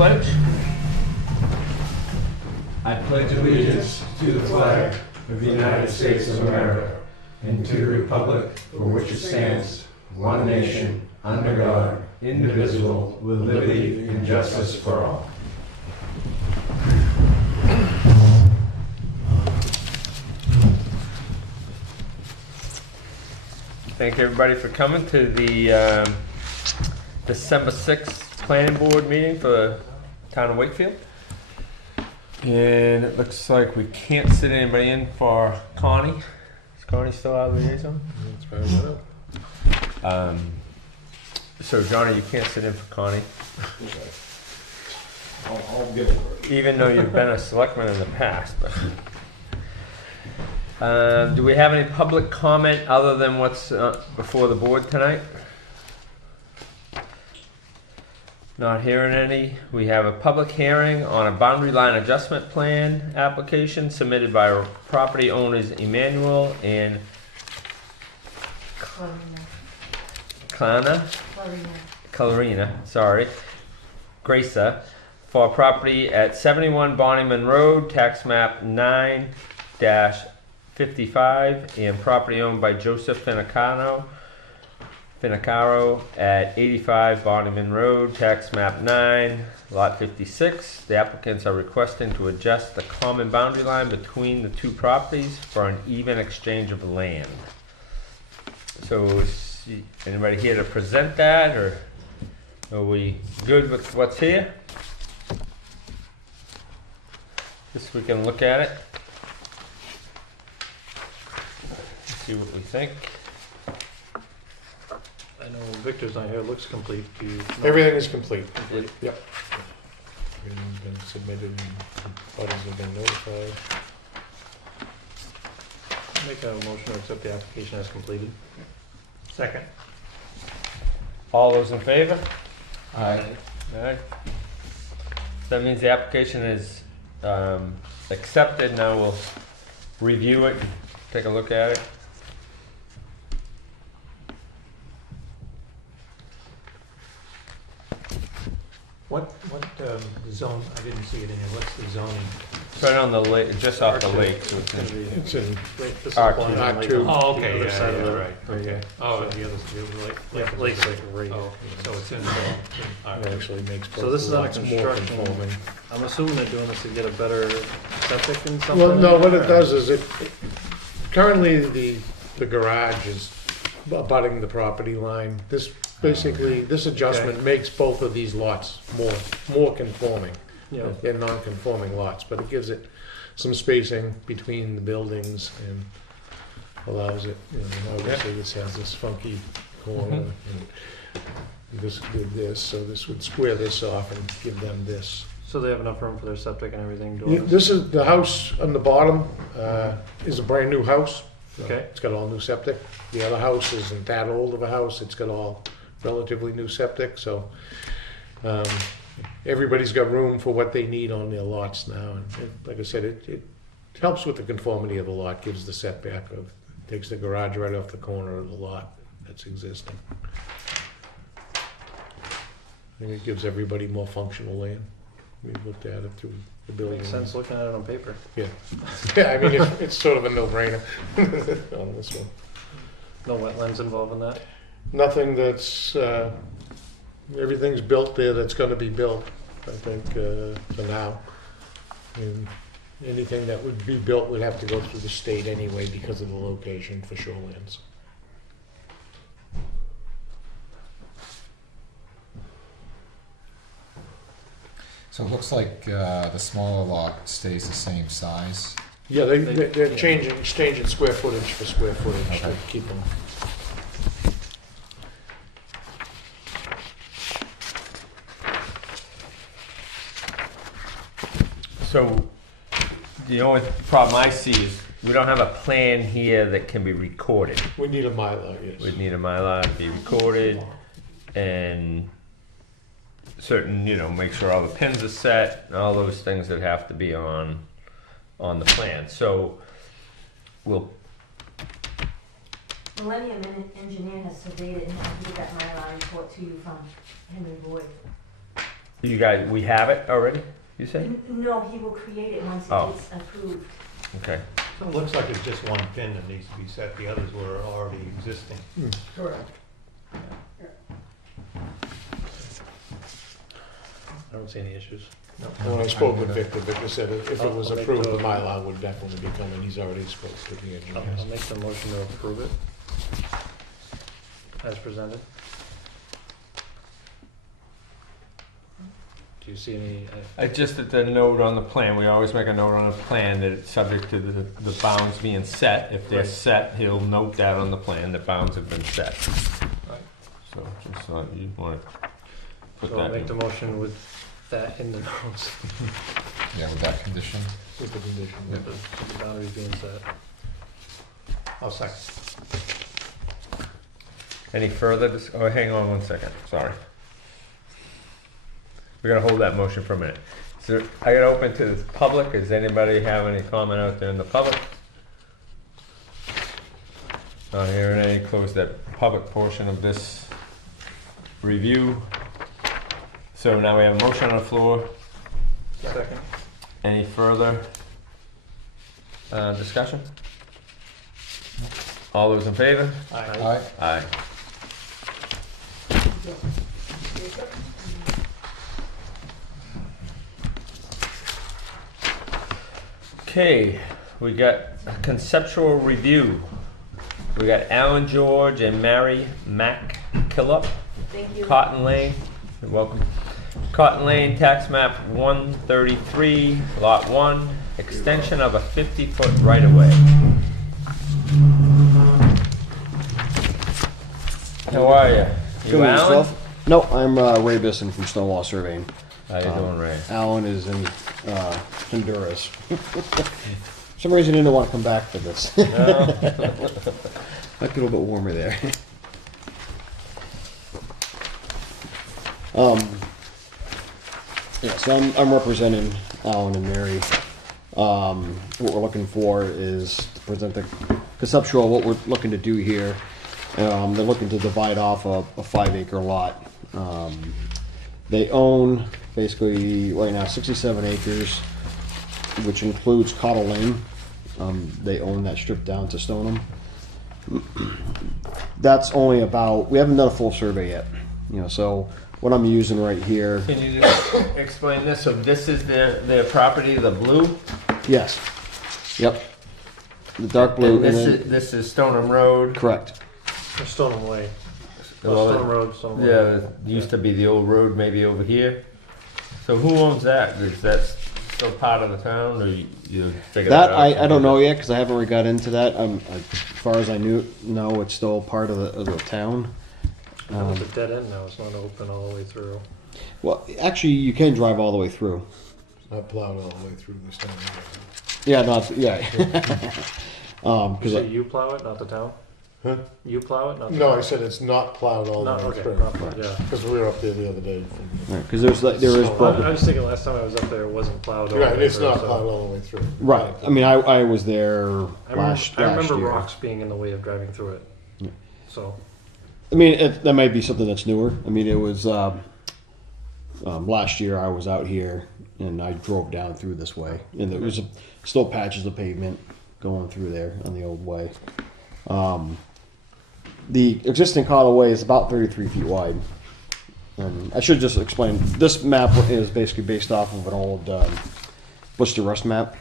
Pledge. I pledge allegiance to the flag of the United States of America and to the republic for which it stands, one nation, under God, indivisible, with liberty and justice for all. Thank you everybody for coming to the December 6th Planning Board meeting for the Town of Wakefield. And it looks like we can't sit anybody in for Connie. Is Connie still out of the liaison? That's right. So Johnny, you can't sit in for Connie, I'll get over it. even though you've been a selectman in the past. But do we have any public comment other than what's before the board tonight? Not hearing any. We have a public hearing on a boundary line adjustment plan application submitted by property owners Emmanuel and Clarina, Graca, for property at 71 Bonnyman Road, tax map 9-55, and property owned by Joseph Finicaro at 85 Bonnyman Road, tax map 9, lot 56. The applicants are requesting to adjust the common boundary line between the two properties for an even exchange of land. So is anybody here to present that, or are we good with what's here? Just we can look at it, see what we think. I know Victor's not here, it looks complete. Do you know? Everything is complete. Complete. Yep. Everything's been submitted and parties have been notified. Make a motion to accept the application as completed. Second. All those in favor? Aye. Alright. So that means the application is accepted. Now we'll review it, take a look at it. What zone, I didn't see it in here, what's the zoning? It's right on the lake, just off the lake. So it's It's gonna be, It's in, right, this is R2. Bonnie and Lake. R2. Oh, okay, the other yeah, side of yeah, the, right, okay. Oh, the other, Lake, Lake's like right. Oh, So it's in, it actually makes both So this is lots under more construction. conforming. I'm assuming they're doing this to get a better septic and something? Well, no, what or- it does is currently the garage is abutting the property line. This adjustment makes both of these lots more conforming. Yeah, They're non-conforming lots, but it gives it some spacing between the buildings and allows it, obviously this has this funky corner and this did this, so this would square this off and give them this. so they have enough room for their septic and everything doing this? This is, the house on the bottom is a brand new house. Okay. It's got all new septic. The other house isn't that old of a house, it's got all relatively new septic, so everybody's got room for what they need on their lots now. And like I said, it helps with the conformity of the lot, gives the setback takes the garage right off the corner of the lot that's existing. I think it gives everybody more functional land. We looked at it through the building. Makes sense looking at it on paper. Yeah, I mean, it's sort of a no-brainer on this one. No wetlands involved in that? Nothing that's, everything's built there that's gonna be built, I think, for now. And anything that would be built would have to go through the state anyway because of the location for shorelands. So it looks like the smaller lot stays the same size. Yeah, they're exchanging square footage for square footage to Okay. keep them. So the only problem I see is we don't have a plan here that can be recorded. We need a Mylar, yes. We'd need a Mylar to be recorded and certain, make sure all the pins are set and all those things that have to be on the plan. So we'll Millennium Engineer has surveyed it and I can get that Mylar report to you from Henry Boyd. You guys, we have it already, you say? No, he will create it once Oh. it gets approved. Okay. So it looks like it's just one pin that needs to be set, the others were already existing. Correct. I don't see any issues. When I spoke with Victor, Victor said if it was I'll make approved, the- the Mylar would definitely be coming. He's already spoke with the I'll engineers. make the motion to approve it as presented. Do you see any? Just that the note on the plan, we always make a note on the plan that it's subject to the bounds being set. If they're Right. set, he'll note that on the plan, that bounds have been set. Right. So just thought you'd want to put So I'll that make the in. motion with that in the notes, Yeah, with that condition. With the condition. with the boundaries being set. I'll second. Any further, oh, hang on one second, sorry. We're gonna hold that motion for a minute. So I gotta open to the public. Does anybody have any comment out there in the public? Not hearing any. Close that public portion of this review. So now we have a motion on the floor. Second. Any further discussion? All those in favor? Aye. Aye. Okay, we got a conceptual review. We got Alan George and Mary McKillop, Thank you. Cotton Lane. You're welcome. Cotton Lane, tax map 133, lot 1, extension of a 50-foot right-of-way. How are you? You Good Alan? yourself? No, I'm Ray Bisson from Stonewall Surveying. How you doing, Ray? Alan is in Honduras. For some reason, he didn't want to come back for this. No? Might be a little bit warmer there. Yeah, so I'm representing Alan and Mary. What we're looking for is to present the conceptual what we're looking to do here. They're looking to divide off a 5-acre lot. They own basically right now 67 acres, which includes Cottle Lane. They own that strip down to Stoneham. That's only about, we haven't done a full survey yet. You know, so what I'm using right here, Can you just explain this? So this is their property, the blue? yes, yep, the dark blue, And and this then, is Stoneham Road? correct. Stoneham Way. Well, Stone Road, Stone Way. Yeah, it used to be the old road maybe over here. So who owns that? Is that still part of the town or you figured That out? I don't know yet because I haven't really got into that. As far as I know, it's still part of the town. It's a dead end now, it's not open all the way through. Well, actually, you can drive all the way through. It's not plowed all the way through this time. Yeah, not yeah. You Because say you plow it, not the town? Huh? You plow it, not the No, town? I said it's not plowed all the Not, way okay, through. not plowed, yeah. Because we were up there the other day. there is I broken. was thinking last time I was up there, it wasn't plowed all the Right, way it's through, not so- plowed all the way through. Right. I mean, I was there I last remember year. rocks being in the way of driving through it. Yeah. So, I mean, that might be something that's newer. I mean, it was last year I was out here and I drove down through this way, and there was still patches of pavement going through there on the old way. The existing Cottle Way is about 33 feet wide. And I should just explain, this map is basically based off of an old Worcester Rust map.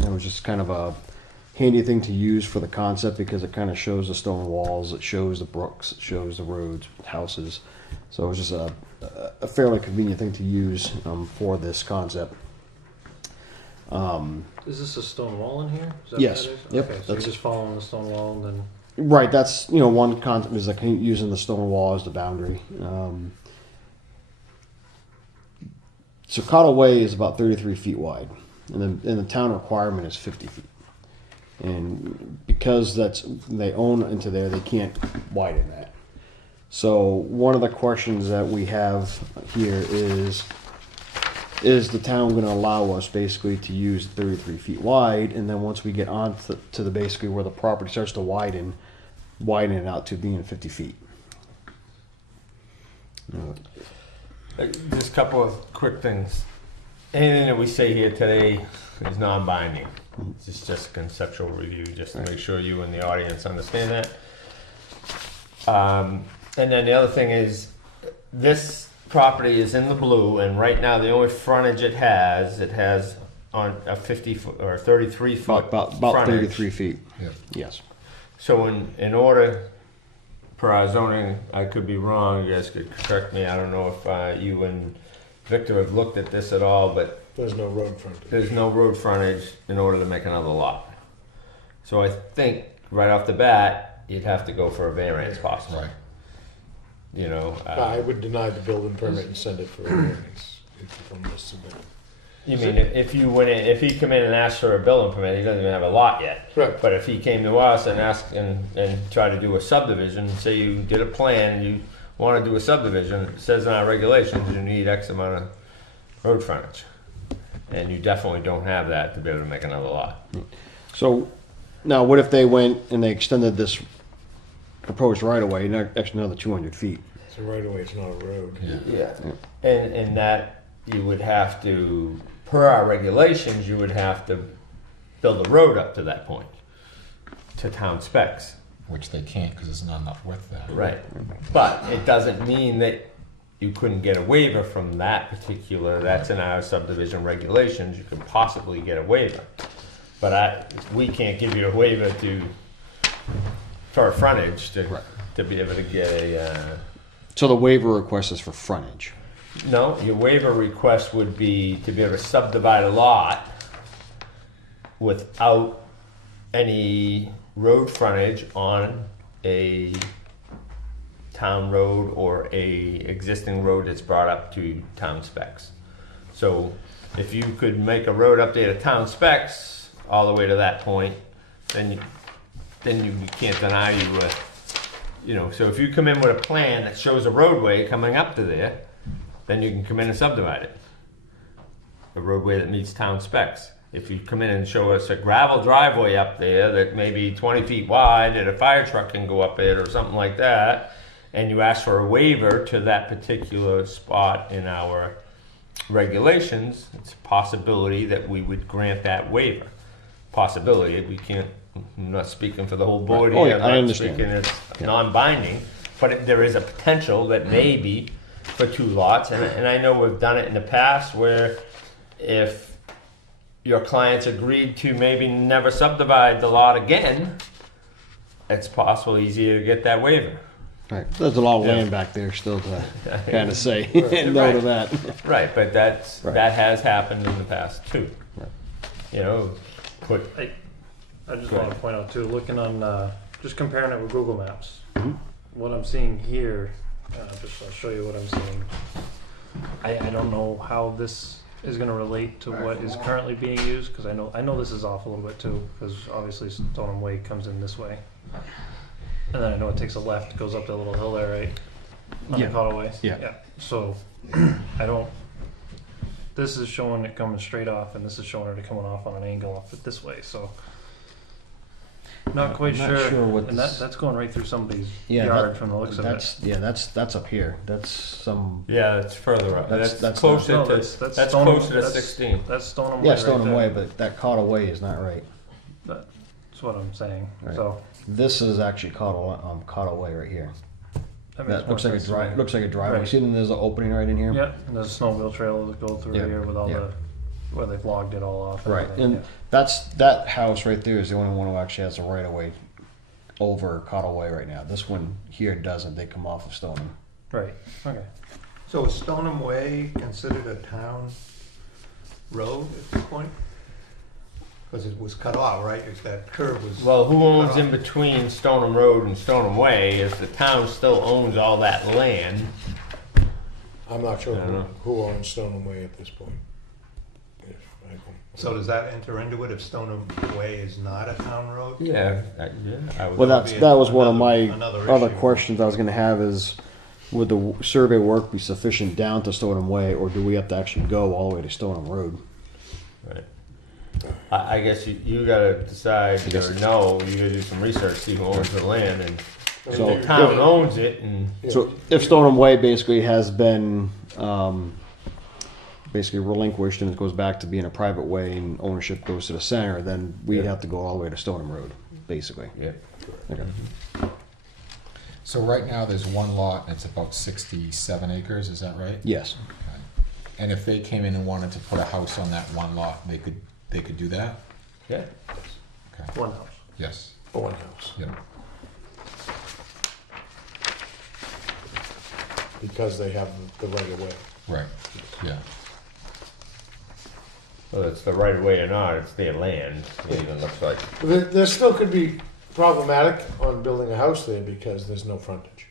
It was just kind of a handy thing to use for the concept because it kind of shows the stone walls, it shows the brooks, it shows the roads, houses. So it was just a fairly convenient thing to use for this concept. is this a stone wall in here? Is that Yes. what it is? Yep, Okay, so you're that's- just following the stone wall and then, Right, that's, one concept is like using the stone wall as the boundary. So Cottle Way is about 33 feet wide, and the town requirement is 50 feet. And because they own into there, they can't widen that. So one of the questions that we have here is the town going to allow us basically to use 33 feet wide, and then once we get on to the basically where the property starts to widen it out to being 50 feet. Just a couple of quick things. Anything that we say here today is non-binding. It's just a conceptual review, just to make sure you and the audience understand that. And then the other thing is, this property is in the blue, and right now the only frontage it has on a 50 foot or 33 foot About frontage. 33 feet. Yeah. Yes. So in order, per our zoning, I could be wrong, you guys could correct me, I don't know if you and Victor have looked at this at all, but There's no road frontage. there's no road frontage in order to make another lot. So I think right off the bat, you'd have to go for a variance possibly. Right. You know, I would deny the building permit and send it for a variance if I'm gonna submit it. you mean if you went in, if he come in and asked for a building permit, he doesn't even have a lot yet. Right. But if he came to us and asked and tried to do a subdivision, say you did a plan and you want to do a subdivision, it says in our regulations you need X amount of road frontage. And you definitely don't have that to be able to make another lot. So now, what if they went and they extended this proposed right of way extra another 200 feet? So right away, it's not a road. Yeah. And that you would have to, per our regulations, you would have to build a road up to that point, to town specs. Which they can't because it's not enough width there. Right. But it doesn't mean that you couldn't get a waiver from that particular, that's in our subdivision regulations, you could possibly get a waiver. But we can't give you a waiver for a frontage to be able to get a, So the waiver request is for frontage. no, your waiver request would be to be able to subdivide a lot without any road frontage on a town road or a existing road that's brought up to town specs. So if you could make a road update to town specs all the way to that point, then you can't deny so if you come in with a plan that shows a roadway coming up to there, then you can come in and subdivide it. A roadway that meets town specs. If you come in and show us a gravel driveway up there that may be 20 feet wide that a fire truck can go up it or something like that, and you ask for a waiver to that particular spot in our regulations, it's a possibility that we would grant that waiver. Possibility, we can't, I'm not speaking for the whole board Oh, here, yeah, I'm I not understand. speaking it's non-binding, but there is a potential that maybe for two lots, and I know we've done it in the past where if your clients agreed to maybe never subdivide the lot again, it's possible easier to get that waiver. Right. There's a lot of Yeah. land back there still to kind of say no to that. Right, but Right. that has happened in the past too. Right. You know, put I just Go want to ahead. point out too, looking on, just comparing it with Google Maps. Mhm. What I'm seeing here, I'll show you what I'm seeing. I don't know how this is going to relate to what is currently being used, because I know this is off a little bit too, because obviously Stoneham Way comes in this way. And then I know it takes a left, goes up that little hill there, right? On Yeah. the Causeway. Yeah. So, I don't, this is showing it coming straight off, and this is showing it coming off on an angle off it this way, so. Not quite I'm not sure. sure what And this- that's going right through somebody's Yeah, yard that- from the looks of it. That's up here. That's some. yeah, it's further up. That's- That's, that's closer No, to that's that's Stoneham- closer to that's- 16. That's Stoneham Way Yeah, right Stoneham there. Way, but that Caudle Way is not right. That's what I'm saying. Right. So This is actually Caudle Way right here. that makes That looks more like a sense to me. looks like a driveway. Right. See, then there's an opening right in here. Yeah, and there's a snowmobile trail that goes through Yeah, here with all yeah. the where they've logged it all off. Right, everything, and yeah. that house right there is the only one who actually has a right of way over Caudle Way right now. This one here doesn't. They come off of Stoneham. Right. Okay. So is Stoneham Way considered a town road at this point? Because it was cut off, right? If that curve was. Well, who owns cut in off. between Stoneham Road and Stoneham Way? If the town still owns all that land, I'm not sure I don't know. who owns Stoneham Way at this point. If I don't- So does that enter into it if Stoneham Way is not a town road? yeah, I would. Well, that was one of my Another other issue. questions I was going to have is, would the survey work be sufficient down to Stoneham Way, or do we have to actually go all the way to Stoneham Road? Right. I guess you gotta decide, guess or no, you gotta do some research, see who owns the land, and if So- the town owns it, and So if Stoneham Way basically has been basically relinquished and it goes back to being a private way and ownership goes to the center, then we'd Yeah. have to go all the way to Stoneham Road, basically. Yeah. Okay. So right now, there's one lot, and it's about 67 acres, is that right? Yes. Okay. And if they came in and wanted to put a house on that one lot, they could do that? Yeah. Okay. One house. Yes. One house, Yep. because they have the right of way. Right. Yeah. Well, it's the right of way or not, it's their land, it even looks like. There still could be problematic on building a house there because there's no frontage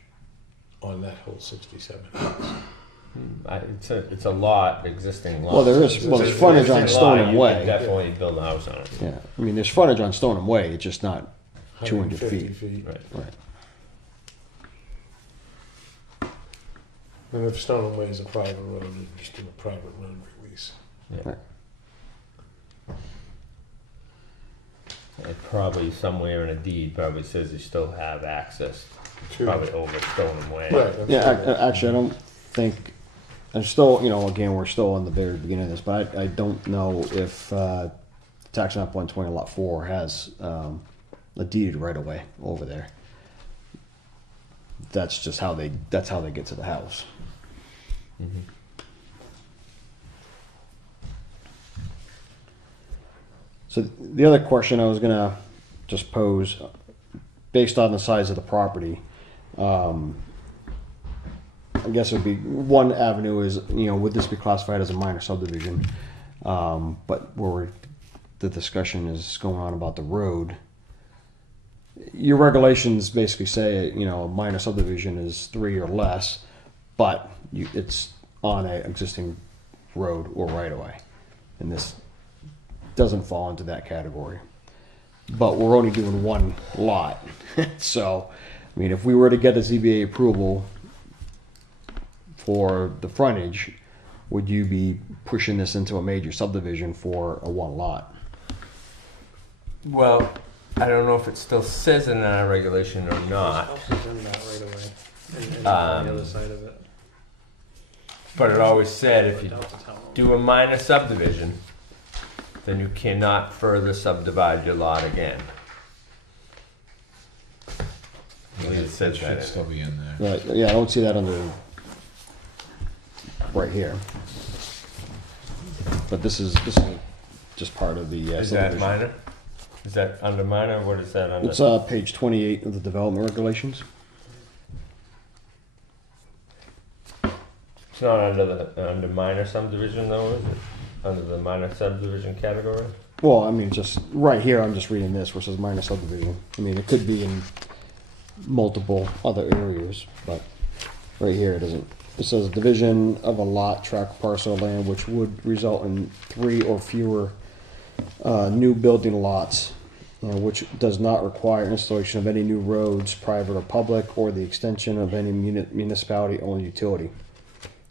on that whole 67. It's a lot, existing lot. Well, there's frontage on Existing lot, Stoneham you Way. could definitely build a house on it. Yeah, I mean, there's frontage on Stoneham Way, it's just not 200 150 feet. Right. Right. And if Stoneham Way is a private road, you just do a private road release. Yeah. It probably somewhere in a deed probably says you still have access, probably over Stoneham Way. Right. I'm Yeah, sure. actually, I don't think, I'm still, again, we're still in the very beginning of this, but I don't know if tax map 120 lot 4 has a deed right away over there. That's just how they get to the house. Mhm. So the other question I was gonna just pose, based on the size of the property, I guess it would be one avenue is would this be classified as a minor subdivision? But the discussion is going on about the road. Your regulations basically say a minor subdivision is 3 or less, but it's on an existing road or right of way, and this doesn't fall into that category. But we're only doing one lot. So, I mean, if we were to get a ZBA approval for the frontage, would you be pushing this into a major subdivision for a one lot? Well, I don't know if it still says in our regulation or not, House is in that right away, and on the other side of it. but it always said if you Down to town. do a minor subdivision, then you cannot further subdivide your lot again. I believe it says should that in still it. be in there. Right, yeah, I don't see that under, right here. But this is just part of the Is that subdivision. minor? Is that under minor? What is that under? It's page 28 of the development regulations. It's not under minor subdivision though, is it? Under the minor subdivision category? Well, I mean, just right here, I'm just reading this, which says minor subdivision. I mean, it could be in multiple other areas, but right here it doesn't. It says division of a lot, tract, parcel of land, which would result in 3 or fewer new building lots, which does not require installation of any new roads, private or public, or the extension of any municipality-owned utility,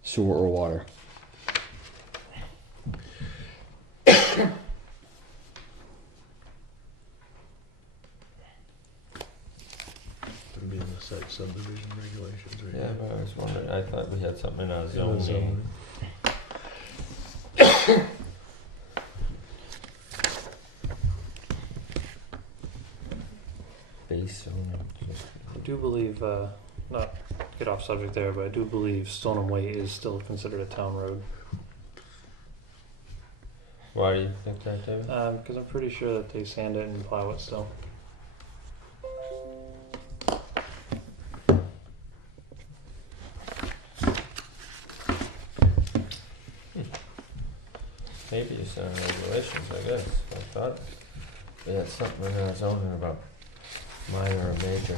sewer or water. It'd be in the site subdivision regulations right Yeah, now. but I was wondering, I thought we had something in our In the zoning. zone. Base zoning. I do believe, not to get off subject there, but I do believe Stoneham Way is still considered a town road. Why do you think that, David? Because I'm pretty sure that they sand it and plow it still. Maybe it's in our regulations, I guess. I thought we had something in our zoning about minor or major.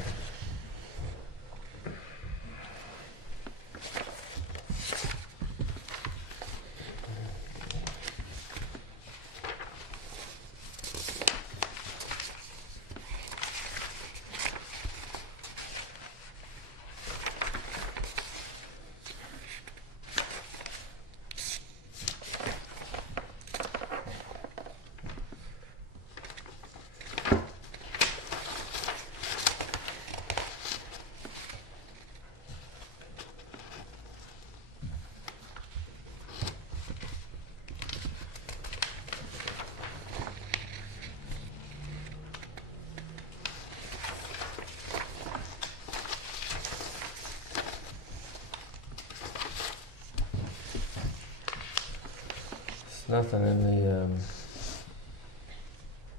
nothing in the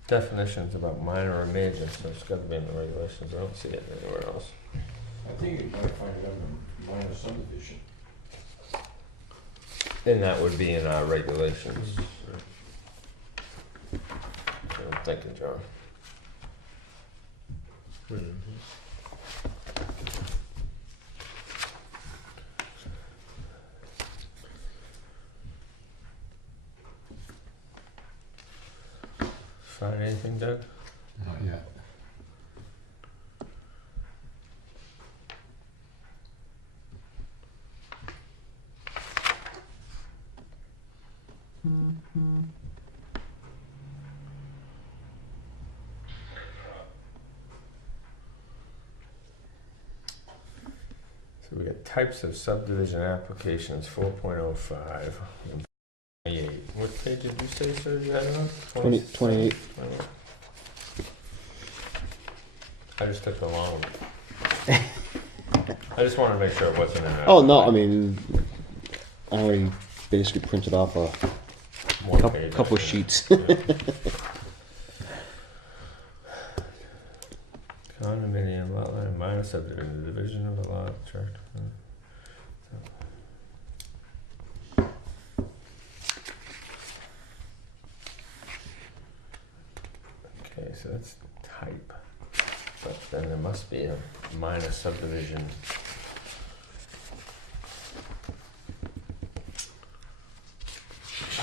definitions about minor or major, so it's got to be in the regulations. I don't see it anywhere else. I think you might find it under minor subdivision. And that would be in our regulations. I'm thinking, John. Find anything, Doug? Not yet. So we got types of subdivision applications, 4.05. and 28. What page did you say, sir, you had it on? 28. 28. I just took a long one. I just wanted to make sure it wasn't in there. Oh no, I mean, I already basically printed off a One couple, page, couple I think. sheets. Condominium lot line, minor subdivision, division of a lot, chart. Okay, so that's type, but then there must be a minor subdivision.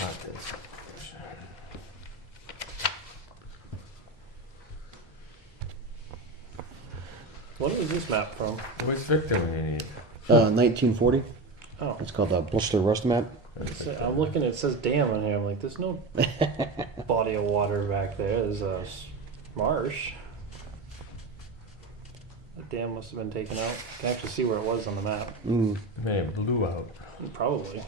Lot that's- What is this map from? Which victim do you need? 1940. Oh, It's called the Blister Rust map. I'm looking. It says dam on here. I'm like, there's no body of water back there. There's a marsh. The dam must have been taken out. You can actually see where it was on the map. Mm. May have blew out. Probably.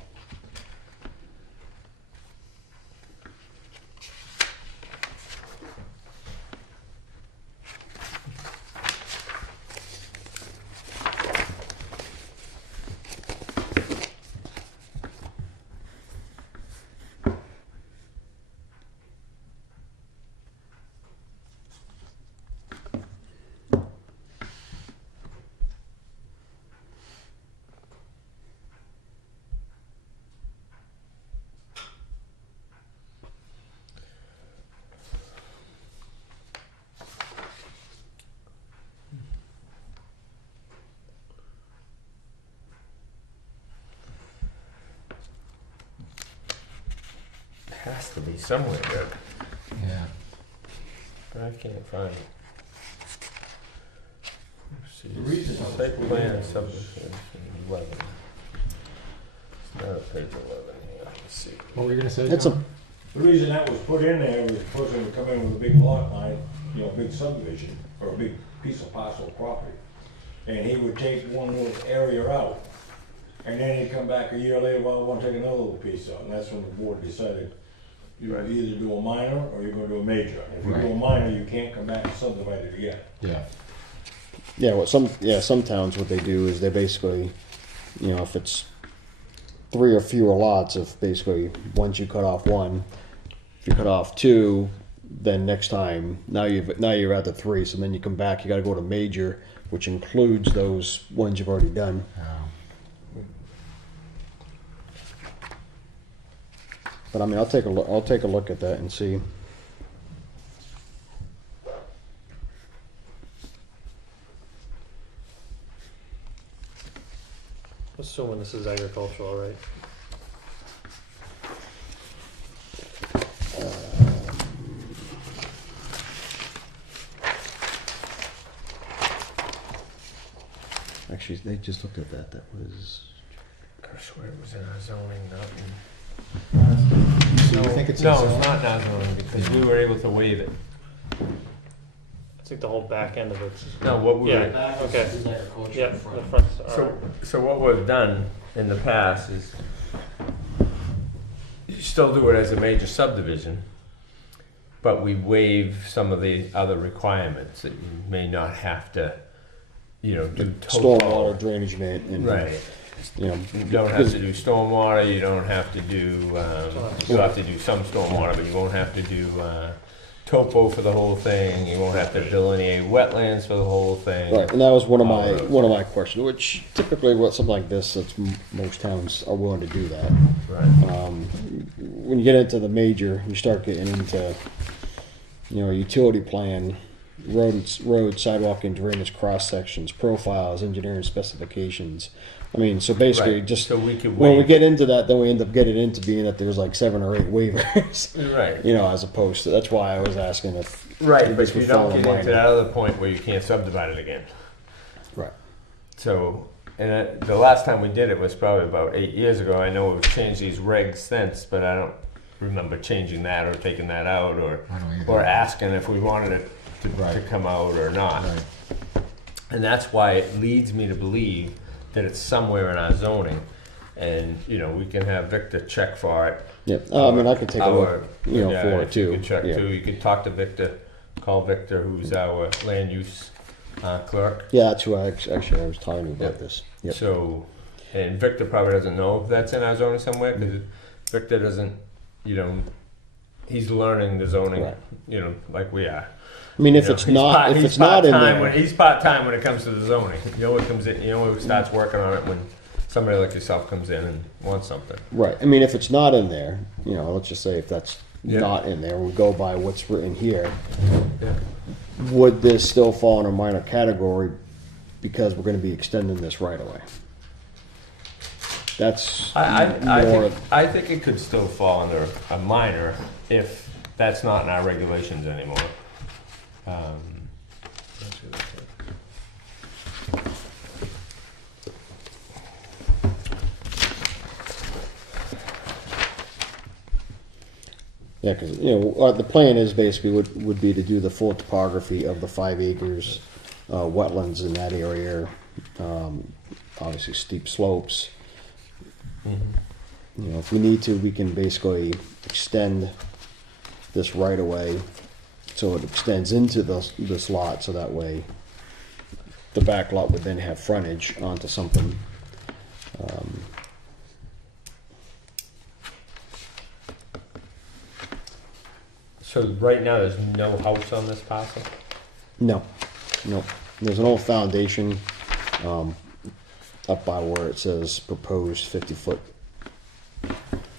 Has to be somewhere good, Yeah. but I can't find it. Let's see. The reason I was Site putting plan it subdivision 11. It's not a page 11 here. Let's see. What were you gonna say? It's a John? The reason that was put in there was a person would come in with a big lot line, you know, big subdivision, or a big piece of parcel of property. And he would take one little area out, and then he'd come back a year later, well, I want to take another little piece out, and that's when the board decided you Right. either do a minor or you're gonna do a major. If you do a Right. minor, you can't come back and subdivide it again. Yeah. some towns what they do is they basically, you know, if it's 3 or fewer lots, if basically once you cut off one, if you cut off 2, then next time now you're at the 3, so then you come back, you got to go to major, which includes those ones you've already done. But I mean, I'll take a look at that and see. Assuming this is agricultural, right? Actually, they just looked at that. That was. I swear it was in our zoning, not in. So you think it's in No, zoning? it's not in our zoning because we were able to waive it. I think the whole back end of it's. No, what we were. Yeah. Okay. Yeah. The front's all So, right. so what we've done in the past is you still do it as a major subdivision, but we waive some of the other requirements that you may not have to, you know, do total. Stormwater drainage man and Right. You don't have to do stormwater, you don't have to do, you'll have to do some stormwater, but you won't have to do, topo for the whole thing, you won't have to delineate wetlands for the whole thing. Right, and that was one of All my roads. one of my questions. Which typically, what something like this, most towns are willing to do that. Right. When you get into the major, you start getting into, utility plan, road, sidewalk and drainage cross sections, profiles, engineering specifications. I mean, so basically, Right. just So we could when we wait. get into that, then we end up getting into being that there's like 7 or 8 waivers. Right. As opposed to that's why I was asking if Right, this but would you don't fall in get into line. that other point where you can't subdivide it again. Right. So, the last time we did it was probably about 8 years ago. I know we've changed these regs since, but I don't remember changing that or taking that out or I don't either. or asking if we wanted it to Right. come out or not. Right. And that's why it leads me to believe that it's somewhere in our zoning. And, we can have Victor check for it. Yep. I mean, I could take a look, Yeah, for it if you too. could check Yeah. too. You could talk to Victor, call Victor, who's our land use clerk. Yeah, that's who I was talking to about Yep. this. Yep. So, and Victor probably doesn't know if that's in our zoning somewhere because Victor doesn't, he's learning the zoning, Right. like we are. I mean, if You know, it's he's not, part- if he's it's not in part-time there, he's part time when it comes to the zoning. He only comes in. He only starts working on it when somebody like yourself comes in and wants something. right? I mean, if it's not in there, let's just say if that's Yeah. not in there, we go by what's written here. Yeah. Would this still fall in a minor category because we're going to be extending this right away? That's more. I think it could still fall under a minor if that's not in our regulations anymore. Yeah, because the plan is basically would be to do the full topography of the 5 acres, wetlands in that area, obviously steep slopes. If we need to, we can basically extend this right away, so it extends into this lot, so that way the back lot would then have frontage onto something. So right now, there's no house on this parcel. No. There's an old foundation up by where it says proposed 50-foot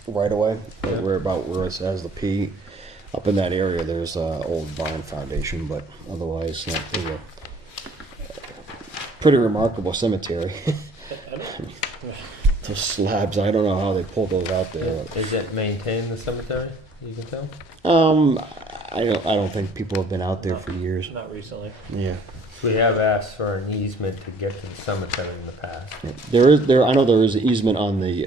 right away, Yeah. where it has the P. Up in that area, there's an old barn foundation, but otherwise, there's a pretty remarkable cemetery. Those slabs, I don't know how they pulled those out there. Is it maintained, the cemetery? You can tell. I don't think people have been out there for years. Not recently. Yeah. We have asked for an easement to get to the cemetery in the past. I know there is an easement on the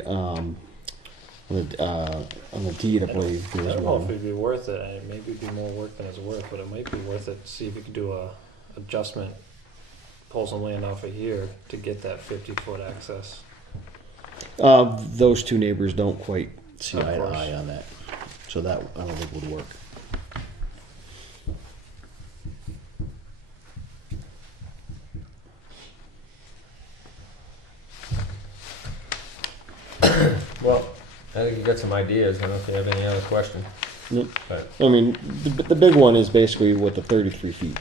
deed, I believe. I There's don't know if one. it'd be worth it. It maybe it'd be more work than it's worth, but it might be worth it to see if we could do a adjustment, pull some land off of here to get that 50-foot access. Those two neighbors don't quite see Of eye to course. eye on that, so that I don't think would work. Well, I think you got some ideas. I don't know if you have any other questions. Yep. But, I mean, the big one is basically with the 33 feet.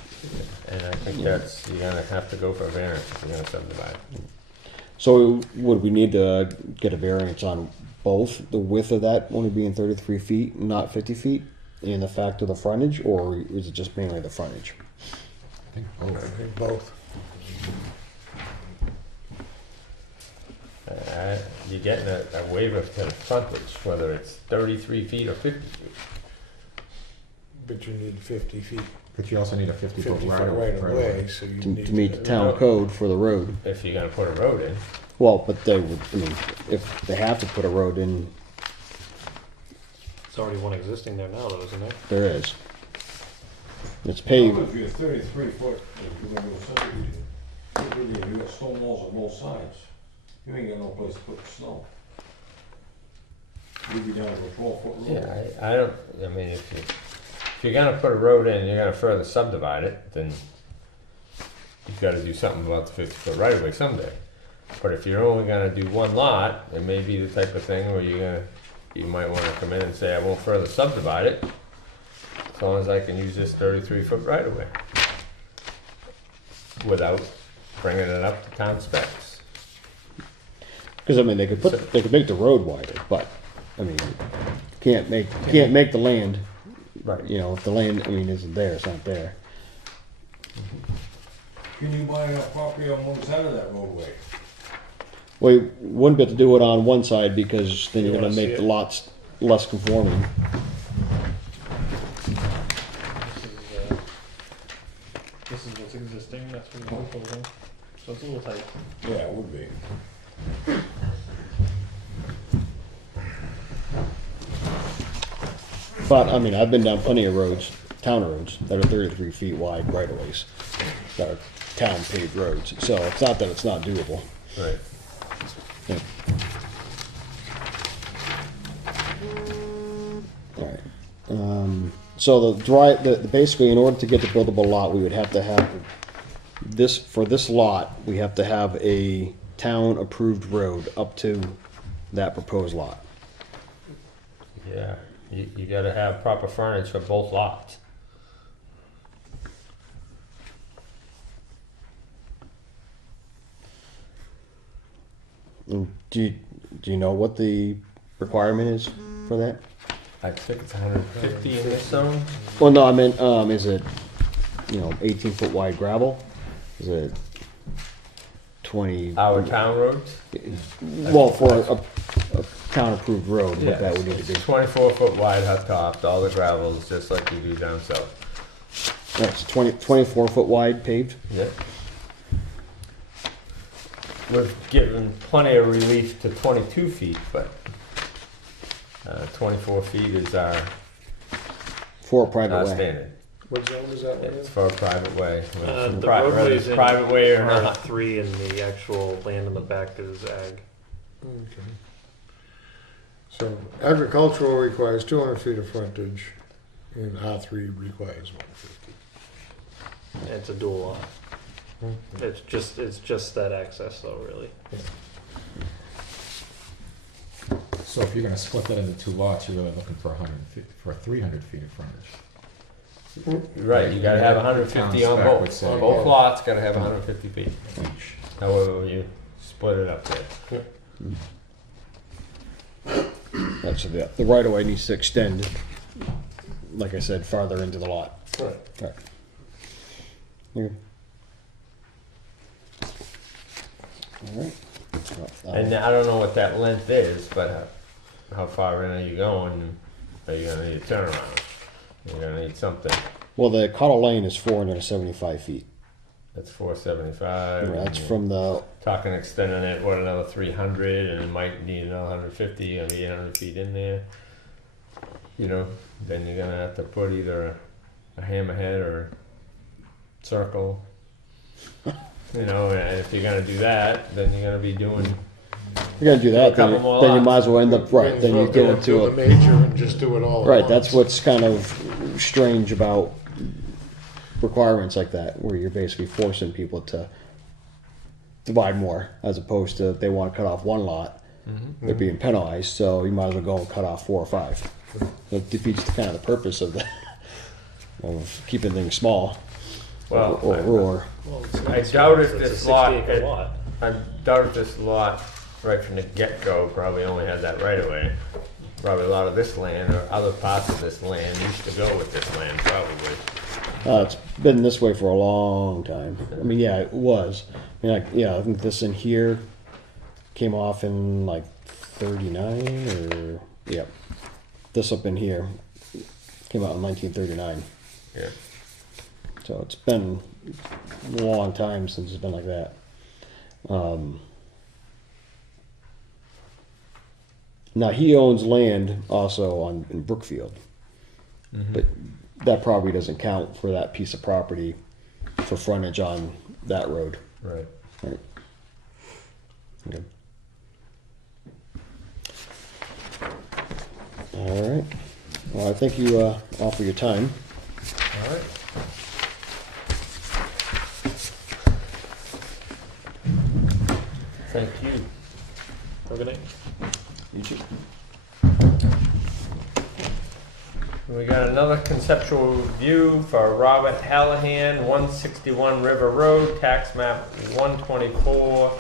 and I think you're gonna have to go for a variance if you're gonna subdivide. So would we need to get a variance on both the width of that only being 33 feet, not 50 feet, and the fact of the frontage, or is it just mainly the frontage? I think I both. think both. You're getting a waiver to the frontage, whether it's 33 feet or 50 feet. But you need 50 feet, But you also need a 50 foot 50 right foot of right of way. way, so you To need meet the town code for the road. If you're gonna put a road in. Well, but they would, I mean, if they have to put a road in, There's already one existing there now, though, isn't there? there is. It's paved. If you're 33 foot, if you're gonna do a subdivision, you got stone walls on both sides. You ain't got no place to put the snow. You'd be down to a 12-foot road. Yeah, I mean, if you're gonna put a road in, you're gonna further subdivide it, then you've gotta do something about the 50-foot right of way someday. But if you're only gonna do one lot, it may be the type of thing where you might wanna come in and say, I won't further subdivide it, as long as I can use this 33-foot right of way. Without bringing it up to town specs. Because I mean, they could make the road wider, but I mean, can't make the land. Right. You know, if the land, I mean, isn't there, it's not there. Can you buy that property on one side of that roadway? Well, you wouldn't be able to do it on one side because then you're You gonna wanna see make the it? lots less conforming. This is what's existing, that's what we're proposing, so it's a little tight. Yeah, it would be. But I mean, I've been down plenty of roads, town roads, that are 33 feet wide right of ways, that are town paved roads. So it's not that it's not doable. Right. Yeah. All right. So basically, in order to get the buildable lot, we would have to have this, for this lot, we have to have a town approved road up to that proposed lot. Yeah, you gotta have proper frontage for both lots. And do you know what the requirement is for that? I think it's 150 in this zone. Well, no, I meant, is it, 18-foot wide gravel? Is it 20? Our town roads? Well, for a town-approved road, what that would need to be. 24-foot wide hot topped, all the gravels, just like you do down south. That's 24-foot wide paved? Yeah. We've given plenty of relief to 22 feet, but 24 feet is our For a private way. standard. What zone is that one in? It's for a private way. The Whether roadway's it's in private way or not. R3 and the actual land in the back is ag. Okay. So agricultural requires 200 feet of frontage, and R3 requires 150. It's a dual lot. It's just that access though, really. So if you're gonna split that into two lots, you're really looking for 300 feet of frontage. Right, you gotta have 150 on Town spec would both. say- On both lots, gotta have 150 feet. Each. However you split it up there. That's the right of way needs to extend, like I said, farther into the lot. Right. Right. Okay. All right. And I don't know what that length is, but how far in are you going? Are you gonna need a turnaround? You're gonna need something. Well, the Cottle Lane is 475 feet. That's 475. That's from the, Talking extending it, what, another 300, and it might need another 150, gonna be 800 feet in there. You know, then you're gonna have to put either a hammerhead or circle. You know, and if you're gonna do that, then you're gonna be doing. you're gonna do that, A couple then, more then you lots. might as well end up, right, then you get into do a, the major and just do it all. at right, that's once. what's kind of strange about requirements like that, where you're basically forcing people to divide more, as opposed to if they wanna cut off one lot, they're being penalized, so you might as well go and cut off 4 or 5. That defeats the kind of the purpose of the, of keeping things small, Well, or Well, I doubt if it's a this 60 lot, acre lot. I doubt if this lot, right from the get-go, probably only had that right of way. Probably a lot of this land or other parts of this land used to go with this land, probably. it's been this way for a long time. I mean, yeah, it was. I mean, I think this in here came off in like 39 or, yeah. This up in here came out in 1939. Yeah. So it's been a long time since it's been like that. Now he owns land also in Brookfield, but that property doesn't count for that piece of property for frontage on that road. Right. Right. Okay. All right. Well, I thank you all for your time. All right. Thank you. Have a good night. You too. We got another conceptual review for Robert Hallahan, 161 River Road, tax map 124,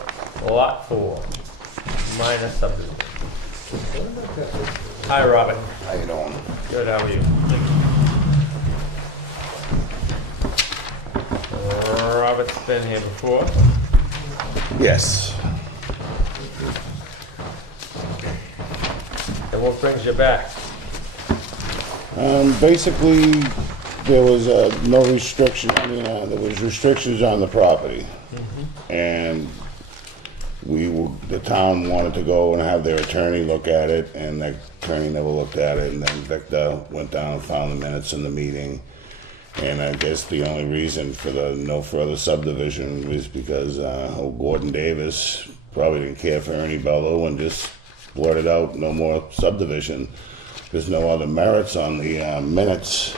lot 4, minor subdivision. Hi, Robert. How you doing? Good, how are you? Robert's been here before. Yes. And what brings you back? Basically, there was no restriction, there was restrictions on the property. And the town wanted to go and have their attorney look at it, and the attorney never looked at it, and then Victor went down and found the minutes in the meeting. And I guess the only reason for the no further subdivision was because Gordon Davis probably didn't care for Ernie Bello and just blurted out no more subdivision. There's no other merits on the minutes.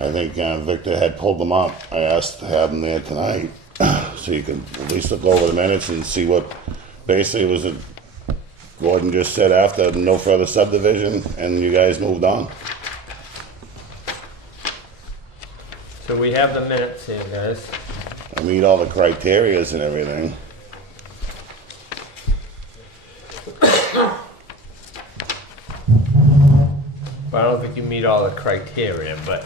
I think Victor had pulled them up. I asked to have them there tonight so you can at least look over the minutes and see what basically was it. Gordon just said after no further subdivision, and you guys moved on. So we have the minutes here, guys. I meet all the criterias and everything. Well, I don't think you meet all the criteria, but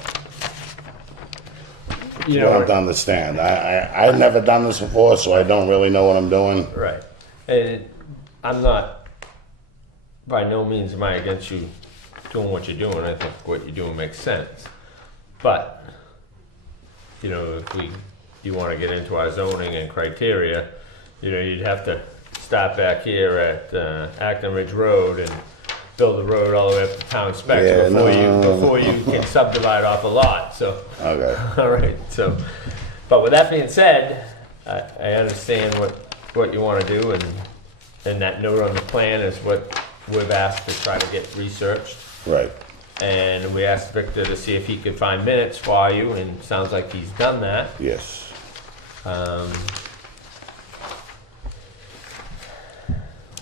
you You know, don't understand. I've never done this before, so I don't really know what I'm doing. right? And I'm not, by no means am I against you doing what you're doing. I think what you're doing makes sense. But you know, if you want to get into our zoning and criteria, you know, you'd have to stop back here at Acton Ridge Road and build the road all the way up to town specs Yeah, before you can subdivide off a lot. So, Okay. all right. So, but with that being said, I understand what you want to do, and that note on the plan is what we've asked to try to get researched. Right. And we asked Victor to see if he could find minutes for you, and it sounds like he's done that. Yes.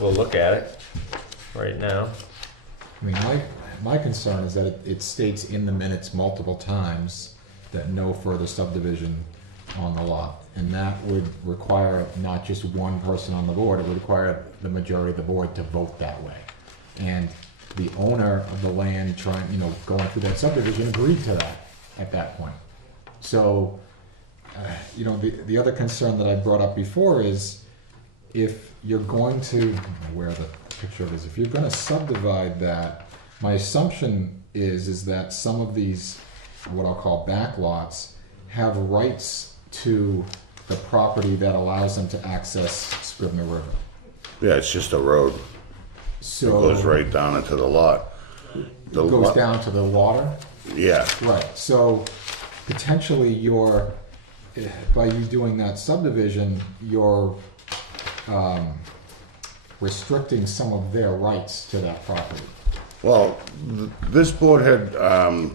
We'll look at it right now. I mean, my concern is that it states in the minutes multiple times that no further subdivision on the lot. And that would require not just one person on the board, it would require the majority of the board to vote that way. And the owner of the land going through that subdivision agreed to that at that point. So, the other concern that I brought up before is if you're going to, I don't know where the picture is, if you're going to subdivide that, my assumption is that some of these, what I'll call back lots, have rights to the property that allows them to access Scribner River. Yeah, it's just a road. So It goes right down into the lot. it goes down to the water. Yeah. Right. So potentially by you doing that subdivision, you're restricting some of their rights to that property. Well, this board had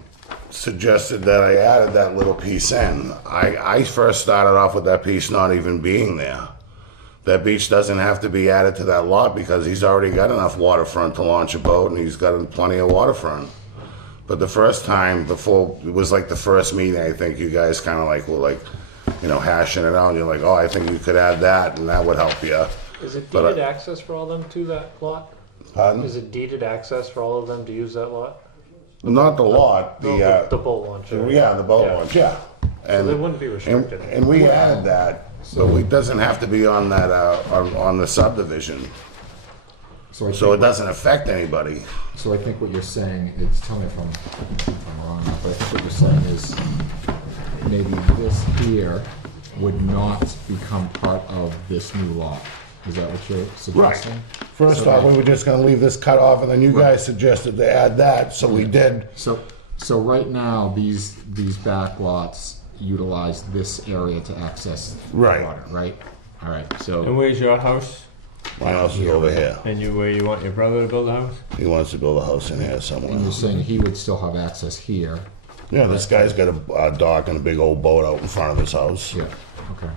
suggested that I added that little piece in. I first started off with that piece not even being there. That beach doesn't have to be added to that lot because he's already got enough waterfront to launch a boat, and he's got plenty of waterfront. But the first time, before, it was like the first meeting, I think you guys kind of hashing it out, and you're like, oh, I think you could add that, and that would help you. Is it But, deeded access for all of them to that lot? Pardon? Is it deeded access for all of them to use that lot? Not the lot, The boat launch. yeah, the boat launch, yeah. So they wouldn't be restricted. And we added that, but it doesn't have to be on that, on the subdivision. So So it doesn't affect anybody. So I think what you're saying is, tell me if I'm wrong, but I think what you're saying is maybe this here would not become part of this new lot. Is that what you're suggesting? First So off, that- we were just gonna leave this cut off, and then you guys suggested to add that, so we did. So right now, these back lots utilize this area to access Right. water, right? All right, And so, where's your house? My house is over here. And where you want your brother to build a house? He wants to build a house in here and somewhere. you're saying he would still have access here? Yeah, this guy's got a dock and a big old boat out in front of his house. Yeah, okay.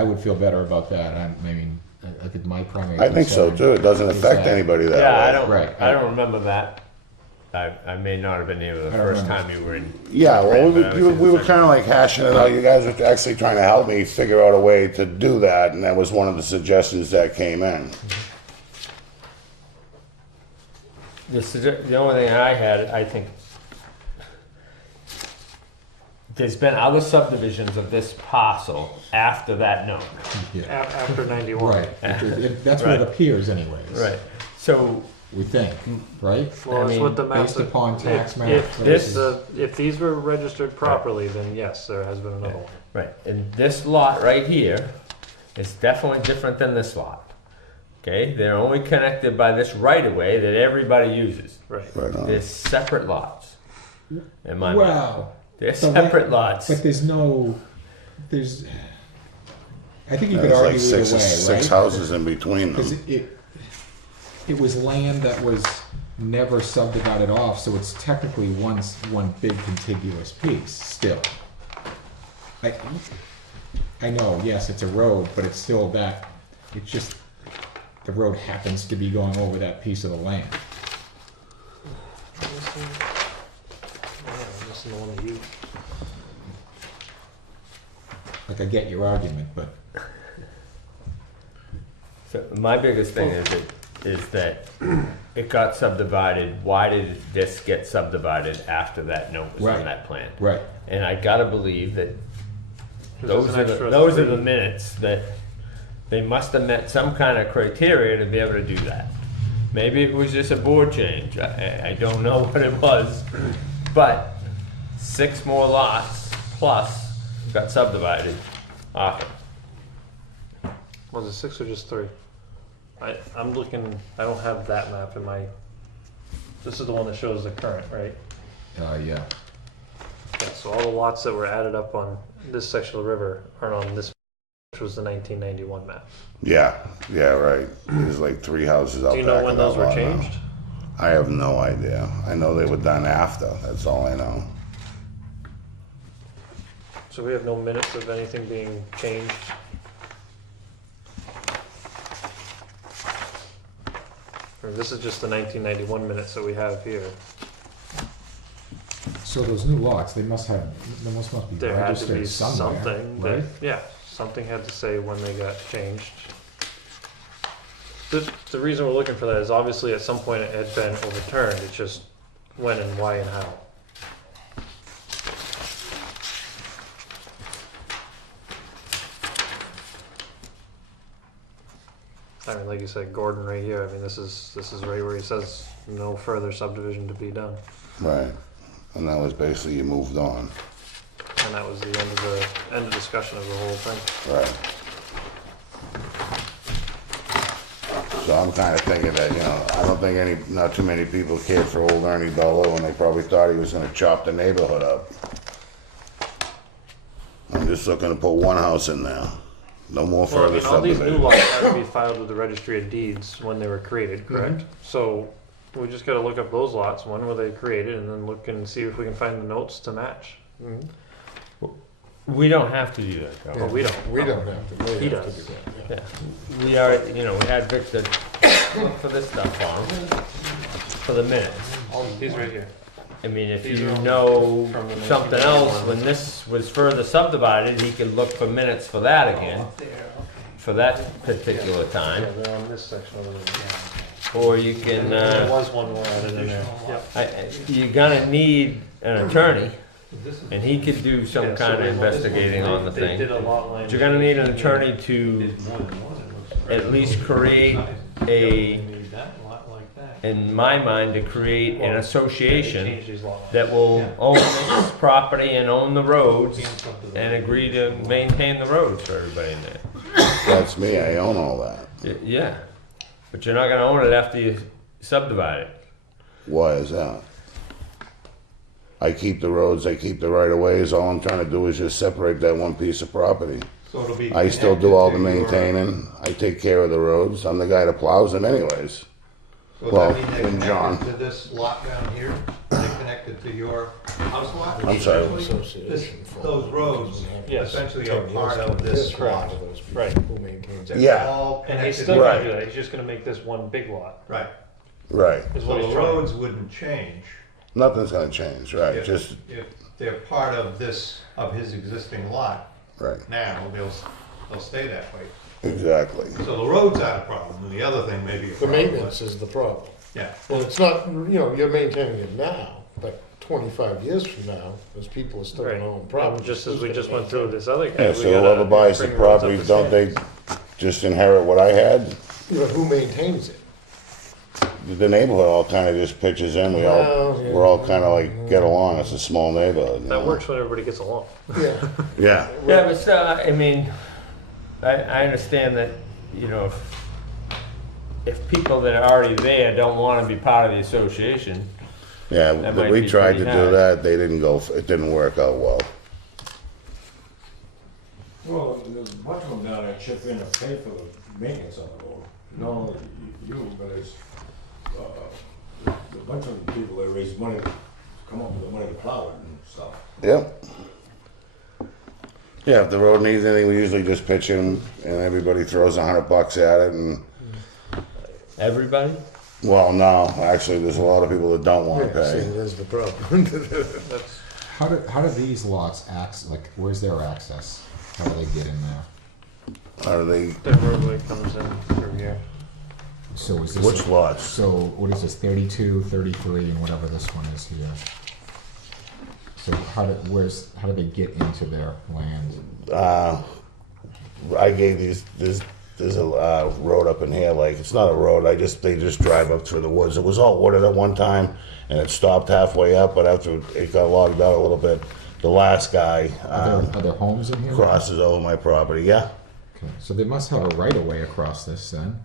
I would feel better about that. I mean, I think my primary. I think so concern too. It doesn't is affect that- anybody that Yeah, way. I don't. Right. I don't remember that. I may not have been here the I don't first remember. time you were in. Yeah, well, But I was we were in kind of like hashing it out. You guys were actually trying to help me figure out a way to do that, and that was one of the suggestions that came in. The only thing I had, I think, there's been other subdivisions of this parcel after that note. Yeah. After 91. Right. That's what it Right. appears anyways. Right. So We think, right? Well, I that's mean, what the map. based upon tax map, If so this, this if these were registered properly, then yes, there has been another one. right, and this lot right here is definitely different than this lot. Okay, they're only connected by this right of way that everybody uses. Right. Right on. They're separate lots. In my mind, Wow. they're So separate that- lots. But there's. I think you could There's argue like either six, way, six right? houses in between Because them. it was land that was never subdivided off, so it's technically one big contiguous piece still. I know, yes, it's a road, but it's still that. It's just the road happens to be going over that piece of the land. This is the one that you. Like I get your argument, but So my biggest thing is that it got subdivided. Why did this get subdivided after that note was on Right. that plan? right. And I gotta believe that There's those an are the, extra those are three. the minutes that they must have met some kind of criteria to be able to do that. Maybe it was just a board change. I don't know what it was, but 6 more lots plus got subdivided off it. Was it 6 or just 3? I'm looking. I don't have that map in my. This is the one that shows the current, right? Yeah. Yeah. So all the lots that were added up on this section of the river aren't on this, which was the 1991 map. Yeah, right. There's like 3 houses out Do you back know when of those that were lot now. changed? I have no idea. I know they were done after. That's all I know. So we have no minutes of anything being changed. Or this is just the 1991 minutes that we have here. So those new lots, there must be There had to registered be somewhere, something right? that, yeah, something had to say when they got changed. The reason we're looking for that is obviously at some point it had been overturned, it's just when and why and how. I mean, like you said, Gordon right here, I mean, this is right where he says no further subdivision to be done. Right. And that was basically you moved on. And that was the end of discussion of the whole thing. Right. So I'm kind of thinking that, I don't think not too many people cared for old Ernie Bello, and they probably thought he was gonna chop the neighborhood up. I'm just looking to put one house in there. No more Well, I further mean, all these new subdivision. lots had to be filed with the registry of deeds when they were created, correct? So we just gotta look up those lots, when were they created, and then look and see if we can find the notes to match. We don't have to do that, though. But we don't. We don't have to. They He have does. to do that. Yeah. We are, we had Victor look for this stuff on for the minutes. He's right here. I mean, if These you are all know from the something else, 1991. when this was further subdivided, he could look for minutes for that again, for that particular time. Yeah, they're on this section over there. Or you can, There was one more added in there. Yep. you're gonna need an attorney, and he could do some Yeah, so kind of they- investigating on the They thing. did a lot line. But you're gonna need an attorney to at least create in my mind, to create an association Change these lot lines. that will own this property and own the roads and agree to maintain the roads for everybody in there. That's me, I own all that. Yeah, but you're not gonna own it after you subdivide it. Why is that? I keep the roads, I keep the right of ways, all I'm trying to do is just separate that one piece of property. So it'll be. I still do all the connected to your- maintaining, I take care of the roads, I'm the guy that plows them anyways. So does well, that mean they're and John. connected to this lot down here? They're connected to your house lot? I'm sorry. Association for- Those roads Yes. essentially are part of this lot. Right. Who maintains that? Yeah. All And he's connected. still gonna Right. do that, he's just gonna make this one big lot, Right. Right. is So what he's the trying. roads wouldn't change. Nothing's gonna change, right? If- Just, If they're part of this, of his existing lot right, now, they'll stay that way. exactly. So the roads aren't a problem, and the other thing may be a The problem. maintenance is the problem. Yeah. Well, it's not, you're maintaining it now, but 25 years from now, those people are still Right. gonna own Well, property. just as we just went through this other guy. Yeah, we so gotta whoever buys the bring roads up properties, to don't they standard. just inherit what I had? You know, who maintains it? The neighborhood all kinda just pitches in, Well, yeah. we're all kinda like get along, it's a small neighborhood. you That know? works when everybody gets along. Yeah. Yeah, Yeah, but still, I mean, I understand that, you know, if people that are already there don't wanna be part of the association, yeah, That but might we be tried to pretty do hard. that, they didn't go, it didn't work out well. Well, there's a bunch of them down there chip in to pay for the maintenance on the road. Not only you, but it's, a bunch of people that raise money, come up with the money to plow it and stuff. Yep. Yeah, if the road needs anything, we usually just pitch in and everybody throws $100 at it and, everybody? well, no, actually, there's a lot of people that don't wanna Yeah, see, pay. there's the problem. That's, How do these lots like, where's their access? How do they get in there? Are they, the roadway comes in through here. So is this? which lots? So what is this, 32, 33, and whatever this one is here? So how do they get into their land? I gave there's a road up in here, like, it's not a road, they just drive up through the woods. It was all wooded at one time, and it stopped halfway up, but after it got logged out a little bit, the last guy, Are there homes in here? crosses over my property, yeah? Okay, so they must have a right of way across this then.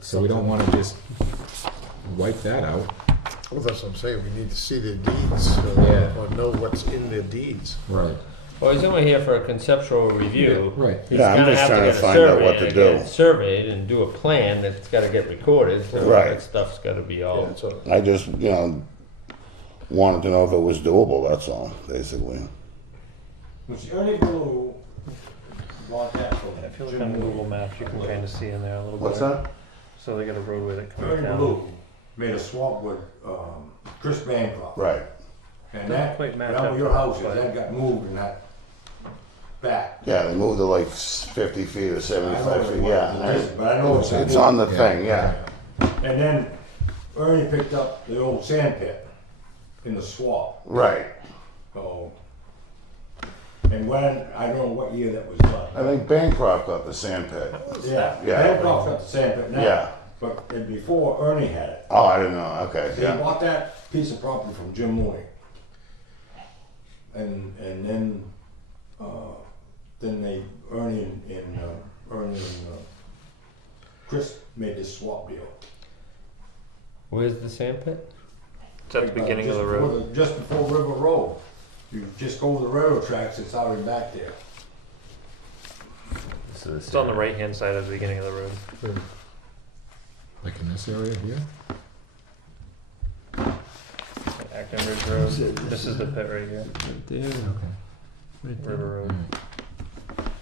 So we don't want to just wipe that out. Well, that's what I'm saying, we need to see their deeds, Yeah. or know what's in their deeds. Right. Well, he's only here for a conceptual review. Right. He's Yeah, I'm gonna just have to trying to get a find out survey what to and do. get it surveyed and do a plan that's gotta get recorded, so Right. that stuff's gotta be all. Yeah, so, I just, wanted to know if it was doable, that's all, basically. Was the only blue bought that I from feel like Jim on Mooney. Google Maps, you can kind of see in there a little bit. What's that? So they got a roadway that comes Ernie down. Blue made a swap with Chris Bancroft. Right, And Doesn't that, quite match down up where your to house that, is, that got moved in that back. yeah, they moved it like 50 feet or I know 75 it feet, was, yeah. but I know It's on the thing, yeah. And then Ernie picked up the old sand pit in the swamp. Right. So, and when, I don't know what year that was done. I think Bancroft got the sand pit. Yeah, Yeah. Bancroft got the sand pit now. Yeah. But before Ernie had it. Oh, I didn't know, okay, They yeah. bought that piece of property from Jim Mooney. And then they, Ernie and Chris made this swap deal. Where's the sand pit? It's at the beginning of the Just before road. Just before River Road. You just go over the railroad tracks, it's out and back there. It's on the right-hand side of the beginning of the road. Like in this area here? Acton Ridge Road. This is the pit right here, Right there, Okay. River Road. Alright.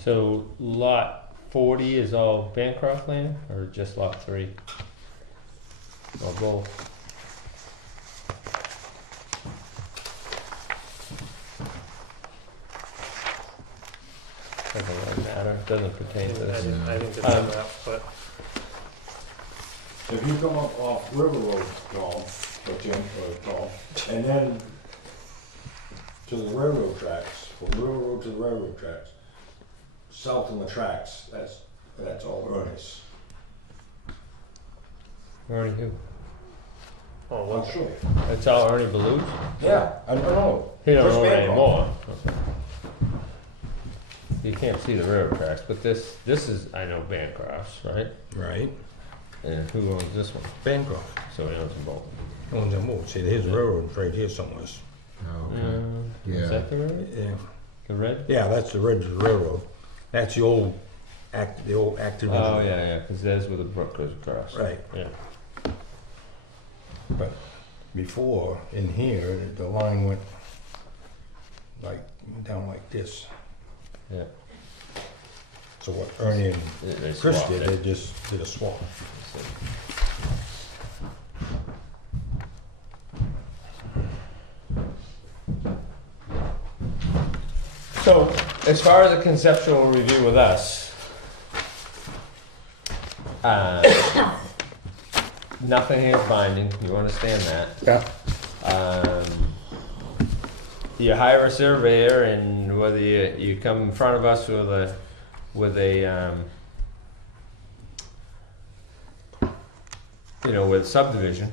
So lot 40 is all Bancroft land, or just lot 3? Or both? Doesn't really matter, doesn't pertain to I this. think it's on that, but If you come up off River Road, Tom, or Jim, or Tom, and then to the railroad tracks, from River Road to the railroad tracks, south on the tracks, that's all Ernest. Ernie who? oh, I'll what? show you. It's all Ernie Beluge? Yeah, I don't know. He don't Chris own it Bancroft. anymore. Okay. You can't see the railroad tracks, but this is, I know Bancroft's, right? Right. And who owns this one? Bancroft So he owns them both. owns them all. See, his railroad right here somewhere. Oh, okay. Is Yeah. that the road? Yeah. The red? Yeah, that's the Red Railroad. That's the old active. Oh, yeah, because there's where the brook goes across. Right. Yeah. But before, in here, the line went like, down like this. Yeah. So what Ernie and They Chris swapped did, it. they just did a swap. So, as far as a conceptual review with us, nothing here is binding. You understand that? Yeah. You hire a surveyor, and whether you come in front of us with subdivision,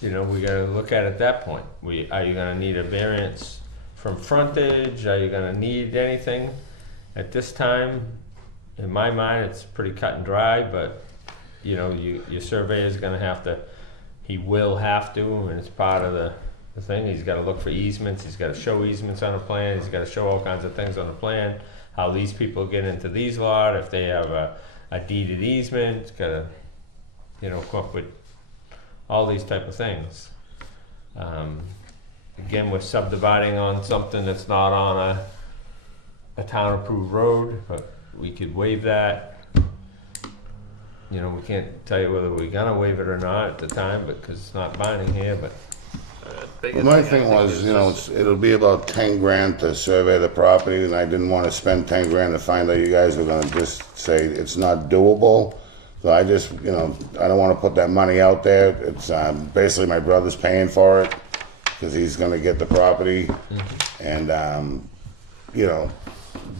we gotta look at it at that point. Are you gonna need a variance from frontage? Are you gonna need anything? At this time, in my mind, it's pretty cut and dry, but, your surveyor's gonna have to, he will have to, and it's part of the thing. He's gotta look for easements, he's gotta show easements on a plan, he's gotta show all kinds of things on the plan, how these people get into these lot, if they have a deeded easement, it's gotta, come up with all these type of things. Again, we're subdividing on something that's not on a town-approved road, but we could waive that. We can't tell you whether we're gonna waive it or not at the time, because it's not binding here, but. Well, my thing was, it'll be about 10 grand to survey the property, and I didn't want to spend 10 grand to find out you guys were gonna just say it's not doable. So I just, I don't want to put that money out there. It's basically my brother's paying for it because he's gonna get the property, and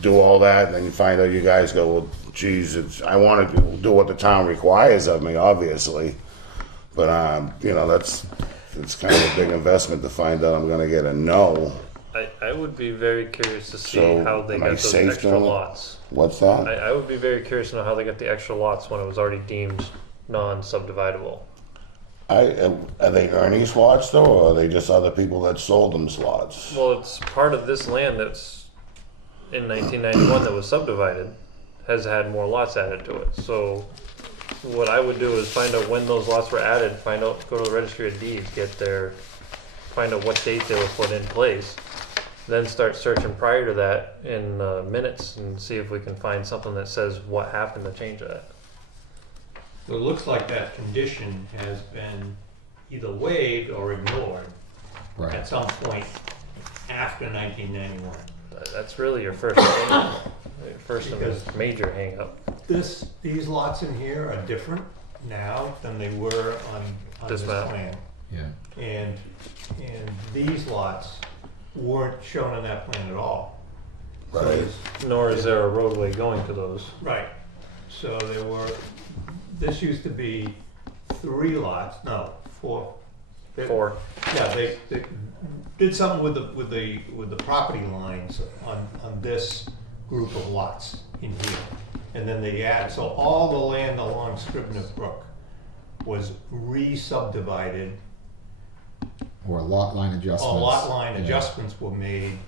do all that, and then you find out you guys go, well, geez, I want to do what the town requires of me, obviously, but it's kind of a big investment to find out I'm gonna get a no. I would be very curious to see So, how they am I got those safe extra doing it? lots. What's that? I would be very curious to know how they got the extra lots when it was already deemed non-subdividable. Are they Ernie's slots though, or are they just other people that sold them slots? Well, it's part of this land that's in 1991 that was subdivided, has had more lots added to it. So what I would do is find out when those lots were added, go to the registry of deeds, find out what date they were put in place, then start searching prior to that in minutes and see if we can find something that says what happened to change that. So it looks like that condition has been either waived or ignored Right. at some point after 1991. That's really your first hang your first and Because- major hang up. These lots in here are different now than they were on This this map. plan. Yeah. And these lots weren't shown on that plan at all. So Right. Nor is there a roadway going to those. Right, so this used to be 3 lots, no, 4. Four. Yeah, they did something with the property lines on this group of lots in here. And then they add, so all the land along Scribner Brook was re-subdivided. Or lot line adjustments. All lot line Yeah. adjustments were made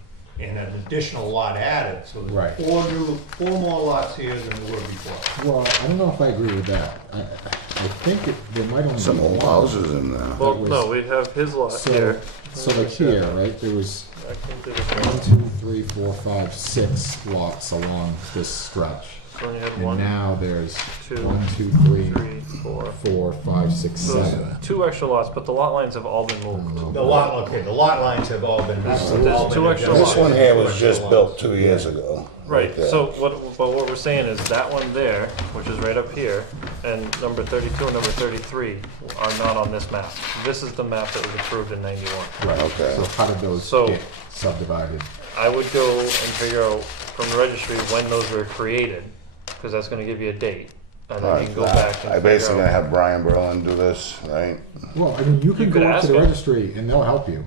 and an additional lot added, so Right. there's 4 more lots here than there were before. Well, I don't know if I agree with that. I think there might only Some be old one. houses in there. Well, was- no, we'd have his lot So, here. so like here, right, there was I think there was 1, 2, 3, 4, 5, 6 lots along this stretch. only had And 1, now there's 2, 1, 2, 3, 3, 4. 4, 5, 6, So there's 7. 2 extra lots, but the lot lines have all been moved. The lot lines have all been. there's 2 extra This lots. one here was just built 2 years ago. Right, there. so but what we're saying is that one there, which is right up here, and number 32 and number 33 are not on this map. This is the map that was approved in 91. Right. Okay. So how did those So- get subdivided? I would go and figure out from the registry when those were created, because that's gonna give you a date. And then you can go back and I basically figure gonna out. have Brian Berlin do this, right? Well, I mean, you can You could go up ask to the them. registry and they'll help you.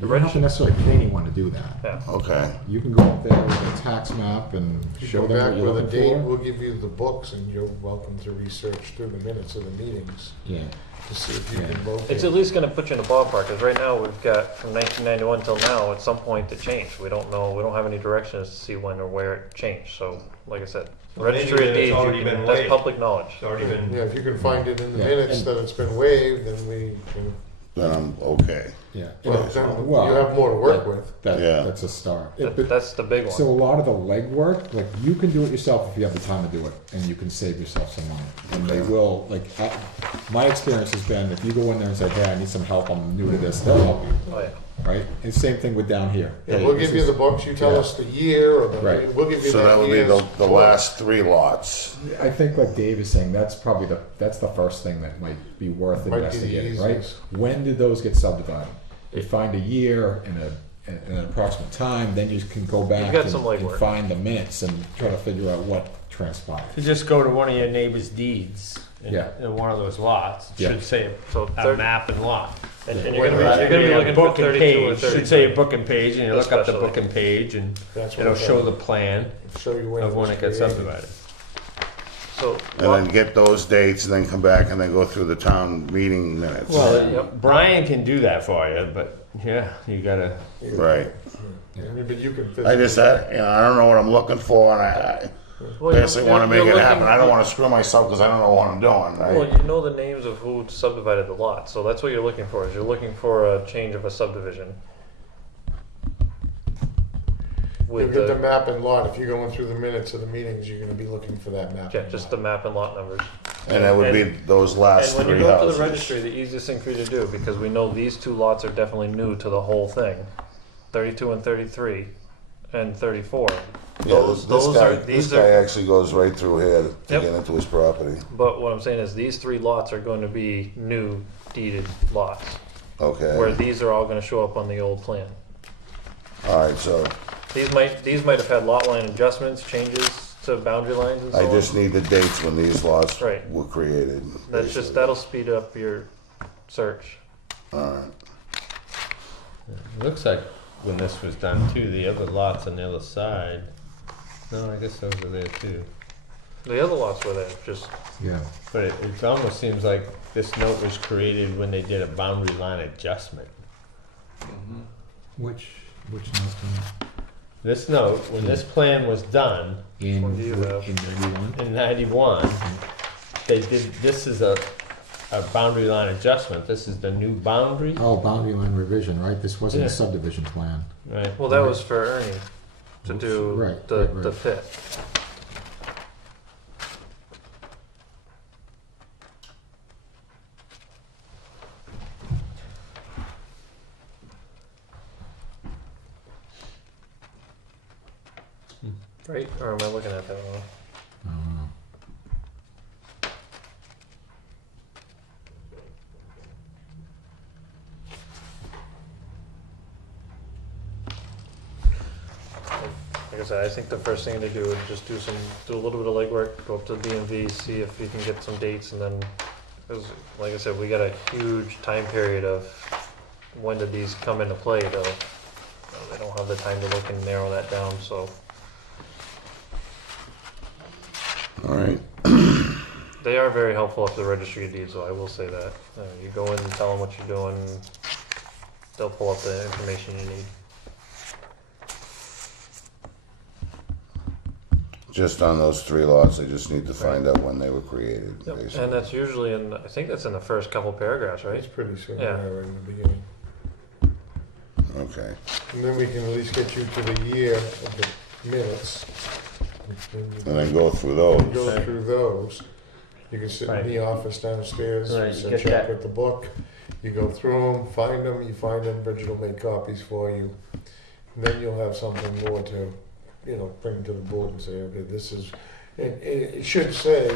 You don't have to necessarily pay anyone to do that. Yeah. Okay. You can go up there with a tax map and show Go them back what you're with a looking date, for. we'll give you the books and you're welcome to research through the minutes of the meetings Yeah. to see if you Yeah. can vote. It's at least gonna put you in the ballpark, because right now, we've got from 1991 till now, at some point it changed. We don't know, we don't have any direction as to see when or where it changed, so, like I said, Well, maybe registry then of it's deeds, already you been can, that's waived. public knowledge. It's already been. Yeah, if you can find it in the Yeah, minutes and- that it's been waived, then we can, Then I'm okay. Yeah. well, then Well, you have more to work with. Yeah. That's a start. That- That's the big So a one. lot of the legwork, like you can do it yourself if you have the time to do it, and you can save yourself some money. And they will, like, my experience has been, if you go in there and say, "Hey, I need some help. I'm new to this," they'll help you, Oh, yeah. right? And same thing with down here. Yeah, Hey, we'll this give you is- the books, you tell yeah. us the year, or the, Right. we'll give you So that would be year's the last 3 lots. I think, like Dave is saying, that's probably that's the first thing that might be worth Might be the investigating, right? easiest. When did those get subdivided? You find a year and an approximate time, then you can go back got and, some and legwork. find the minutes and try to figure out what transpired. If you just go to one of your neighbor's deeds in, Yeah. in one of those lots, it Yeah. should say So a 30, map and lot. and When you're gonna that- be A looking for book and 32 or page, should 33. say a book and page, and you look up the Especially. book and page, and That's what it'll I'm show saying. the plan Show you when of when was it gets created. subdivided. So, And then get those dates and then come back and then go through the town meeting minutes. Well, Yep. Brian can do that for you, but yeah, you gotta. Right. I mean, but you can I just, I don't know what I'm looking for, and I well, basically want to make you're it happen. looking- I don't want to screw myself because I don't know what I'm doing, Well, right? you know the names of who subdivided the lot, so that's what you're looking for. Is you're looking for a change of a subdivision. You'll With get the the, map and lot, if you're going through the minutes of the meetings, you're gonna be looking for that map. yeah, and just lot. the map and lot numbers. And that would be those last And when 3 you go to houses. the registry, the easiest thing for you to do, because we know these 2 lots are definitely new to the whole thing, 32 and 33, and 34. Yeah, Those this these guy are. actually goes right through here to Yep. get into his property. But what I'm saying is these 3 lots are going to be new deeded lots, where Okay. these are all going to show up on the old plan. All right, so These might have had lot line adjustments, changes to boundary lines and so I on. just need the dates when these lots Right. were created. That's just, basically. that'll speed up your search. All right. It looks like when this was done too, the other lots on the other side. No, I guess those are there too. The other lots were there, just, Yeah. But it almost seems like this note was created when they did a boundary line adjustment. Which note? This note, when this plan was done In What do you have? in 91. in '91, they did. This is a boundary line adjustment. This is the new boundary, Oh, boundary line revision, right? This wasn't Yeah. a subdivision plan. right? well, that was for Ernie to do Right, the right. the pit. Right, or am I looking at that wrong? I don't know. Like I said, I think the first thing to do is just do a little bit of legwork, go up to the DMV, see if you can get some dates, and then, because, like I said, we got a huge time period of when did these come into play, though. They don't have the time to look and narrow that down, so All right. they are very helpful at the registry of deeds, though, I will say that. You go in and tell them what you're doing, they'll pull up the information you need. Just on those 3 lots, I just need to find out when they were created, Yep. basically. And that's usually in, I think that's in the first couple paragraphs, right? It's pretty soon, Yeah. right in the beginning. Okay. And then we can at least get you to the year of the minutes. And then go through those. Go through those. You can sit in the office downstairs, Right, set get you up that. with the book. You go through them, find them, you find them, Bridget will make copies for you. And then you'll have something more to, bring to the board and say, okay, this is, and it should say,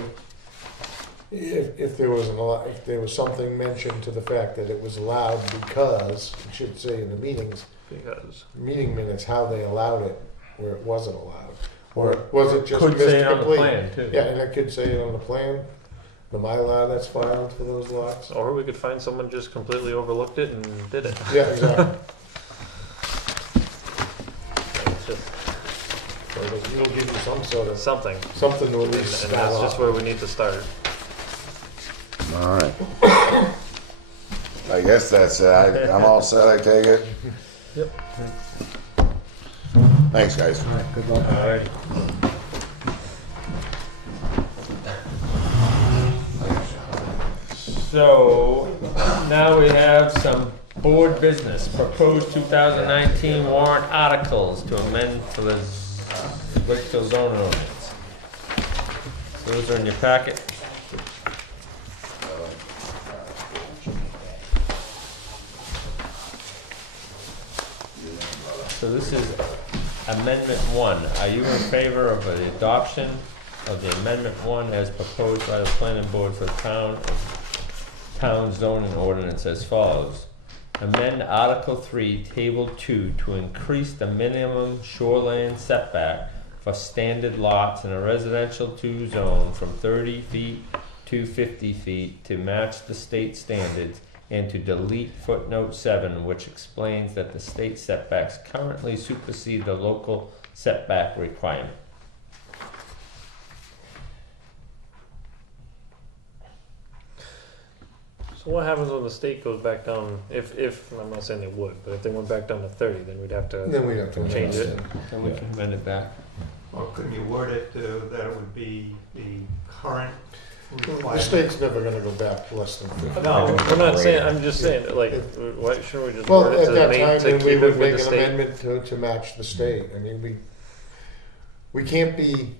if there was if there was something mentioned to the fact that it was allowed because, it should say in the Because meeting minutes, how they allowed it, where it wasn't allowed. Or Or was it just could say it missed on the complete? plan too. Yeah, and it could say it on the plan, the Mylar that's filed for those lots. Or we could find someone just completely overlooked it and did it. Yeah, exactly. it'll give you some sort of, something. something to at And least and start that's just off. where we need to start. All right. I guess that's it. I'm all set, I take it? Yep. Thanks, guys. All right, good luck. Alrighty. So, now we have some board business. Proposed 2019 warrant articles to amend for the Wakefield zoning ordinance. Those are in your packet. So this is Amendment 1. Are you in favor of the adoption of the Amendment 1 as proposed by the planning board for the town zoning ordinance as follows? Amend Article 3, Table 2 to increase the minimum shoreline setback for standard lots in a residential 2 zone from 30 feet to 50 feet to match the state standards, and to delete footnote 7, which explains that the state setbacks currently supersede the local setback requirement. So what happens when the state goes back down, if, I'm not saying they would, but if they went back down to 30, then we'd have to Then we have to change it. And we can amend it back. Or couldn't you word it that it would be the current The requirement? state's never gonna go back less than 50. No, We're not saying, I'm just saying, that, like, why shouldn't we just Well, word it at to that main, time, to then keep we it would with make the an state? amendment to match the state. I mean, we can't be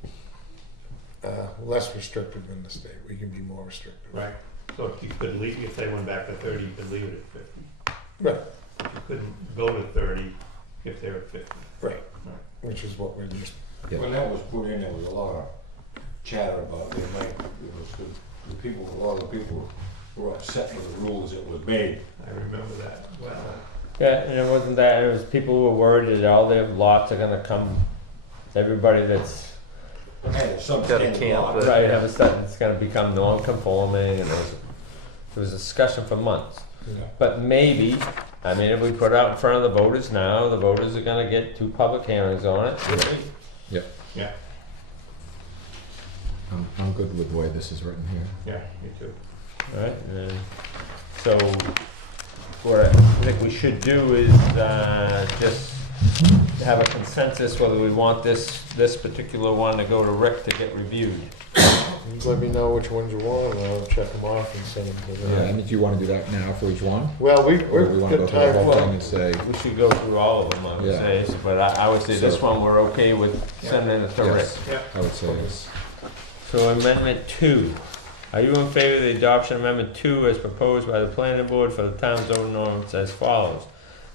less restrictive than the state. We can be more restrictive. right. So if you could leave, if they went back to 30, you could leave it at 50. Right, You couldn't go to 30 if they're at 50. right. Which is what we're just, Yeah. When that was put in, there was a lot of chatter about the amount, the people, a lot of the people were upset with the rules that was made. I remember that well. Yeah, and it wasn't that, it was people who were worried that all their lots are gonna come, everybody that's Hey, some Got a standard camp lot. that- right, have a sudden, it's gonna become non-conforming, and there was a discussion for months. Yeah. But maybe, I mean, if we put it out in front of the voters now, the voters are gonna get 2 public hearings on it. Yeah, I'm good with the way this is written here. yeah, me too. Right, and so what I think we should do is just have a consensus whether we want this particular one to go to Rick to get reviewed. you let me know which ones you want, and I'll check them off and send them to Yeah, them. and do you want to do that now for each one? Well, Or do we we've want to go got through the time. whole thing and say, We should go through all of them, I would Yeah. say, but I would say this So- one we're okay with sending it to Rick. yes, Yeah. I would say yes. So Amendment 2. Are you in favor of the adoption of Amendment 2 as proposed by the planning board for the town zoning ordinance as follows?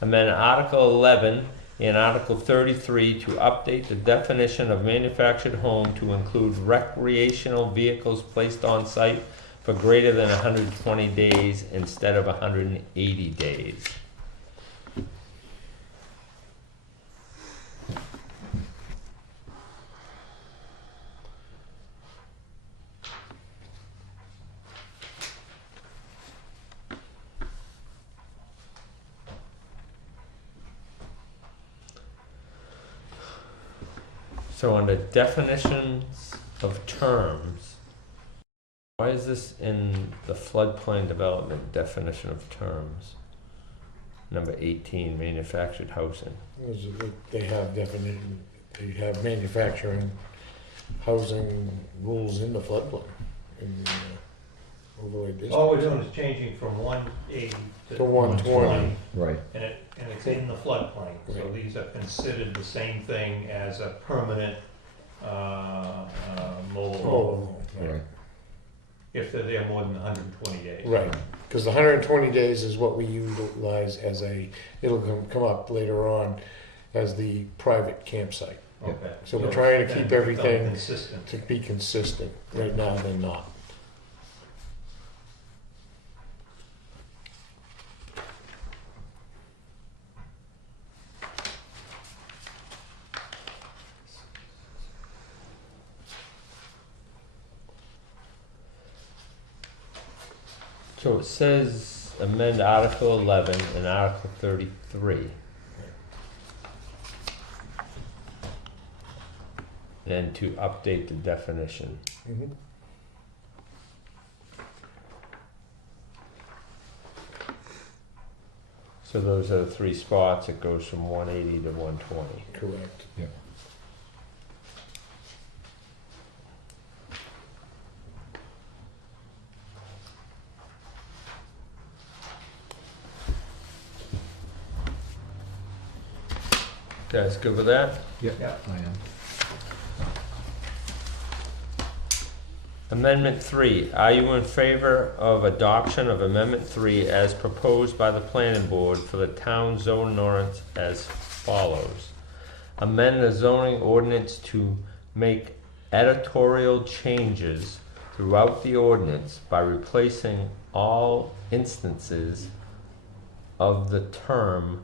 Amend Article 11 and Article 33 to update the definition of manufactured home to include recreational vehicles placed on site for greater than 120 days instead of 180 days. So under definitions of terms, why is this in the floodplain development definition of terms? Number 18, manufactured housing. They have definition, they have manufacturing, housing rules in the floodplain, in the overlay district. All we're doing is changing from 180 To 120. Right. And it's in the floodplain, so Right. these are considered the same thing as a permanent mobile Oh, Right. if they're there more than 120 days. right, because the 120 days is what we utilize as it'll come up later on as the private campsite. Okay. So we're trying to then keep become everything consistent. to be consistent. Right now, they're not. So it says amend Article 11 and Article 33. and to update the definition. Mhm. So those are the three spots. It goes from 180 to 120. Correct. Guys, good with that? Yep, Yeah. I am. Amendment 3. Are you in favor of adoption of Amendment 3 as proposed by the planning board for the town zoning ordinance as follows? Amend the zoning ordinance to make editorial changes throughout the ordinance by replacing all instances of the term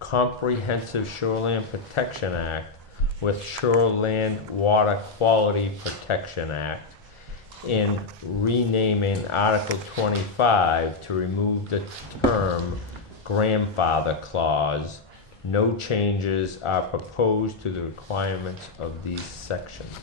Comprehensive Shoreland Protection Act with Shoreland Water Quality Protection Act, in renaming Article 25 to remove the term grandfather clause. No changes are proposed to the requirements of these sections.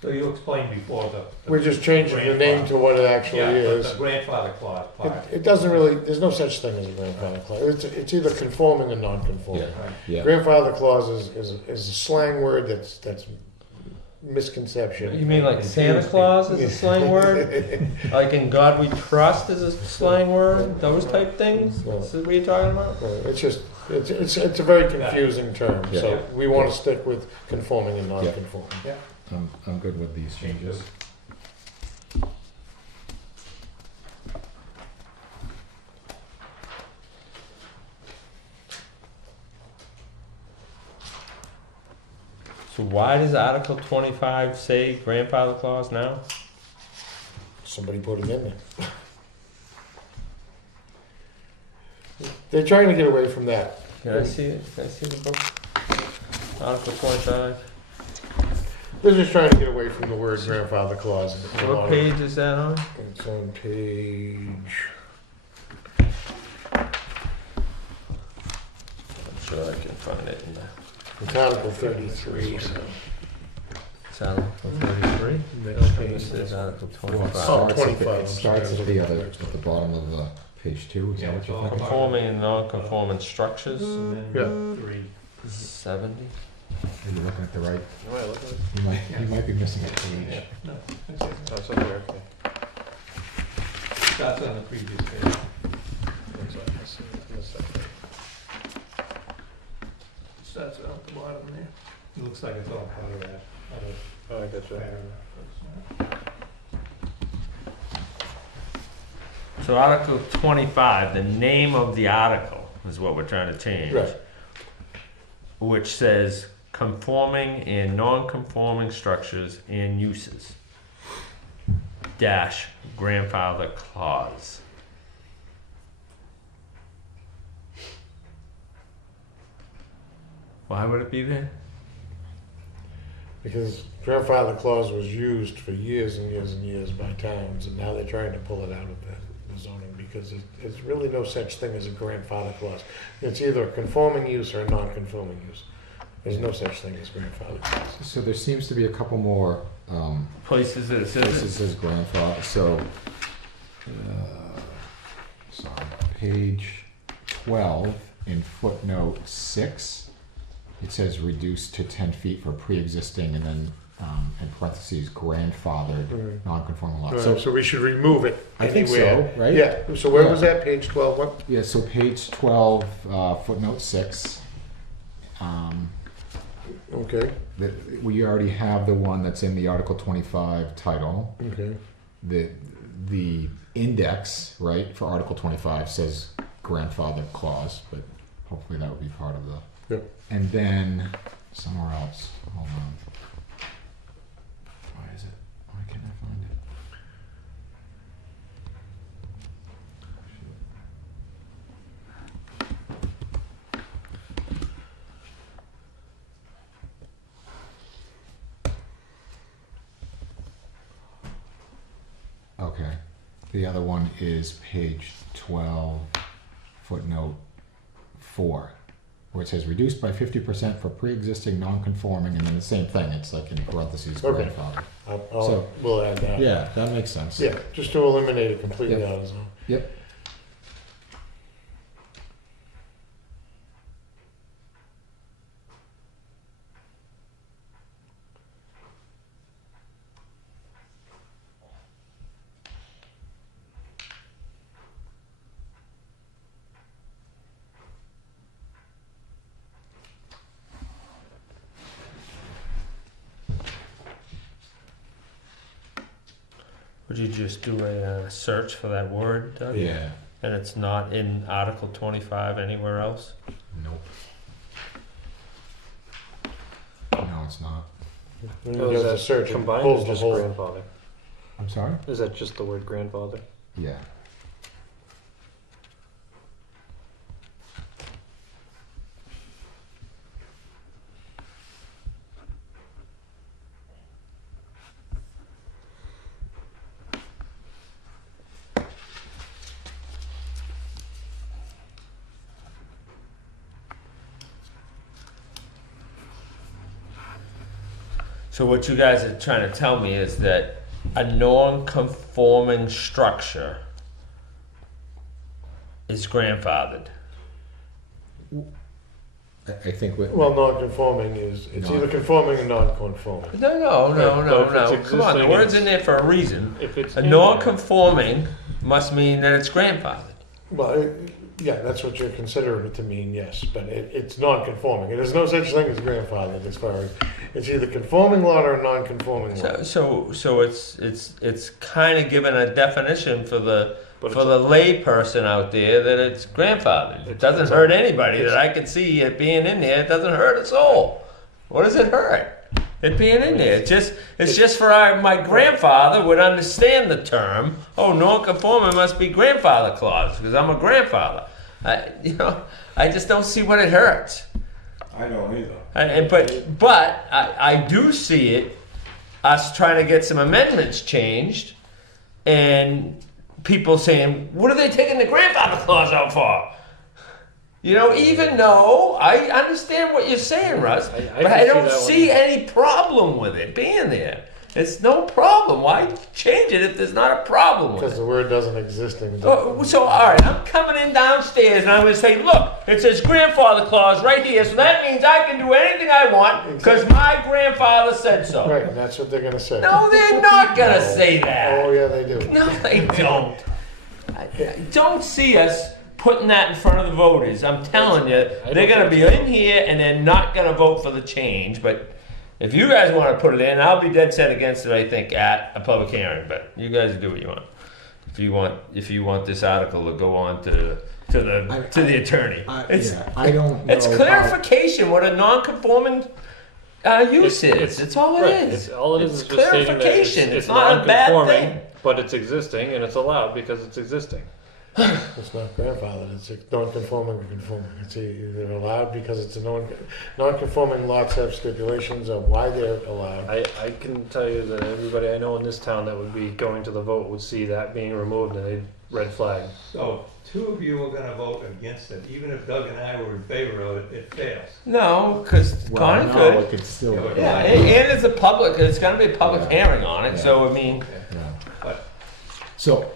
So you explained before We're just changing the name to what it actually yeah, is. but the grandfather clause part. It doesn't really, there's no such thing as a grandfather clause. It's either conforming or non-conforming. Right. Yeah. Grandfather clause is a slang word that's misconception. You mean like Santa Claus is a slang word? Like in God We Trust is a slang word? Those type things? No. Is that what you're talking about? It's just, it's a very confusing term, Yeah. so we want to stick with conforming and non-conforming. I'm good with these changes. So why does Article 25 say grandfather clause now? Somebody put it in there. They're trying to get away from that. Can I see it? Can I see the book? Article 25. They're just trying to get away from the word grandfather clause. What page is that on? It's on page. I'm sure I can find it in there. It's Article 33. So. It's Article 33? Next page. This is Article Well, it 25. starts, 25, it starts I'm at the sorry. other, at the bottom of page 2. Is Yeah, that what it's you're all thinking? Conforming and non-conforming structures, Amendment 3. 70. Are you looking at the right? Am I looking at You might be missing a page. Yeah, no, that's it. Oh, it's up there, okay. That's on the previous page. Looks like I see it in a second. Starts at the bottom there. It looks like it's all part of that. Oh, I got you. Paragraph. So Article 25, the name of the article is what we're trying to change. Right. Which says conforming and non-conforming structures and uses. Dash grandfather clause. Why would it be there? Because grandfather clause was used for years and years and years by towns, and now they're trying to pull it out of the zoning because there's really no such thing as a grandfather clause. It's either a conforming use or a non-conforming use. There's no such thing as grandfather clause. So there seems to be a couple more Places that it says places as grandfather. So, sorry, page 12 in footnote 6, it says reduced to 10 feet for pre-existing, and then in parentheses grandfathered Right. non-conforming lot. So, So we should remove it I think anywhere. so, right? Yeah, so where Yeah. was that, page 12? What? yeah, so page 12, footnote 6. Okay, We already have the one that's in the Article 25 title. okay. The index, right, for Article 25 says grandfather clause, but hopefully that would be part of the. Yep. And then somewhere else, hold on. Why is it? Why can't I find it? Oh, Okay. The other one is page 12, footnote 4, where it says reduced by 50% for pre-existing non-conforming, and then the same thing. It's like in parentheses, Okay. grandfather. So we'll add that. Yeah, that makes sense. Yeah, just to eliminate it completely Yep. out of zone. Yep. Would you just do a search for that word, Doug? Yeah. And it's not in Article 25 anywhere else? Nope. No, it's not. When he Oh, does is the that search, it combined pulls or the just whole. grandfather? I'm sorry? Is that just the word grandfather? Yeah. So what you guys are trying to tell me is that a non-conforming structure is grandfathered. I think what. Well, non-conforming is, it's either conforming or non-conforming. No. But if it's Come on, the existing, word's in it's- there for a reason. If it's A in non-conforming must mean that it's grandfathered. Well, yeah, that's what you're considering it to mean, yes, but it's non-conforming. There's no such thing as grandfathered as far as, it's either conforming lot or a non-conforming lot. So it's kind of given a definition for the But for it's- the lay person out there that it's grandfathered. It doesn't it's- hurt anybody it's- that I can see it being in there. It doesn't hurt a soul. What does it hurt? It being in there. It's just for my grandfather would understand the term. Oh, non-conforming must be grandfather clause because I'm a grandfather. I just don't see what it hurts. I don't either. But I do see it, us trying to get some amendments changed, and people saying, what are they taking the grandfather clause out for? Even though I understand what you're saying, Russ, I but I can see don't that see any problem with it being there. It's no problem. Why change it if there's not a problem with Because it? the word doesn't exist in. So, all right, I'm coming in downstairs and I'm going to say, look, it says grandfather clause right here, so that means I can do anything I want because my grandfather said so. Right, and that's what they're gonna say. No, they're not going to say that. Oh, yeah, they do. No, they don't. I don't see us putting that in front of the voters. I'm telling you, I they're don't going to be think in here and they're not going to vote for the change. But if you guys want to put it in, I'll be dead set against it, I think, at a public hearing. But you guys do what you want. If you want this article to go on to the attorney. I don't know. It's clarification what a non-conforming use is. It's all it Right. is. All it is It's just stating that clarification. it's not a bad non-conforming, thing. but it's existing and it's allowed because it's existing. It's not grandfathered, it's non-conforming or conforming. It's either allowed because it's a non-conforming lots have stipulations of why they're allowed. I can tell you that everybody I know in this town that would be going to the vote would see that being removed and they'd red flag. So, two of you are gonna vote against it, even if Doug and I were in favor of it, it fails. No, because Well, Connie no, could. it could still. Yeah, Yeah, and it's a public. It's going to be a public Yeah. hearing on it. Yeah. So I mean, Yeah. But So,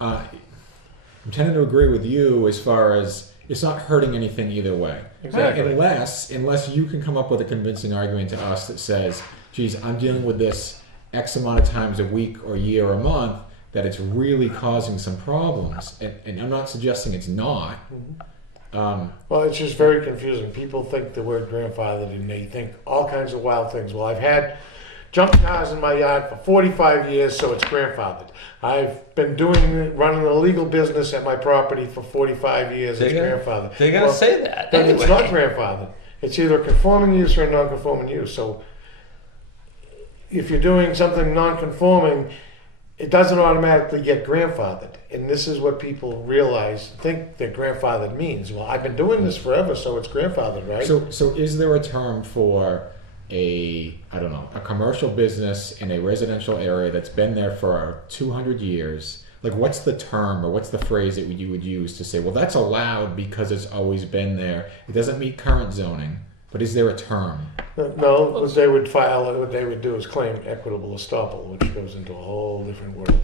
I'm tending to agree with you as far as it's not hurting anything either way. Exactly. Unless you can come up with a convincing argument to us that says, geez, I'm dealing with this X amount of times a week or year or month, that it's really causing some problems. And I'm not suggesting it's not. Well, it's just very confusing. People think the word grandfathered and they think all kinds of wild things. Well, I've had junk cars in my yard for 45 years, so it's grandfathered. I've been running a legal business at my property for 45 years, it's grandfathered. they're going to say that. But Anyway. it's not grandfathered. It's either a conforming use or a non-conforming use. So if you're doing something non-conforming, it doesn't automatically get grandfathered. And this is what people think that grandfathered means. Well, I've been doing this forever, so it's grandfathered, right? So is there a term for I don't know, a commercial business in a residential area that's been there for 200 years, like what's the term or what's the phrase that you would use to say, well, that's allowed because it's always been there. It doesn't meet current zoning, but is there a term? No, what they would file, what they would do is claim equitable estoppel, which goes into a whole different world.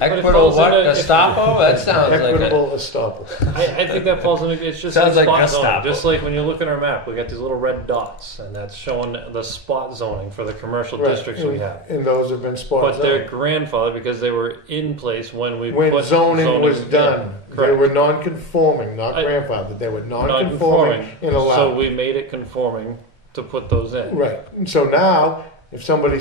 Equitable what? Gestapo? That sounds like Equitable estoppel. I think that falls into, it's just Sounds like like spot zoning. Gestapo. Just like when you look at our map, we got these little red dots, and that's showing the spot zoning for the commercial Right. districts we have. And those have been spot But they're zoned. grandfathered because they were in place when we When put zoning was in. done, they Correct. were non-conforming, not I- grandfathered. They were Non-conforming. non-conforming and So allowed. we made it conforming to put those in. Right. So now, if somebody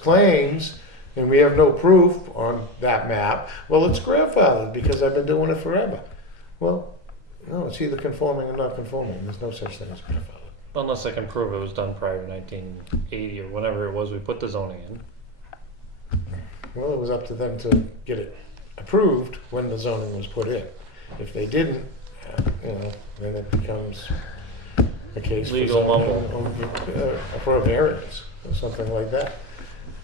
claims, and we have no proof on that map, well, it's grandfathered because I've been doing it forever. Well, no, it's either conforming or not conforming. There's no such thing as grandfathered. Unless I can prove it was done prior to 1980 or whenever it was we put the zoning in. Well, it was up to them to get it approved when the zoning was put in. If they didn't, then it becomes a case Legal for a variance or something like that.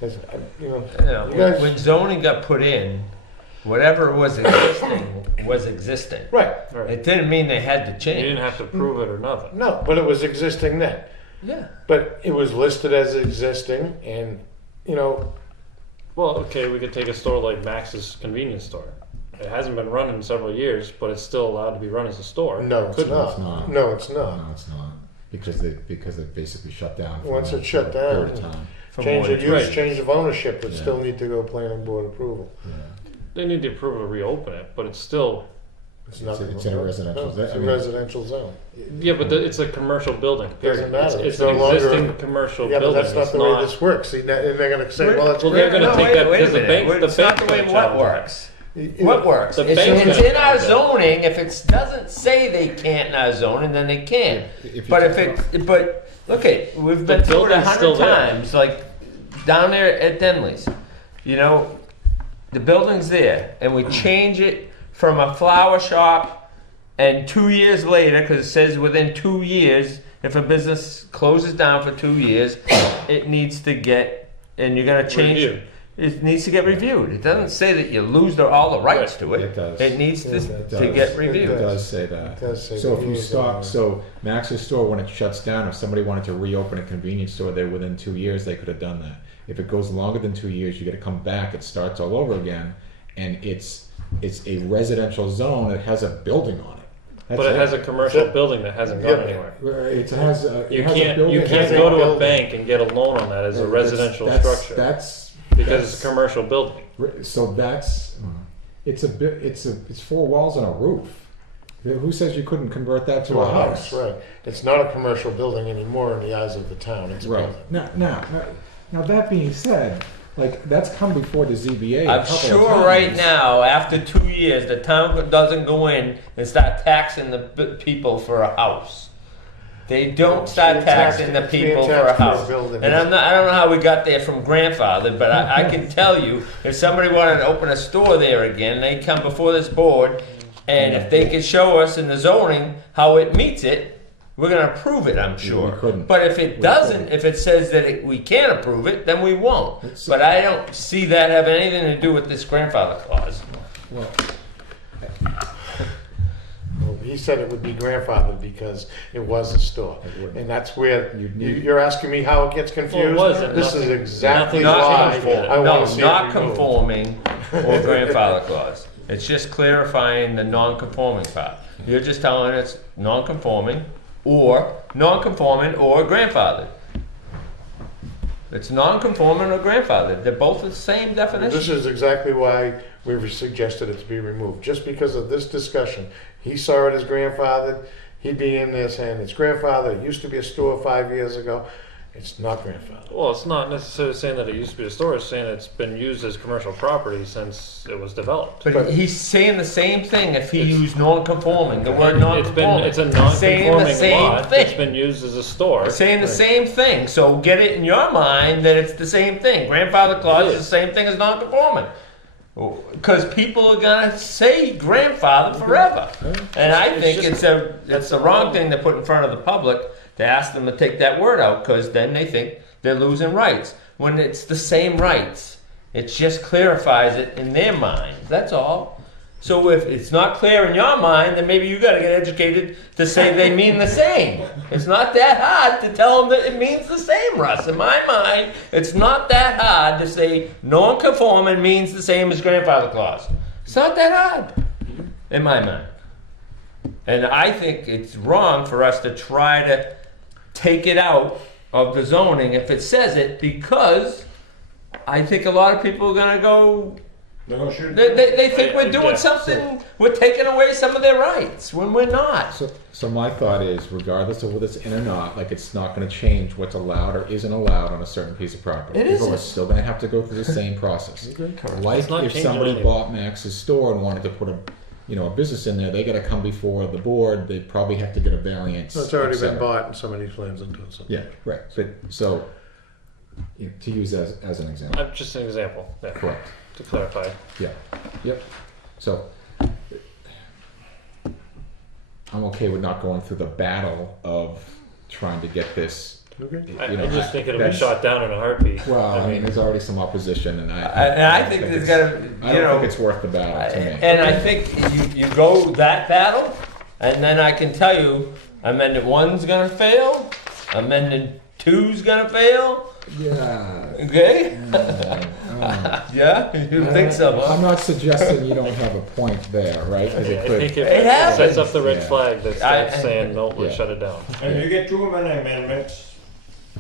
Because, you when guys, zoning got put in, whatever was existing. right? Right. It didn't mean they had to You change. didn't have to prove it or nothing. No, but it was existing then. Yeah. But it was listed as existing, and Well, okay, we could take a store like Max's convenience store. It hasn't been run in several years, but it's still allowed to be run as a store. no, it's Could- not. It's not. No, it's not. No, it's not. Because they basically shut down. for Once a- it's shut for a period down, of time. For Change more of than- use, Right. change of ownership would Yeah. still need to go planning board approval. Yeah. They need the approval to reopen it, but it's still, It's It's in a residential zone. It's I a mean- residential zone. yeah, but it's a commercial building. Period. Doesn't matter. It's It's an no longer- existing commercial Yeah, but building. that's not It's the way this works. See, and they're going to say, well, it's Well, they're great. gonna take that because the a bank- minute. the It's not bank the way gonna what challenge works. You- What works? The It's, bank's it's gonna in our challenge it. zoning. If it doesn't say they can't in our zoning, then they can. If you But take- look at, we've been through it building's still 100 there. times, like down there at Denley's. The building's there, and we change it from a flower shop, and 2 years later, because it says within 2 years, if a business closes down for 2 years, it needs to get, and you're gonna change. Reviewed. It needs to get reviewed. It doesn't say that you lose all the rights to it. It does. It needs It to does. get It reviewed. does say that. It does say So that if you it is stop, on- so Max's store, when it shuts down, if somebody wanted to reopen a convenience store there within 2 years, they could have done that. If it goes longer than 2 years, you got to come back. It starts all over again, and it's a residential zone that has a building on it. That's But it it. has a commercial That's it. building that hasn't gone Yeah. anywhere. It has a. You it has a can't building. you It can't has a go to a building. bank and get a loan on that as a residential structure That's because it's a commercial building. So that's it's it's 4 walls and a roof. Who says you couldn't convert that to a house? Right. It's not a commercial building anymore in the eyes of the town. It's a Right. building. Now that being said, like that's come before the ZBA. I'm a couple sure of times. right now, after 2 years, the town doesn't go in and start taxing the people for a house. They don't start It's being taxing the taxed- it's being people for a taxed for a house. building. And I don't know how we got there from grandfather, but I can tell you, if somebody wanted to open a store there again, they come before this board, and if they can show us in the zoning how it meets it, we're gonna approve it, I'm sure. we couldn't. But if it We doesn't, couldn't. if it says that we can't approve it, then we won't. It's- But I don't see that having anything to do with this grandfather clause. Well, Well, he said it would be grandfathered because it was a store. It wouldn't. And that's where You'd need- you're asking me how it gets confused? wasn't. This is Nothing- exactly nothing why conformed. I No, want to see it not removed. conforming or grandfather clause. It's just clarifying the non-conforming part. You're just telling it's non-conforming or grandfathered. It's non-conforming or grandfathered. They're both the same This definition. is exactly why we've suggested it to be removed, just because of this discussion. He saw it as grandfathered, he'd be in there saying it's grandfathered, it used to be a store 5 years ago, it's not grandfathered. Well, it's not necessarily saying that it used to be a store. It's saying it's been used as commercial property since it was developed. But he's saying the same thing if he used non-conforming. The word It's non-conforming. a He's saying the non-conforming same lot that's thing. been used as a store. It's saying the same thing. So get it in your mind that it's the same thing. Grandfather clause is the same thing as non-conforming. Because people are gonna say grandfather forever, and I think it's the wrong thing to put in front of the public to ask them to take that word out, because then they think they're losing rights. When it's the same rights, it just clarifies it in their minds. That's all. So if it's not clear in your mind, then maybe you got to get educated to say they mean the same. It's not that hard to tell them that it means the same, Russ. In my mind, it's not that hard to say non-conforming means the same as grandfather clause. It's not that hard, in my mind. And I think it's wrong for us to try to take it out of the zoning if it says it, because I think a lot of people are going to go, They're gonna shoot. they think we're doing Yeah, something, we're taking away some of their rights when we're not. So my thought is, regardless of whether it's in or not, like, it's not gonna change what's allowed or isn't allowed on a certain piece of property. It People are isn't. still gonna have to go through the same process. Like, It's not if changing somebody anything. bought Max's store and wanted to put a business in there, they gotta come before the board, they probably have to get a variance. It's already et been cetera. bought and somebody's plans on doing something. Yeah, right, but, so, to use as an example, Just an example, yeah, correct, to clarify. yeah, yep, so. I'm okay with not going through the battle of trying to get this. Okay. I just think it'll be that's- shot down in a heartbeat. Well, I mean, there's already some opposition, and I think there's got to, I you don't know, think it's worth the battle to me. and I think you go that battle, and then I can tell you, Amendment 1's gonna fail, Amendment 2's gonna fail. Yeah. Okay? Um, Yeah, you think so? I'm Huh? not suggesting you don't have a point there, right? 'Cause I it could- think It it happens. sets up the red Yeah. flag that's saying, no, let's Yeah. shut it down. And if you get too many amendments,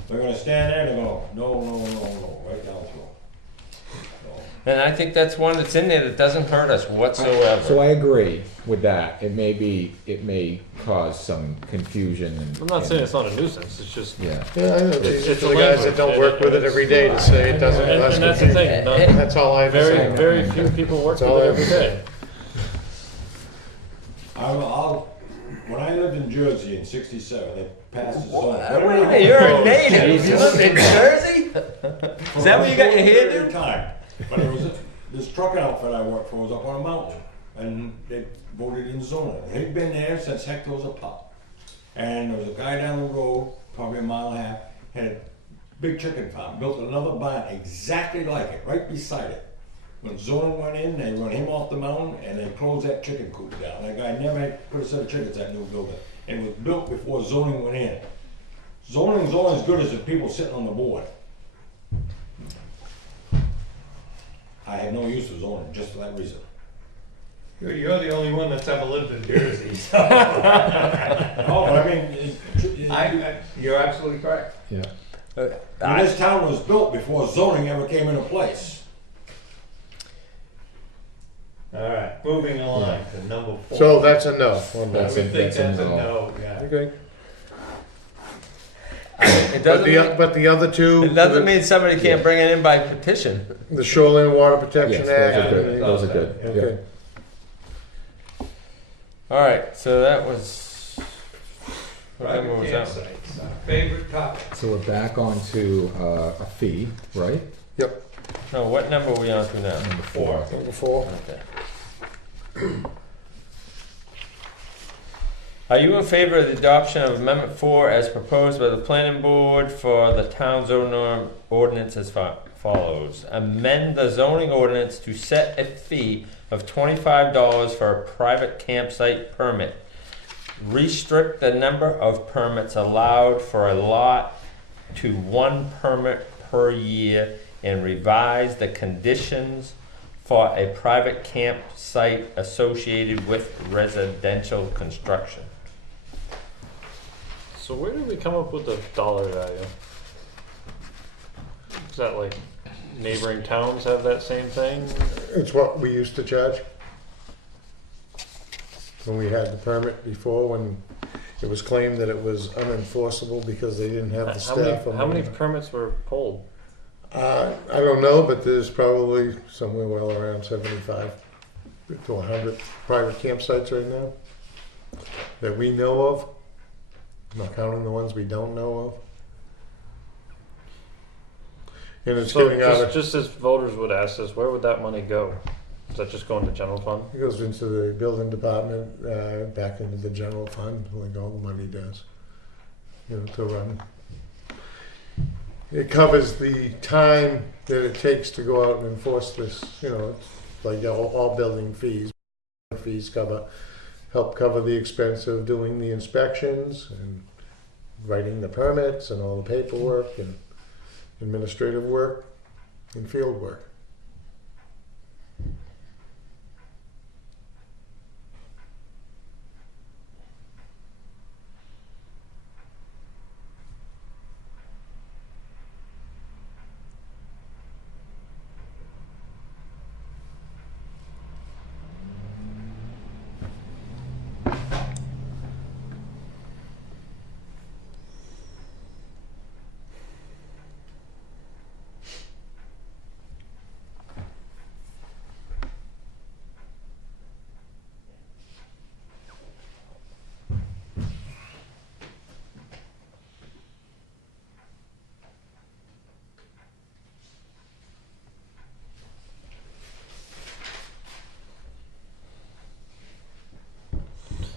they're gonna stand there and go, no, right down through. And I think that's one that's in there that doesn't hurt us So whatsoever. I agree with that. It may cause some confusion. I'm not saying it's not a nuisance, it's just, Yeah. Yeah, I know, it's easy It's for a the guys that language, don't work with it every day to say it doesn't, and less that's the confusing. thing, not- That's all I have to very, say. very few people work That's with all it I every have to day. When I lived in Jersey in '67, they passed a zone. What do you mean? You're a native. You live in Jersey? Is that where you got your hair Every done? time. But it was, this truck outfit I worked for was up on a mountain, and they voted in zoning. They've been there since Hector was a pup. And there was a guy down the road, probably a mile and a half, had a big chicken farm, built another barn exactly like it, right beside it. When zoning went in, they run him off the mountain and they closed that chicken coop down. That guy never had put a set of chickens in that new building. And it was built before zoning went in. Zoning's only as good as the people sitting on the board. I have no use for zoning, just for that reason. You're the only one that's ever lived in Jersey, so. Oh, but I mean, You're absolutely correct. Yeah. this town was built before zoning ever came into place. All right, moving along to number 4. So that's a no on I that. would think that's that's a a no. no, yeah. Okay. It doesn't, But the other two, it doesn't mean somebody can't bring it in by petition. the Shoreline Water Protection Yes, Act. those are good. Those are good. Okay. All right, so that was. What number Private was that? campsites, our favorite topic. So we're back onto a fee, right? Yep. No, what number are we on to now? Number 4. Number 4. Okay. Are you in favor of the adoption of Amendment 4 as proposed by the planning board for the town zoning ordinance as follows? Amend the zoning ordinance to set a fee of $25 for a private campsite permit. Restrict the number of permits allowed for a lot to 1 permit per year and revise the conditions for a private campsite associated with residential construction. So where did we come up with the dollar value? Is that like neighboring towns have that same thing? It's what we used to charge. When we had the permit before, when it was claimed that it was unenforceable because they didn't have the staff. How many permits were pulled? I don't know, but there's probably somewhere well around 75 to 100 private campsites right now that we know of. I'm not counting the ones we don't know of. And it's So giving out, just as voters would ask us, where would that money go? Does that just go into general fund? it goes into the building department, back into the general fund, like all the money does. to run. It covers the time that it takes to go out and enforce this, it's like all building fees. Fees help cover the expense of doing the inspections and writing the permits and all the paperwork and administrative work and field work.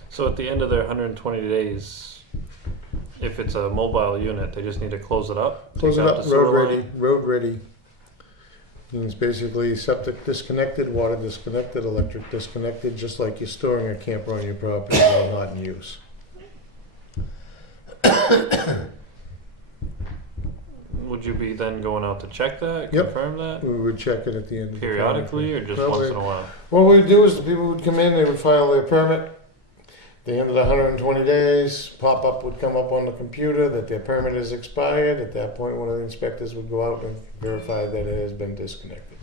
So at the end of their 120 days, if it's a mobile unit, they just need to close it up? Close it take out up, the sewer road ready, line? road ready. Means basically septic disconnected, water disconnected, electric disconnected, just like you're storing a camper on your property while not in use. Would you be then going out to check that, Yep. confirm that? We would check it at the end of the Periodically or just Well, once we- in a while? What we'd do is the people would come in, they would file their permit. At the end of the 120 days, pop-up would come up on the computer that their permit is expired. At that point, one of the inspectors would go out and verify that it has been disconnected.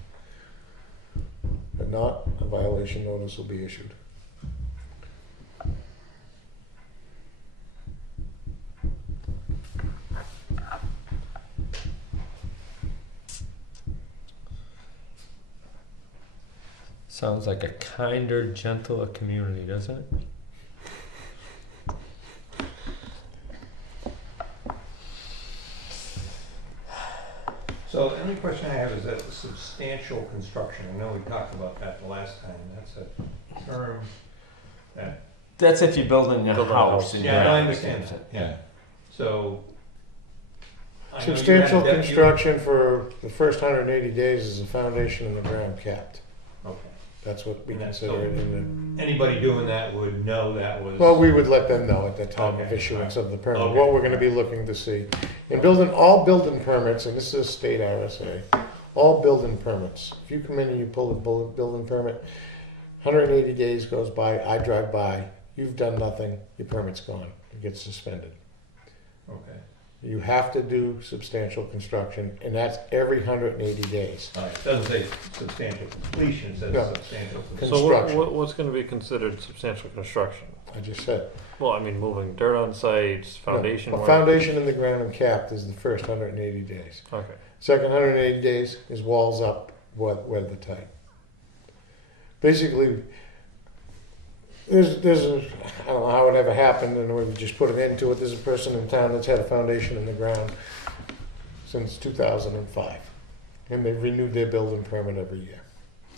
But not, a violation notice will be issued. Sounds like a kinder, gentler community, doesn't it? So the only question I have is that substantial construction, I know we talked about that the last time, that's a term that, That's if you're building a Building a house. house. and yeah, you're- I understand that, yeah. So. I know you Substantial had that- construction for the first 180 days is the foundation and the ground capped. Okay. That's what we And that's consider it in Anybody doing that would know that was. the. Well, we would let them know at the time of Okay, issuance of the permit, Okay. what we're gonna be looking to see. In building, all building permits, and this is state RSA, all building permits, if you come in and you pull a building permit, 180 days goes by, I drive by, you've done nothing, your permit's gone, it gets suspended. Okay. You have to do substantial construction, and that's every 180 days. All right, it doesn't say substantial completion, it says No. substantial So construction. what's going to be considered substantial construction? I just said. Well, I mean, moving dirt on site, foundation No, a work. foundation in the ground and capped is the first 180 days. Okay. Second 180 days is walls up, weather tight. Basically, there's a, I don't know how it ever happened, and we just put an end to it. There's a person in town that's had a foundation in the ground since 2005, and they've renewed their building permit every year,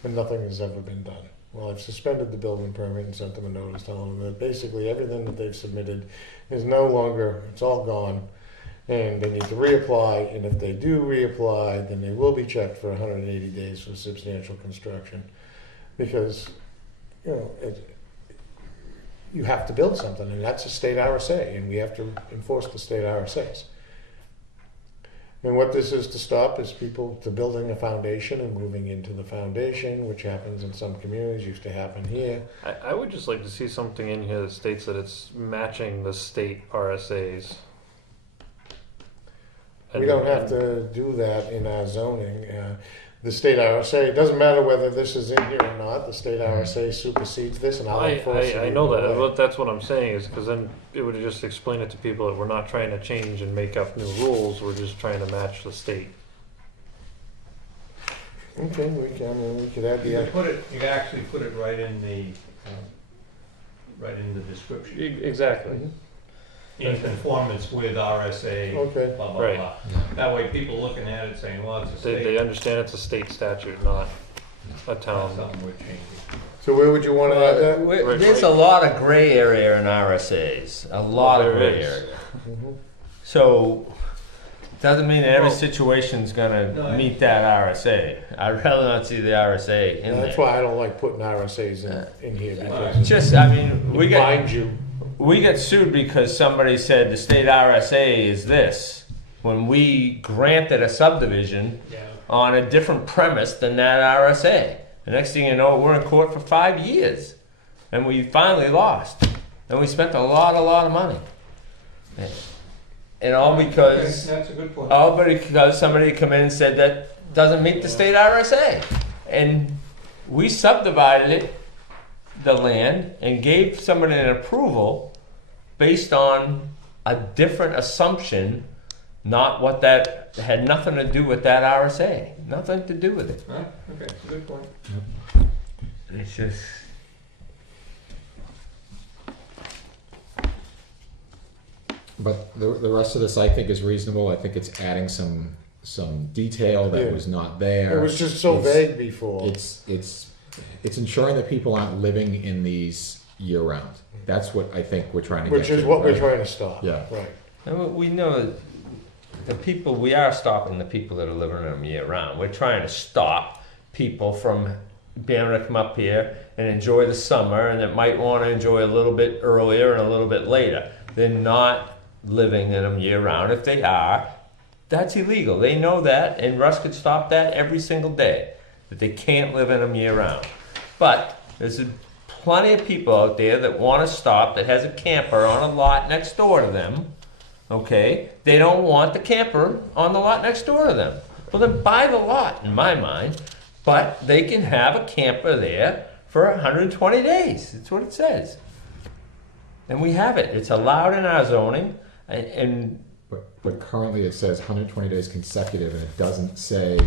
and nothing has ever been done. Well, I've suspended the building permit and sent them a notice telling them that basically everything that they've submitted is no longer, it's all gone, and they need to reapply, and if they do reapply, then they will be checked for 180 days for substantial construction, because, you have to build something, and that's a state RSA, and we have to enforce the state RSAs. And what this is to stop is people to building a foundation and moving into the foundation, which happens in some communities, used to happen here. I would just like to see something in here that states that it's matching the state RSAs. We don't have to do that in our zoning. The state RSA, it doesn't matter whether this is in here or not, the state RSA supersedes this, and I'll enforce it. I know either that, way. but that's what I'm saying is because then it would just explain it to people that we're not trying to change and make up new rules. We're just trying to match the state. Okay, we could add You the, could actually put it right in the description. Exactly. In conformance with RSA, okay. blah, blah, Right. blah. That way people looking at it saying, well, it's a They state, understand it's a state statute, not a that's town. something we're changing. So where would you want to add that? There's a lot of gray area in RSAs. A lot of there gray is. area. Mhm. So, doesn't mean that every Well- situation's No, gonna I- meet that RSA. I'd rather not see the RSA in That's there. why I don't like putting RSA's in here, because Just, I mean, it binds you. we get sued because somebody said the state RSA is this, when we granted a subdivision Yeah. on a different premise than that RSA. The next thing you know, we're in court for 5 years, and we finally lost, and we spent a lot of money, and all because Okay, that's a good point. because somebody come in and said that doesn't meet the state RSA, and we subdivided it, the land, and gave somebody an approval based on a different assumption, not what that had nothing to do with that RSA, nothing to do with it. Huh? Okay, it's a good point. It's just. But the rest of this, I think, is reasonable. I think it's adding some detail that Yeah. was not there. It was just so It's- vague before. It's ensuring that people aren't living in these year round. That's what I think we're trying to Which get is to, what we're right? trying to stop. Yeah. Right. And we know the people, we are stopping the people that are living in them year round. We're trying to stop people from being able to come up here and enjoy the summer and that might want to enjoy a little bit earlier and a little bit later. They're not living in them year round. If they are, that's illegal. They know that, and Russ could stop that every single day, that they can't live in them year round. But there's plenty of people out there that want to stop, that has a camper on a lot next door to them. Okay, they don't want the camper on the lot next door to them. Well, then buy the lot, in my mind. But they can have a camper there for 120 days. That's what it says. And we have it. It's allowed in our zoning. And But currently it says 120 days consecutive, and it doesn't say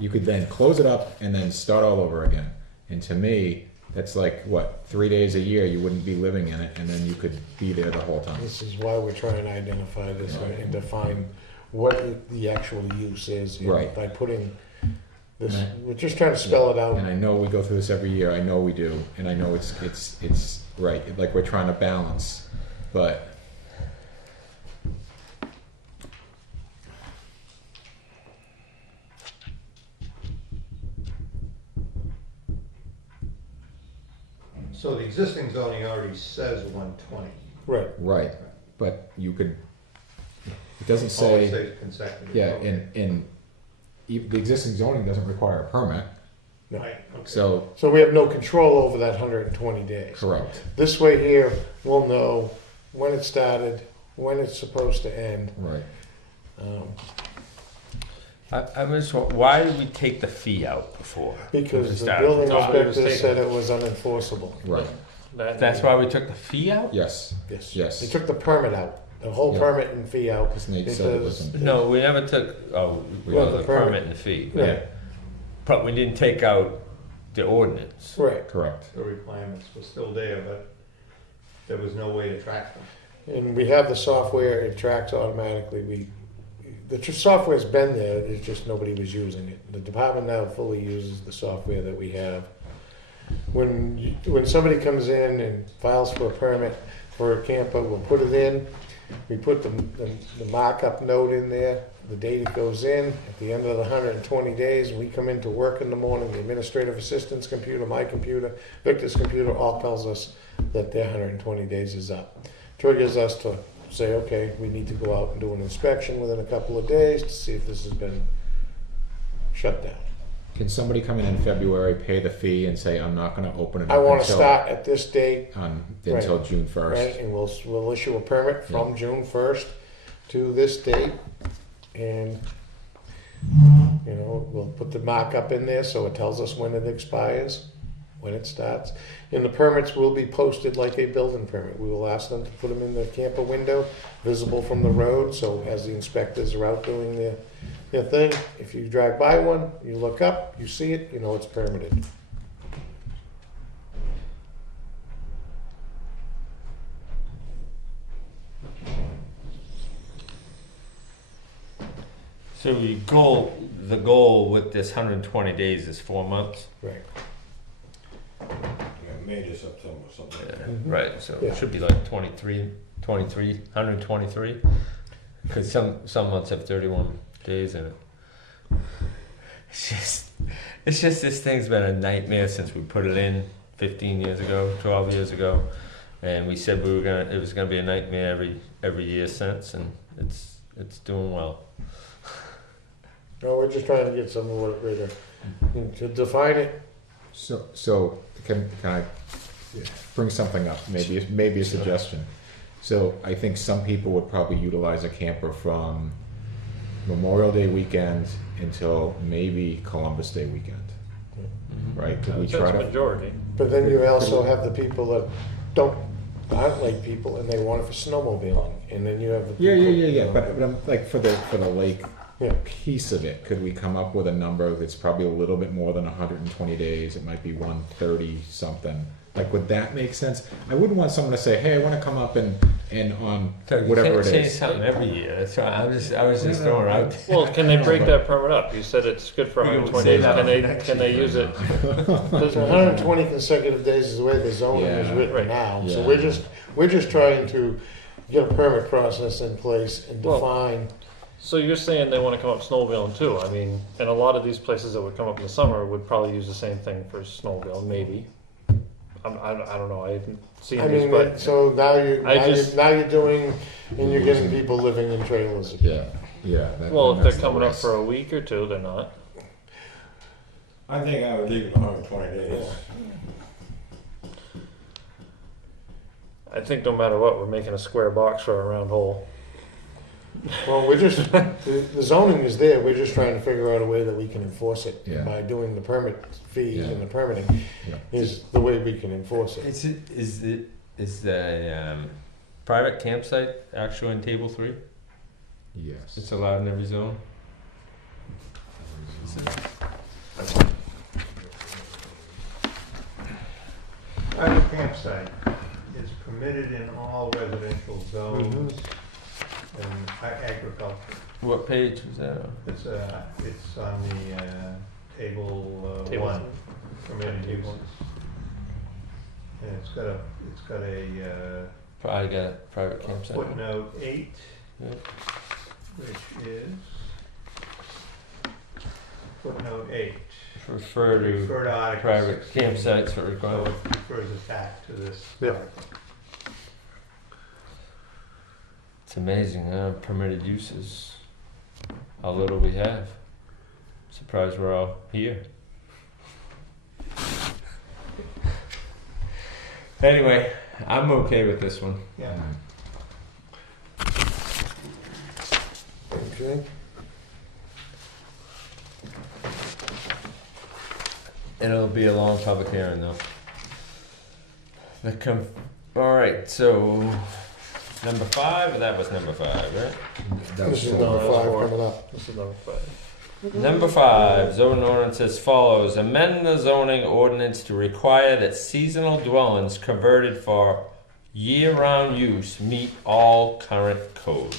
you could then close it up and then start all over again. And to me, that's like, what, 3 days a year you wouldn't be living in it, and then you could be there the whole time. This is why we're trying to identify this and define what the actual use is. And Right. By putting this, And we're just trying to spell it out. And I know we go through this every year. I know we do, and I know it's right. Like we're trying to balance, but So the existing zoning already says 120. Right. right. But you could. It doesn't Always say. says consecutive. Yeah, Okay. the existing zoning doesn't require a permit, Right, okay. so So we have no control over that 120 days. correct. This way here, we'll know when it started, when it's supposed to end. Right. I was, why did we take the fee out before? Because the Started. building Thought it was inspector taken. said it was unenforceable. Right. That's why we took the fee out? Yes. Yes. Yes. They took the permit out, the whole Yeah. permit and fee out. Because Nate said it Because- wasn't. No, we never took, Well, the the permit and the fee. Yeah. But we didn't take out the ordinance. Right. Correct. The requirements were still there, but there was no way to track them. And we have the software, it tracks automatically. The software's been there, it's just nobody was using it. The department now fully uses the software that we have. When somebody comes in and files for a permit for a camper, we'll put it in. We put the markup note in there, the date it goes in. At the end of the 120 days, we come into work in the morning, the administrative assistant's computer, my computer, Victor's computer, all tells us that their 120 days is up. Triggers us to say, okay, we need to go out and do an inspection within a couple of days to see if this has been shut down. Can somebody come in February, pay the fee, and say, "I'm not going to open it"? I want to start at this date, until June 1st. right, and we'll issue a permit from June 1st to this date, and we'll put the markup in there so it tells us when it expires, when it starts, and the permits will be posted like a building permit. We will ask them to put them in the camper window, visible from the road, so as the inspectors are out doing their thing, if you drive by one, you look up, you see it, you know it's permitted. So the goal with this 120 days is 4 months? Right. May to September, something. Right, so Yeah. it should be like 123. Because some months have 31 days in it. It's just this thing's been a nightmare since we put it in 15 years ago, 12 years ago, and we said it was gonna be a nightmare every year since, and it's doing well. No, we're just trying to get some of it greater. To define it, So can I bring something up? Maybe a suggestion. So I think some people would probably utilize a camper from Memorial Day weekend until maybe Columbus Day weekend. Right? Could we That's try the to? majority. but then you also have the people that aren't lake people and they want it for snowmobiling, and then you have the people, Yeah. But I'm like for the lake Yeah. piece of it, could we come up with a number that's probably a little bit more than 120 days? It might be 130 something. Like, would that make sense? I wouldn't want someone to say, "Hey, I want to come up and on So you whatever can't it change is." something every year. That's why I was just throwing it out there. Well, can they break that permit up? You said it's good for We can 120 say days. that Can they use it? There's 120 consecutive days is the way the zoning is Yeah. written Right. now. Yeah. So we're just trying to get a permit process in place and Well, define. So you're saying they want to come up snowmobiling too? I mean, and a lot of these places that would come up in the summer would probably use the same thing for snowmobile, maybe. I don't know. I haven't seen I these, mean, but so now you're doing, and you're getting Losing. people living in trailers. Yeah. well, if they're coming up for a week or two, they're not. I think I would leave it 120 days. I think no matter what, we're making a square box for a round hole. Well, we're just, the zoning is there, we're just trying to figure out a way that we can enforce it. Yeah. By doing the permit fees Yeah. and the permitting Yeah. is the way we can enforce it. Is the private campsite actually in table 3? Yes. It's allowed in every zone. Private campsite is permitted in all residential zones and agriculture. What page was that on? It's on the table Table 1, permitted Table uses. And it's got a Probably got a private campsite. footnote 8, Yep. which is footnote 8. Refer to Refer to Article private 16. campsites for So requirement. it refers it back to this Yeah. article. It's amazing, huh? Permitted uses. How little we have. Surprised we're all here. Anyway, I'm okay with this one. Yeah. Okay. It'll be a long public hearing though. Alright, so number 5, or that was number 5, right? That was This is so- number that's 5 four. coming up. This is number 5. Number 5, zoning ordinance as follows. Amend the zoning ordinance to require that seasonal dwellings converted for year-round use meet all current codes.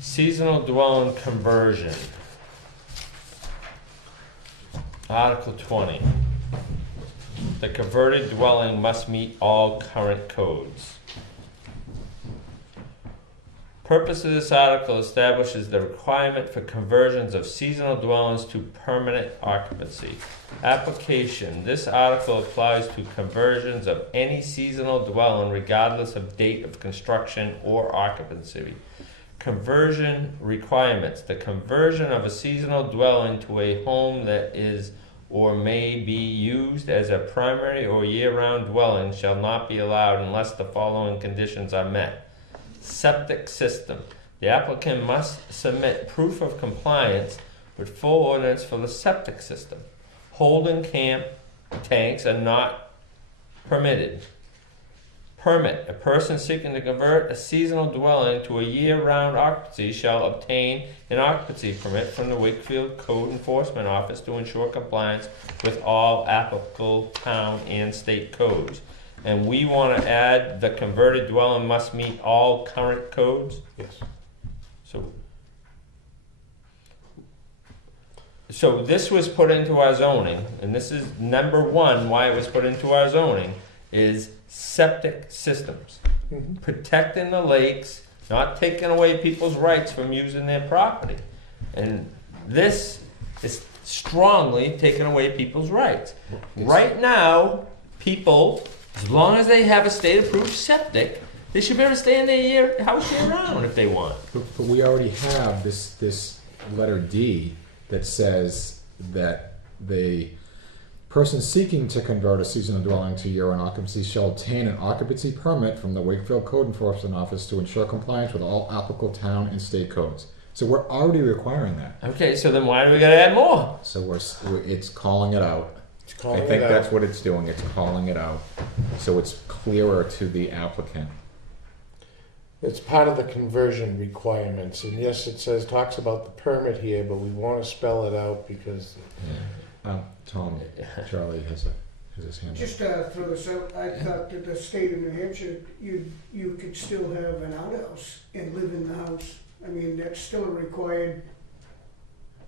Seasonal dwelling conversion. Article 20. The converted dwelling must meet all current codes. Purpose of this article establishes the requirement for conversions of seasonal dwellings to permanent occupancy. Application. This article applies to conversions of any seasonal dwelling regardless of date of construction or occupancy. Conversion requirements. The conversion of a seasonal dwelling to a home that is or may be used as a primary or year-round dwelling shall not be allowed unless the following conditions are met. Septic system. The applicant must submit proof of compliance with full ordinance for the septic system. Holding camp tanks are not permitted. Permit. A person seeking to convert a seasonal dwelling to a year-round occupancy shall obtain an occupancy permit from the Wakefield Code Enforcement Office to ensure compliance with all applicable town and state codes. And we want to add the converted dwelling must meet all current codes. Yes. So this was put into our zoning, and this is number 1 why it was put into our zoning, is septic systems. Mhm. Protecting the lakes, not taking away people's rights from using their property. And this is strongly taking away people's rights. Right now, people, as long as they have a state-approved septic, they should be able to stay in their house year-round if they want. But we already have this letter D that says that the person seeking to convert a seasonal dwelling to year-round occupancy shall obtain an occupancy permit from the Wakefield Code Enforcement Office to ensure compliance with all applicable town and state codes. So we're already requiring that. Okay, so then why do we gotta add more? So it's calling it out. It's calling I think it that's out. what it's doing. It's calling it out. So it's clearer to the applicant. It's part of the conversion requirements, and yes, it says, talks about the permit here, but we want to spell it out because Tom, Charlie has his hand up. Just throw this out, I thought that the state of New Hampshire, you could still have an outhouse and live in the house. I mean, that's still a required,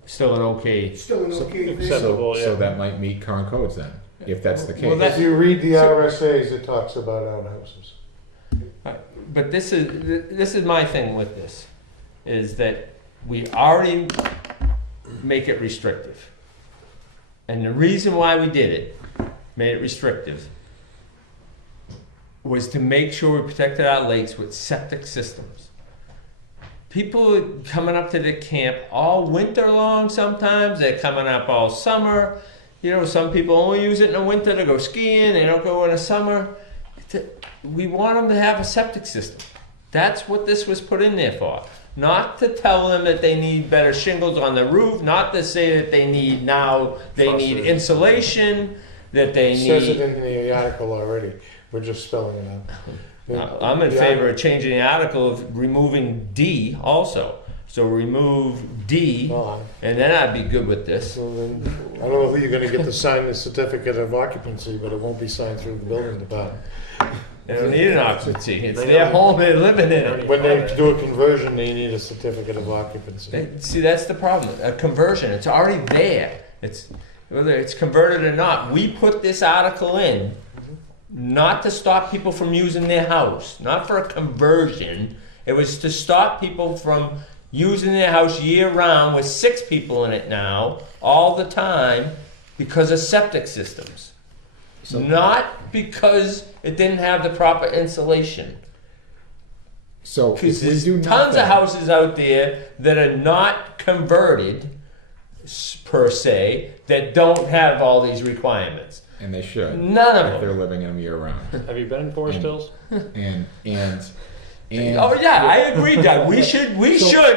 Still an okay. still an okay thing. Acceptable. So yeah. that might meet current codes then, if that's the case. Well, if you read the RSA's, it talks about outhouses. But this is my thing with this, is that we already make it restrictive. And the reason why we did it, made it restrictive, was to make sure we protected our lakes with septic systems. People are coming up to the camp all winter long sometimes, they're coming up all summer. You know, some people only use it in the winter to go skiing, they don't go in the summer. We want them to have a septic system. That's what this was put in there for. Not to tell them that they need better shingles on the roof, not to say that they need insulation, that they It need... says it in the article already. We're just spelling it out. I'm in favor of changing the article of removing D also. So remove D, and then I'd be good with this. So then, I don't know who you're gonna get to sign the certificate of occupancy, but it won't be signed through the building department. They don't need an occupancy. It's their home, they're living in it. When they do a conversion, they need a certificate of occupancy. See, that's the problem. A conversion, it's already there. It's whether it's converted or not. We put this article in not to stop people from using their house, not for a conversion. It was to stop people from using their house year round with 6 people in it now, all the time, because of septic systems. Not because it didn't have the proper insulation. So if Because we there's do tons nothing, of houses out there that are not converted, per se, that don't have all these requirements. and they should, None if of they're them. living in them year round. Have you been in Forest Hills? And Oh yeah, I agree, Doug. We should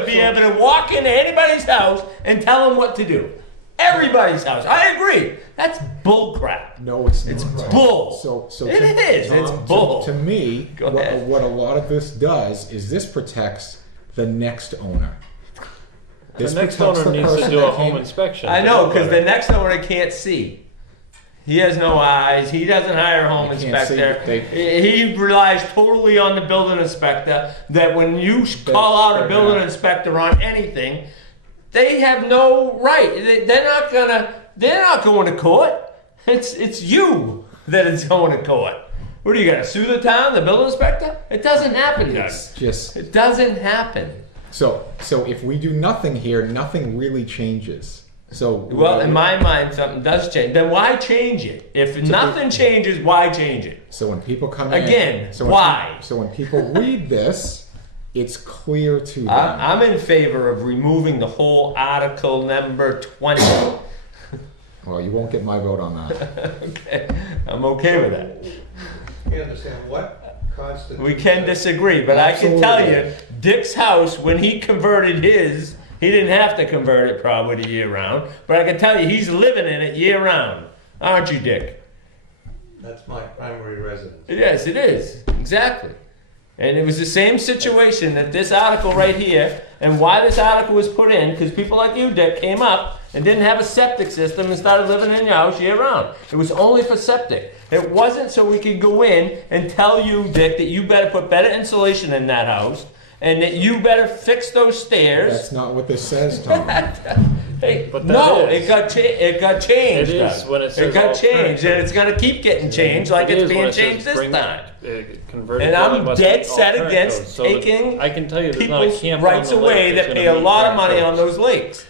be able to walk into anybody's house and tell them what to do. Everybody's house. I agree. That's bull crap. no, it's It's not. bull. So It is. It's bull. To me, Go ahead. what a lot of this does is this protects the next owner. This The next protects owner the needs to person do a that home came- inspection. I know, because the next owner can't see. He has no eyes. He doesn't hire a home They can't see. inspector. He relies totally on the building inspector. That when you call out a building inspector on anything, they have no right. They're not gonna. They're not going to court. It's you that is going to court. What are you gonna sue the town, the building inspector? It doesn't happen, guys. It's just It doesn't happen. so if we do nothing here, nothing really changes. So Well, in my mind, something does change. Then why change it? If nothing changes, why change it? So when people come Again, in, so when why? So when people read this, it's clear to them. I'm in favor of removing the whole article number 20. Well, you won't get my vote on that. Okay, I'm okay with that. You understand what constitutes... We can disagree, but I can tell you, Dick's house, when he converted his, he didn't have to convert it probably to year round, but I can tell you, he's living in it year round. Aren't you, Dick? That's my primary residence. Yes, it is. Exactly. And it was the same situation that this article right here, and why this article was put in, because people like you, Dick, came up and didn't have a septic system and started living in your house year round. It was only for septic. It wasn't so we could go in and tell you, Dick, that you better put better insulation in that house and that you better fix those stairs. That's not what this says, Tom. Hey, But that no, is- it got changed. It is Doug. when it says got all changed, current and it's gonna keep getting changed like It it's is when being it says changed this bring- time. Converted And I'm dwelling must dead meet all set current against codes. So that- taking I can tell you, there's not a People's camp rights on the lake away that's that gonna pay a meet lot of current money on codes. those lakes.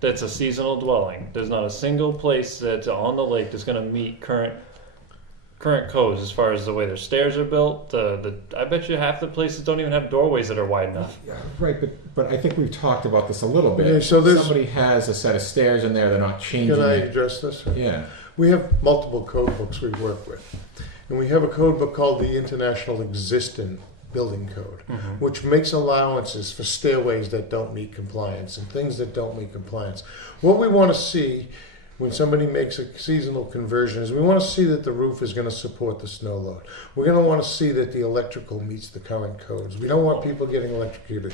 That's a seasonal dwelling. There's not a single place that's on the lake that's going to meet current codes as far as the way their stairs are built. I bet you half the places don't even have doorways that are wide enough. Right, but I think we've talked about this a little bit. Okay, so there's- Somebody has a set of stairs in there, they're not changing Can I it. address this? Yeah. We have multiple code books we work with. And we have a code book called the International Existing Building Code, which makes allowances for stairways that don't meet compliance and things that don't meet compliance. What we want to see when somebody makes a seasonal conversion is we want to see that the roof is going to support the snow load. We're going to want to see that the electrical meets the current codes. We don't want people getting electrocuted.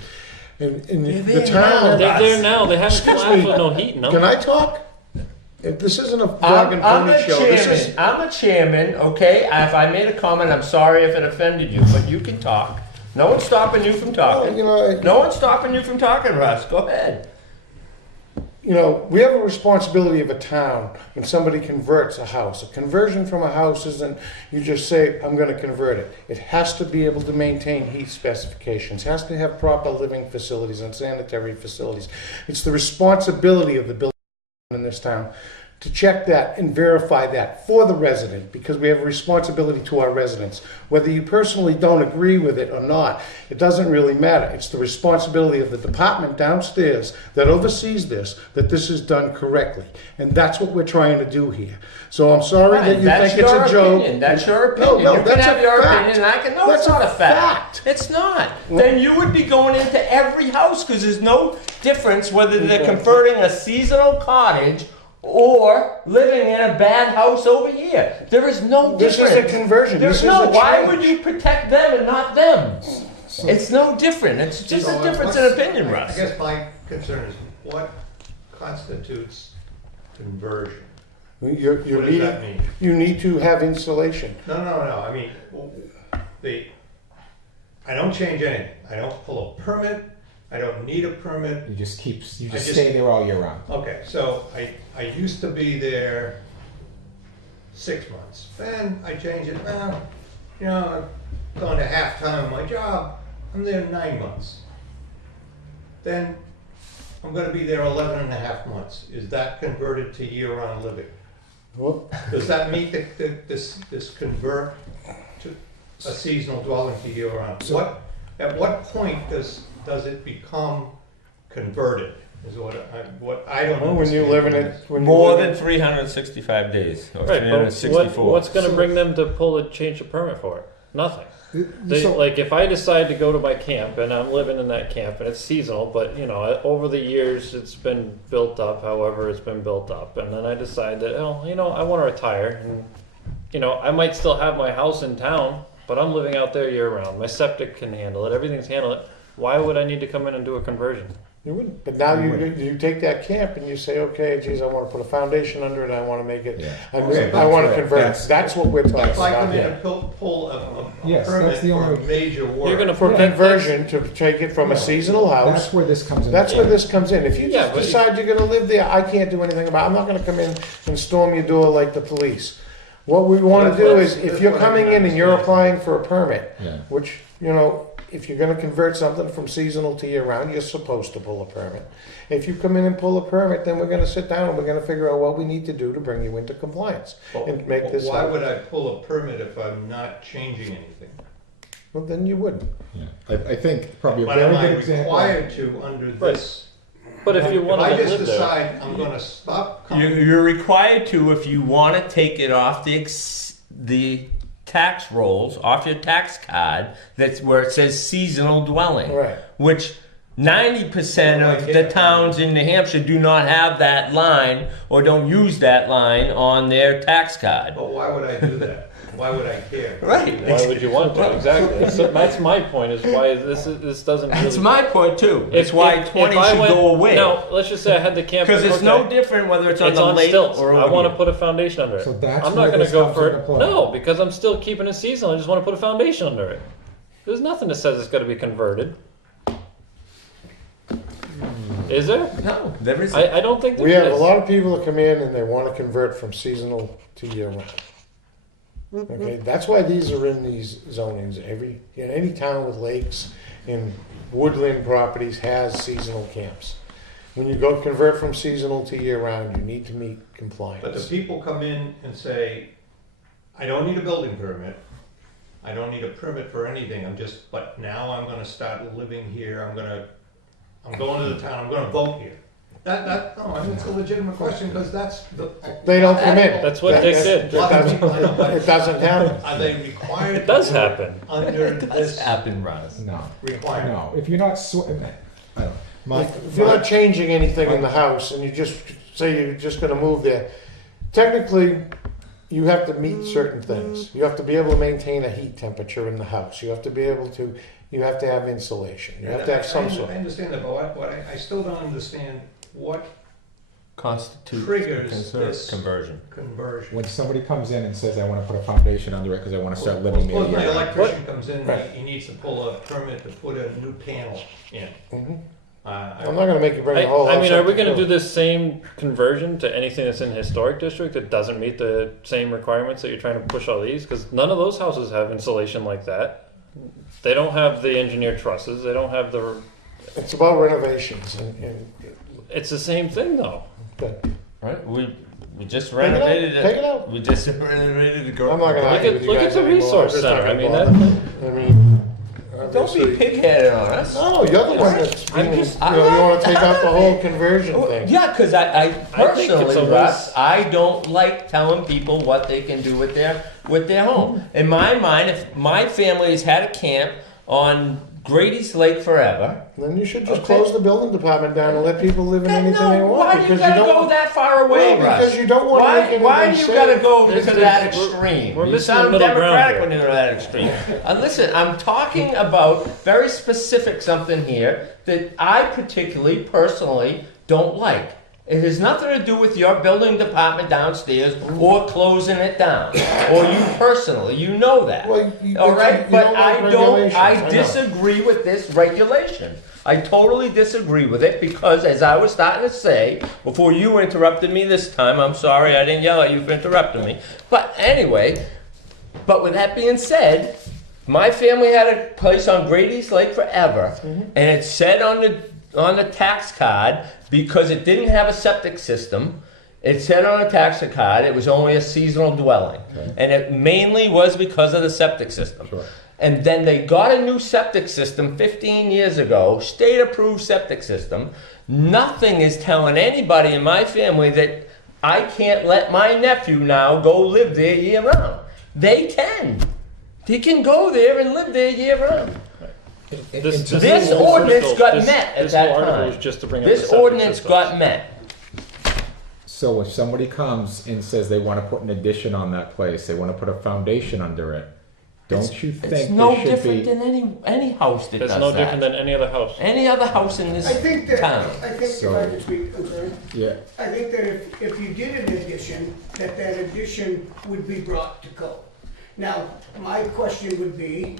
And the there town... They're there now. They haven't Excuse collapsed me. with no heat in them. Can I talk? This isn't a dog and I'm pony the show. This chairman. is, I'm a chairman, okay? If I made a comment, I'm sorry if it offended you, but you can talk. No one's stopping you from talking. you know, No one's stopping you from talking, Russ. Go ahead. we have a responsibility of a town when somebody converts a house. A conversion from a house isn't you just say, I'm going to convert it. It has to be able to maintain heat specifications, has to have proper living facilities and sanitary facilities. It's the responsibility of the building in this town to check that and verify that for the resident, because we have a responsibility to our residents. Whether you personally don't agree with it or not, it doesn't really matter. It's the responsibility of the department downstairs that oversees this, that this is done correctly. And that's what we're trying to do here. So I'm sorry that you That's think it's your a joke. opinion. That's your opinion. No, you can that's have a your fact. opinion, and I can. No, That's it's not a a fact. fact. It's not. Then you would be going into every house because there's no difference whether they're converting a seasonal cottage or living in a bad house over here. There is no This difference. is a conversion. There's This is no. a Why change. would you protect them and not them? It's no different. It's just a difference in opinion, I Russ. guess my concern is what constitutes conversion? You What does that mean? you need to have insulation. No. I mean, I don't change anything. I don't pull a permit. I don't need a permit. You just I just- stay there all year round. Okay, so I used to be there 6 months. Then I changed it. Well, I've gone to half time of my job. I'm there 9 months. Then I'm going to be there 11 and a half months. Is that converted to year-round living? Well, Does that meet this convert to a seasonal dwelling to year-round? At what point does it become converted? Is what I don't when understand. you live in it, when you More live than in- 365 days or Right, but 364. what's going to bring them to change a permit for it? Nothing. So- Like if I decide to go to my camp and I'm living in that camp and it's seasonal, but over the years it's been built up, however it's been built up, and then I decide that I want to retire, and I might still have my house in town, but I'm living out there year round. My septic can handle it. Everything's handled it. Why would I need to come in and do a conversion? You wouldn't. But now you take that camp and you say, okay, geez, I want to put a foundation under it. I want to make it. Yeah. I Okay, want to that's convert. right. That's what we're talking If I about. come in here. and pull a Yes, permit that's the for only- major work. You're going to For protect conversion to take it from a seasonal house. That's where this comes in. That's where this comes in. If you Yeah, just but- decide you're going to live there, I can't do anything about it. I'm not going to come in and storm your door like the police. What we want to do is, if That's you're what I coming can in and you're understand. applying for a permit, Yeah. which, if you're going to convert something from seasonal to year round, you're supposed to pull a permit. If you come in and pull a permit, then we're going to sit down and we're going to figure out what we need to do to bring you into compliance and make But this why happen. would I pull a permit if I'm not changing anything? Well, then you wouldn't. Yeah. I think probably a But very am I good example. required to under this? But if you If wanted I to just live there, decide I'm going to stop coming. You're required to if you want to take it off the tax rolls, off your tax card. That's where it says seasonal dwelling, Right. which 90% of the towns in New Hampshire do not have that line or don't use that line on their tax card. But why would I do that? Why would I care? Right. why would you want to? Exactly. So that's my point. Is why this doesn't. That's really, my point too. It's why 20 I should went- go away. Now, let's just say I had the camp. Because it's no okay, different whether it's on It's the on lake stilts. or I over want to here. put a foundation under it. So that's I'm where not going this to go comes for into it. play. No, because I'm still keeping it seasonal. I just want to put a foundation under it. There's nothing that says it's got to be converted. Is there? No, there isn't. I don't think there We have a is. lot of people that come in and they want to convert from seasonal to year round. Okay, that's why these are in these zonings. In any town with lakes and woodland properties has seasonal camps. When you go convert from seasonal to year round, you need to meet But the compliance. people come in and say, I don't need a building permit. I don't need a permit for anything. But now I'm gonna start living here. I'm going to the town. I'm gonna vote here. No, I mean, it's a legitimate question because that's the. They don't come in. That's what Dick did. It doesn't happen. Are they required? It does to do happen. Under It does this happen, Russ. No, requirement. no. If you're not, I don't. If you're not changing anything in the house and you just say you're just gonna move there, technically, you have to meet certain things. You have to be able to maintain a heat temperature in the house. You have to have insulation. You have to have some sort. I understand that, but I still don't understand what Constitutes triggers this conversion. conversion. When somebody comes in and says, I want to put a foundation under it because I want to start living Suppose my there. electrician comes in, Right. he needs to pull a permit to put a new panel in. Mhm. I- I'm not gonna make you bring the whole I house mean, up are we to going to code. do this same conversion to anything that's in the historic district that doesn't meet the same requirements that you're trying to push all these? Because none of those houses have insulation like that. They don't have the engineered trusses. They don't have the. It's about renovations and It's the same thing though. Right? We just Take it out. renovated it. Take it out. We just renovated the go. I'm not gonna Look argue at with you look at guys the anymore. resource I'm just not center. I gonna mean, bother. that, I mean, Don't be obviously. pig-headed on us. No, you're the one that's I'm being, just- you know, you wanna take out the whole conversion thing. Yeah, because I think it's personally, almost- Russ, I don't like telling people what they can do with their home. In my mind, if my family has had a camp on Grady's Lake forever, Then you should just Okay. close the building department down and let people live in anything they no, want. why do you because gotta don't- go that far away, Well, Russ? because you don't wanna make Why anything do you safe. gotta go This to is- that we're- extreme? we're You missing the sound middle ground democratic here. when you're that extreme. Listen, I'm talking about very specific something here that I particularly, personally, don't like. It has nothing to do with your building department downstairs or closing it down, or you personally. You know that. Well, you- All but right, you but don't I like don't. regulations, I know. disagree with this regulation. I totally disagree with it because, as I was starting to say before you interrupted me this time, I'm sorry I didn't yell at you for interrupting me. But anyway, but with that being said, my family had a place on Grady's Lake forever, and it said on the tax card because it didn't have a septic system. It said on the tax card it was only a seasonal dwelling, and it mainly was because of the septic system. Sure. And then they got a new septic system 15 years ago, state approved septic system. Nothing is telling anybody in my family that I can't let my nephew now go live there year round. They can. He can go there and live there year round. This whole ordinance article- got this- met at this that whole article time. was just to bring up the This septic ordinance systems. got met. So if somebody comes and says they want to put an addition on that place, they want to put a foundation under it, don't you It's think no there should different be? than any house that It's does no that. different than any other house. Any other house in this I think that, town. I think, if So- I could speak, I'm sorry. Yeah, I think that if you did an addition, that addition would be brought to code. Now, my question would be,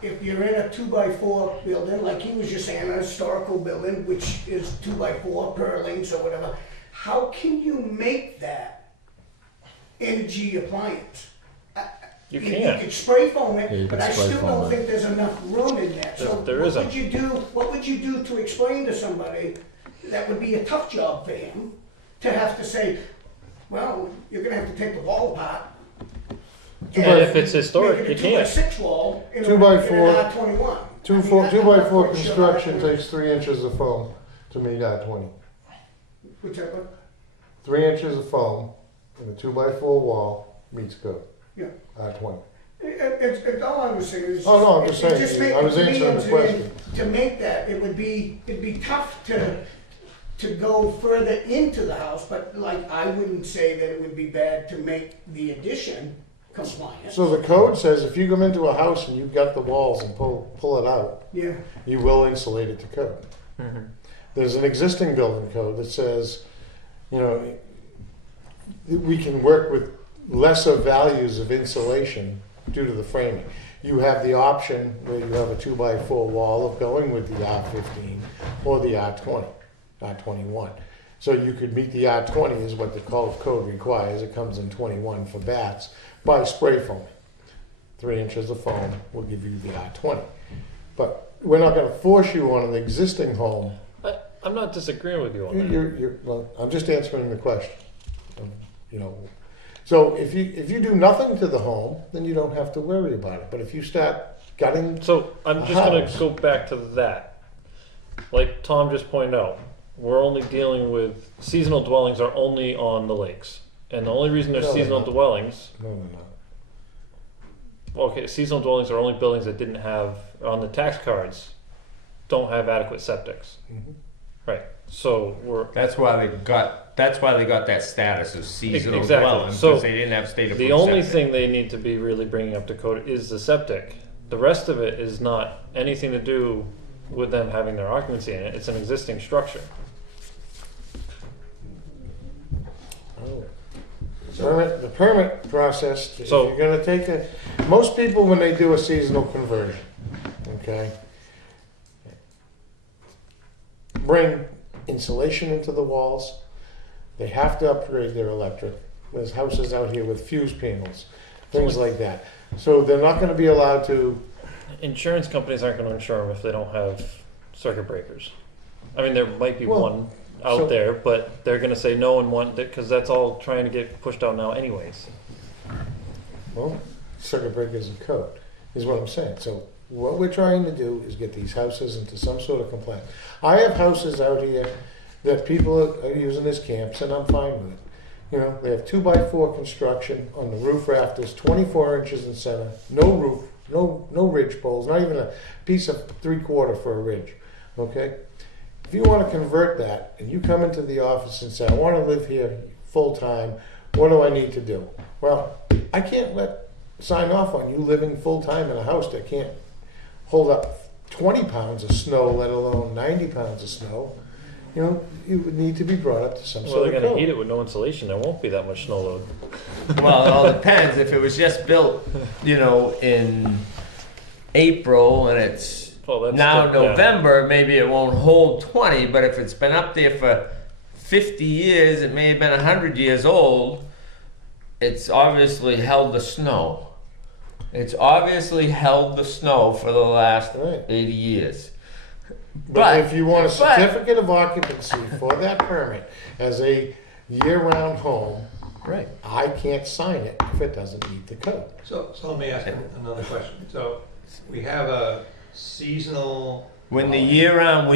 if you're in a 2x4 building, like he was just saying, a historical building, which is 2x4 purlings or whatever, how can you make that energy appliance? You You can't. could spray foam Yeah, you it, can but I spray still foam don't it. think there's enough room in there. So There what isn't. would you do, what would you do to explain to somebody, that would be a tough job for him, to have to say, well, you're gonna have to take the wall apart. And if it's historic, make you it a can't. 2x6 wall in a 2x4 R21. Two I mean, four, I'm two not by quite four sure construction how that takes 3 inches of foam to meet R20. works. Whichever, 3 inches of foam in a 2x4 wall meets code. yeah. R20. It's all I was saying is. Oh, no, I'm just it saying, just I was to me, answering the to- question. To make that, it'd be tough to go further into the house, but like, I wouldn't say that it would be bad to make the addition compliant. So the code says if you come into a house and you've got the walls and pull it out, Yeah, you will insulate it to code. There's an existing building code that says, you know, we can work with lesser values of insulation due to the framing. You have the option where you have a 2x4 wall of going with the R15 or the R20. R21. So you could meet the R20 is what the code requires. It comes in 21 for bats by spray foaming. 3 inches of foam will give you the R20. But we're not going to force you on an existing home. I'm not disagreeing with you on that. Well, I'm just answering the question. You know, so if you do nothing to the home, then you don't have to worry about it. But if you start gutting, So I'm just going to go back to that. Like Tom just pointed out, we're only dealing with seasonal dwellings are only on the lakes, and the only reason there's No, they're seasonal not. dwellings. no. Okay, seasonal dwellings are only buildings that didn't have on the tax cards, don't have adequate septics. Mhm. Right. So we're That's why they got that status of seasonal Exactly. dwelling, So, because they didn't have state approved the only septic. thing they need to be really bringing up to code is the septic. The rest of it is not anything to do with them having their occupancy in it. It's an existing structure. The permit process, if So- you're gonna take most people when they do a seasonal conversion, okay, bring insulation into the walls. They have to upgrade their electric. There's houses out here with fuse panels, things like that. So they're not gonna be allowed to, Insurance companies aren't going to insure them if they don't have circuit breakers. I mean, there might be Well, one out so- there, but they're going to say no and one because that's all trying to get pushed out now, anyways. well, circuit breakers and code, is what I'm saying. So what we're trying to do is get these houses into some sort of compliance. I have houses out here that people are using as camps, and I'm fine with it. You know, they have 2x4 construction on the roof rafters, 24 inches in center, no roof, no ridge poles, not even a piece of 3/4 for a ridge. Okay? If you want to convert that and you come into the office and say, I want to live here full time, what do I need to do? Well, I can't sign off on you living full time in a house that can't hold up 20 pounds of snow, let alone 90 pounds of snow. You know, you would need to be brought up to some Well, sort they're of going to heat code. it with no insulation. There won't be that much snow load. Well, it all depends. If it was just built, in April and it's Well, that's now the- yeah. November, maybe it won't hold 20, but if it's been up there for 50 years, it may have been 100 years old, it's obviously held the snow. It's obviously held the snow for the last Right. 80 years. But if you want a but- certificate of occupancy for that permit as a year-round home, Right. I can't sign it if it doesn't meet the code. So let me ask another question. So we have a seasonal. When the year round,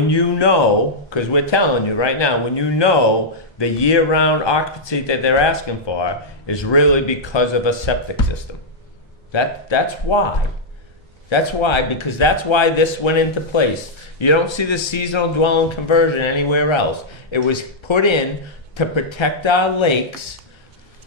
because we're telling you right now, when you know the year round occupancy that they're asking for is really because of a septic system. That's why. That's why, because that's why this went into place. You don't see the seasonal dwelling conversion anywhere else. It was put in to protect our lakes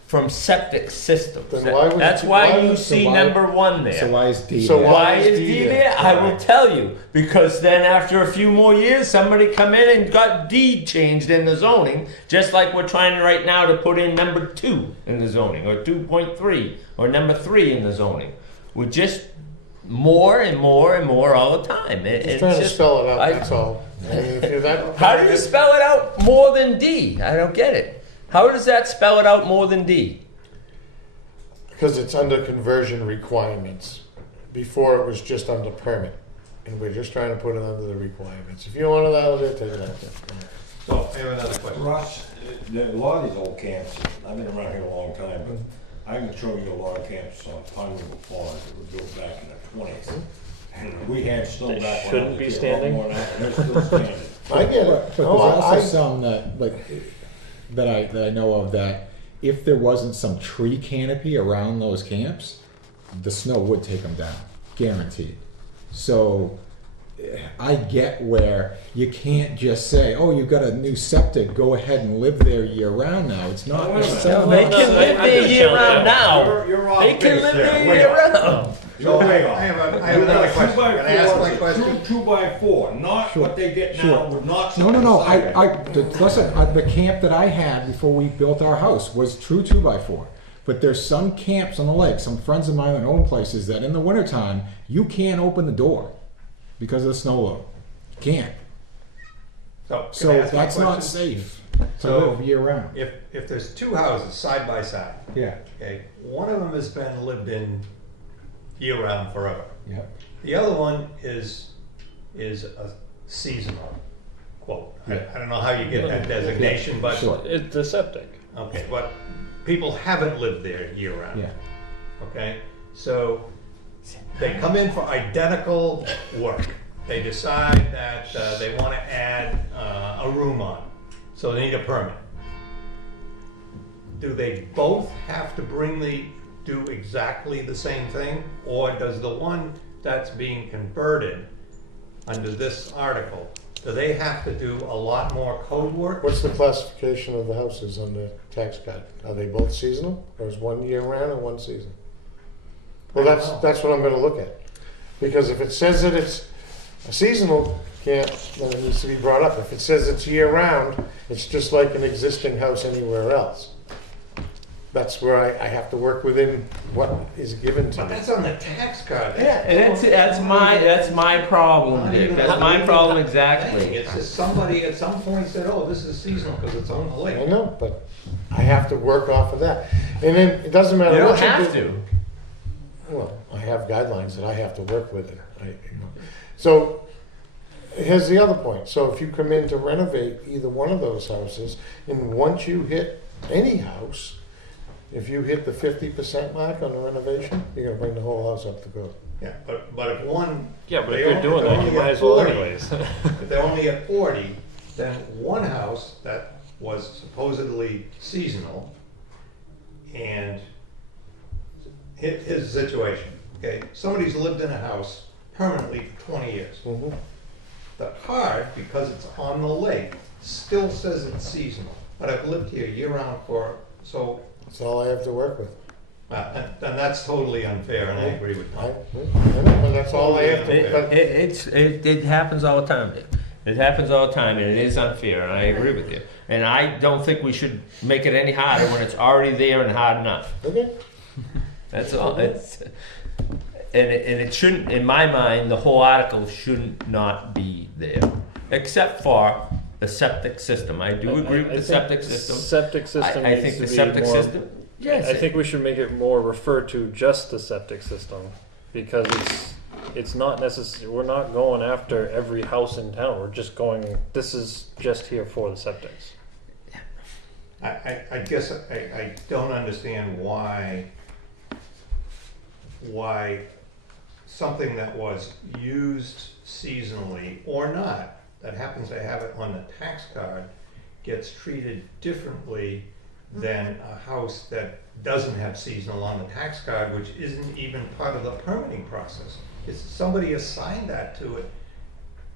from septic systems. Then why would That's you- why why you would- see why- number 1 there. So why is D So there? Why is D there? I will Right. tell you. Because then after a few more years, somebody come in and got D changed in the zoning, just like we're trying right now to put in number 2 in the zoning, or 2.3, or number 3 in the zoning. We're just more and more and more all the time. Just trying to spell it out, I- that's all. I mean, if you're that. How do you spell it out more than D? I don't get it. How does that spell it out more than D? Because it's under conversion requirements. Before it was just under permit. And we're just trying to put it under the requirements. If you want it out there, take it out there. So I have another question. Ross, a lot of these old camps, I've been around here a long time, but I can show you a lot of camps on Pine River Falls that were built back in the 20s. And we had snow They back when I shouldn't was be a kid, standing. more than that, and they're still standing. I get it. But there's Oh, also I- some that I know of that if there wasn't some tree canopy around those camps, the snow would take them down, guaranteed. So I get where you can't just say, "Oh, you got a new septic, go ahead and live there year round now." It's not. Wait a minute. No, they no, can no, live I there can year tell round you. now. You're off They can base live there, there way year off. round. So Way I off. have another question. Can I ask my question? 2x4, not what they get now Sure. with knots. No, on no, the no. side. Listen. The camp that I had before we built our house was true 2x4. But there's some camps on the lake, some friends of mine that own places that in the wintertime you can't open the door because of the snow load. You can't. So, can So I ask you a that's not question? safe to So- live year round. If there's two houses side by side, Yeah. okay, one of them has been lived in year-round forever. Yep. The other one is a seasonal, quote. I don't know how you get that designation, but, Sure. It's the septic. okay, but people haven't lived there year-round. Yeah. Okay, so they come in for identical work. They decide that they want to add a room on, so they need a permit. Do they both have to do exactly the same thing? Or does the one that's being converted under this article, do they have to do a lot more code work? What's the classification of the houses on the tax card? Are they both seasonal, or is one year round and one season? Well, I don't know. that's what I'm gonna look at. Because if it says that it's a seasonal, then it needs to be brought up. If it says it's year round, it's just like an existing house anywhere else. That's where I have to work within what is given to But me. that's on the tax card. Yeah, and that's my problem, Dick. That's my problem exactly. It's just somebody at some point said, oh, this is seasonal because it's on the I lake. know, but I have to work off of that. And then it doesn't matter You don't what you have do. to. Well, I have guidelines that I have to work with. So here's the other point. So if you come in to renovate either one of those houses, and once you hit any house, if you hit the 50% mark on the renovation, you're gonna bring the whole house up to code. Yeah, but if one. Yeah, but they if you're only- doing they're that, you only might at as well 40, anyways. If they're only at 40, then one house that was supposedly seasonal and his situation, okay, somebody's lived in a house permanently for 20 years. The card, because it's on the lake, still says it's seasonal, but I've lived here year-round so, That's all I have to work with. and that's totally unfair, and I agree with I Tom. know, and that's all I have to, but It happens all the time, Dick. It happens all the time, and it is unfair, and I agree with you. And I don't think we should make it any harder when it's already there and hard enough. okay. That's all. It shouldn't, in my mind, the whole article shouldn't not be there, except for the septic system. I do agree with the septic system. Septic system I needs think to the be septic more. system. Yes. I think we should make it more refer to just the septic system, because it's not necessary. We're not going after every house in town. We're just going. This is just here for the septics. I guess I don't understand why something that was used seasonally or not, that happens to have it on the tax card, gets treated differently than a house that doesn't have seasonal on the tax card, which isn't even part of the permitting process. It's somebody assigned that to it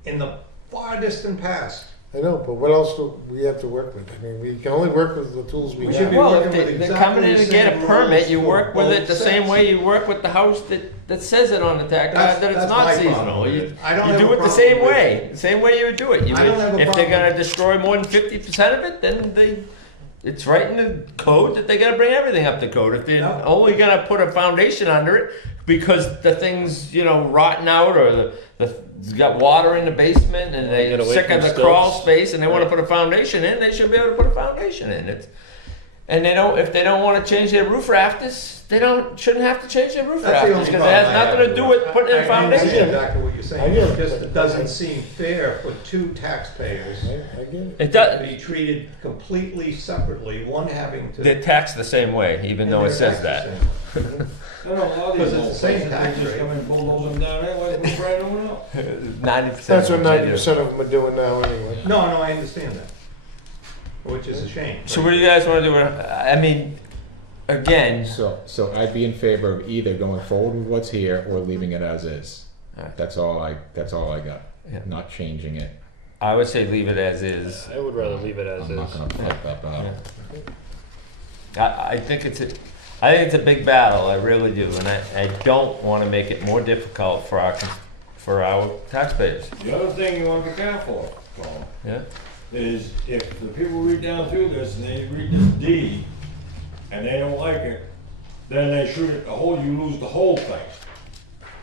in the far distant past. I know, but what else do we have to work with? I mean, we can only work with the tools we We have. should be Well, if working with they're exactly coming in the to get same a permit, rules you for work with it both the same sets. way you work with the house that says it on the tax card that it's That's not my seasonal. problem. You, I don't you have do a it the problem same with- way. The same way you would do it. You I don't have a if they're problem. gonna destroy more than 50% of it, then it's right in the code that they gotta bring everything up to code. If they're No. only gonna put a foundation under it because the thing's rotten out or it's got water in the basement and Get they're away sick from of the stilts. crawl space and they want to Right. put a foundation in, they should be able to put a foundation in. And they don't. If they don't want to change their roof rafters, they shouldn't have to change their roof That's the rafters only because it problem has I nothing have to do with putting in a I understand foundation. exactly what you're I saying. get It it. just doesn't seem fair for two taxpayers I get it. It to does. be treated completely separately, one having to. They're taxed the same way, even though it says that. I know a lot of Because these it's old the same places, tax they just rate. come and bulldoze them down anyway, put a brand new one up. 90%. That's what 90% of them are doing now anyway. No, I understand that, which is a shame. So what do you guys want to do? I mean, again, So I'd be in favor of either going forward with what's here or leaving it as is. Alright. That's all I got. Yeah. Not changing it. I would say leave it as is. I would rather leave it as I'm not is. gonna fight that battle. I think it's a big battle. I really do, and I don't want to make it more difficult for our taxpayers. The other thing you wanna be careful of, Paul, Yeah. is if the people read down through this and they read this deed and they don't like it, then they shoot it, you lose the whole thing.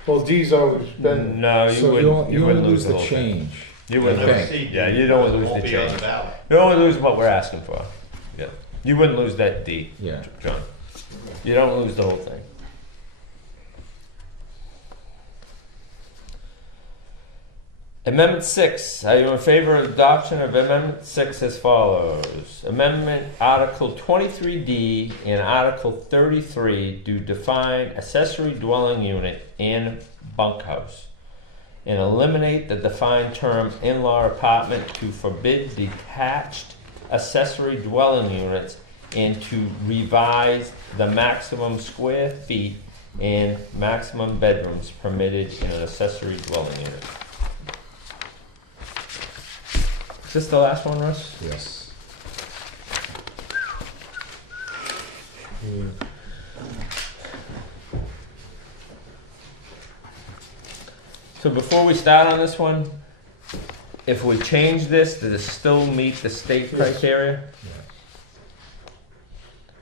Well, D's always been, No, you So wouldn't. you only lose lose the whole thing. change. You wouldn't Okay. lose. See, Yeah, you don't it lose won't the be on change. the ballot. You don't lose what we're asking for. Yeah, you wouldn't lose that D, Yeah. John. You don't lose the whole thing. Amendment 6. Are you in favor of adoption of Amendment 6 as follows? Amendment Article 23D and Article 33 do define accessory dwelling unit and bunkhouse and eliminate the defined term in-law apartment to forbid detached accessory dwelling units and to revise the maximum square feet and maximum bedrooms permitted in an accessory dwelling unit. Is this the last one, Russ? Yes. So before we start on this one, if we change this, does it still meet the state criteria?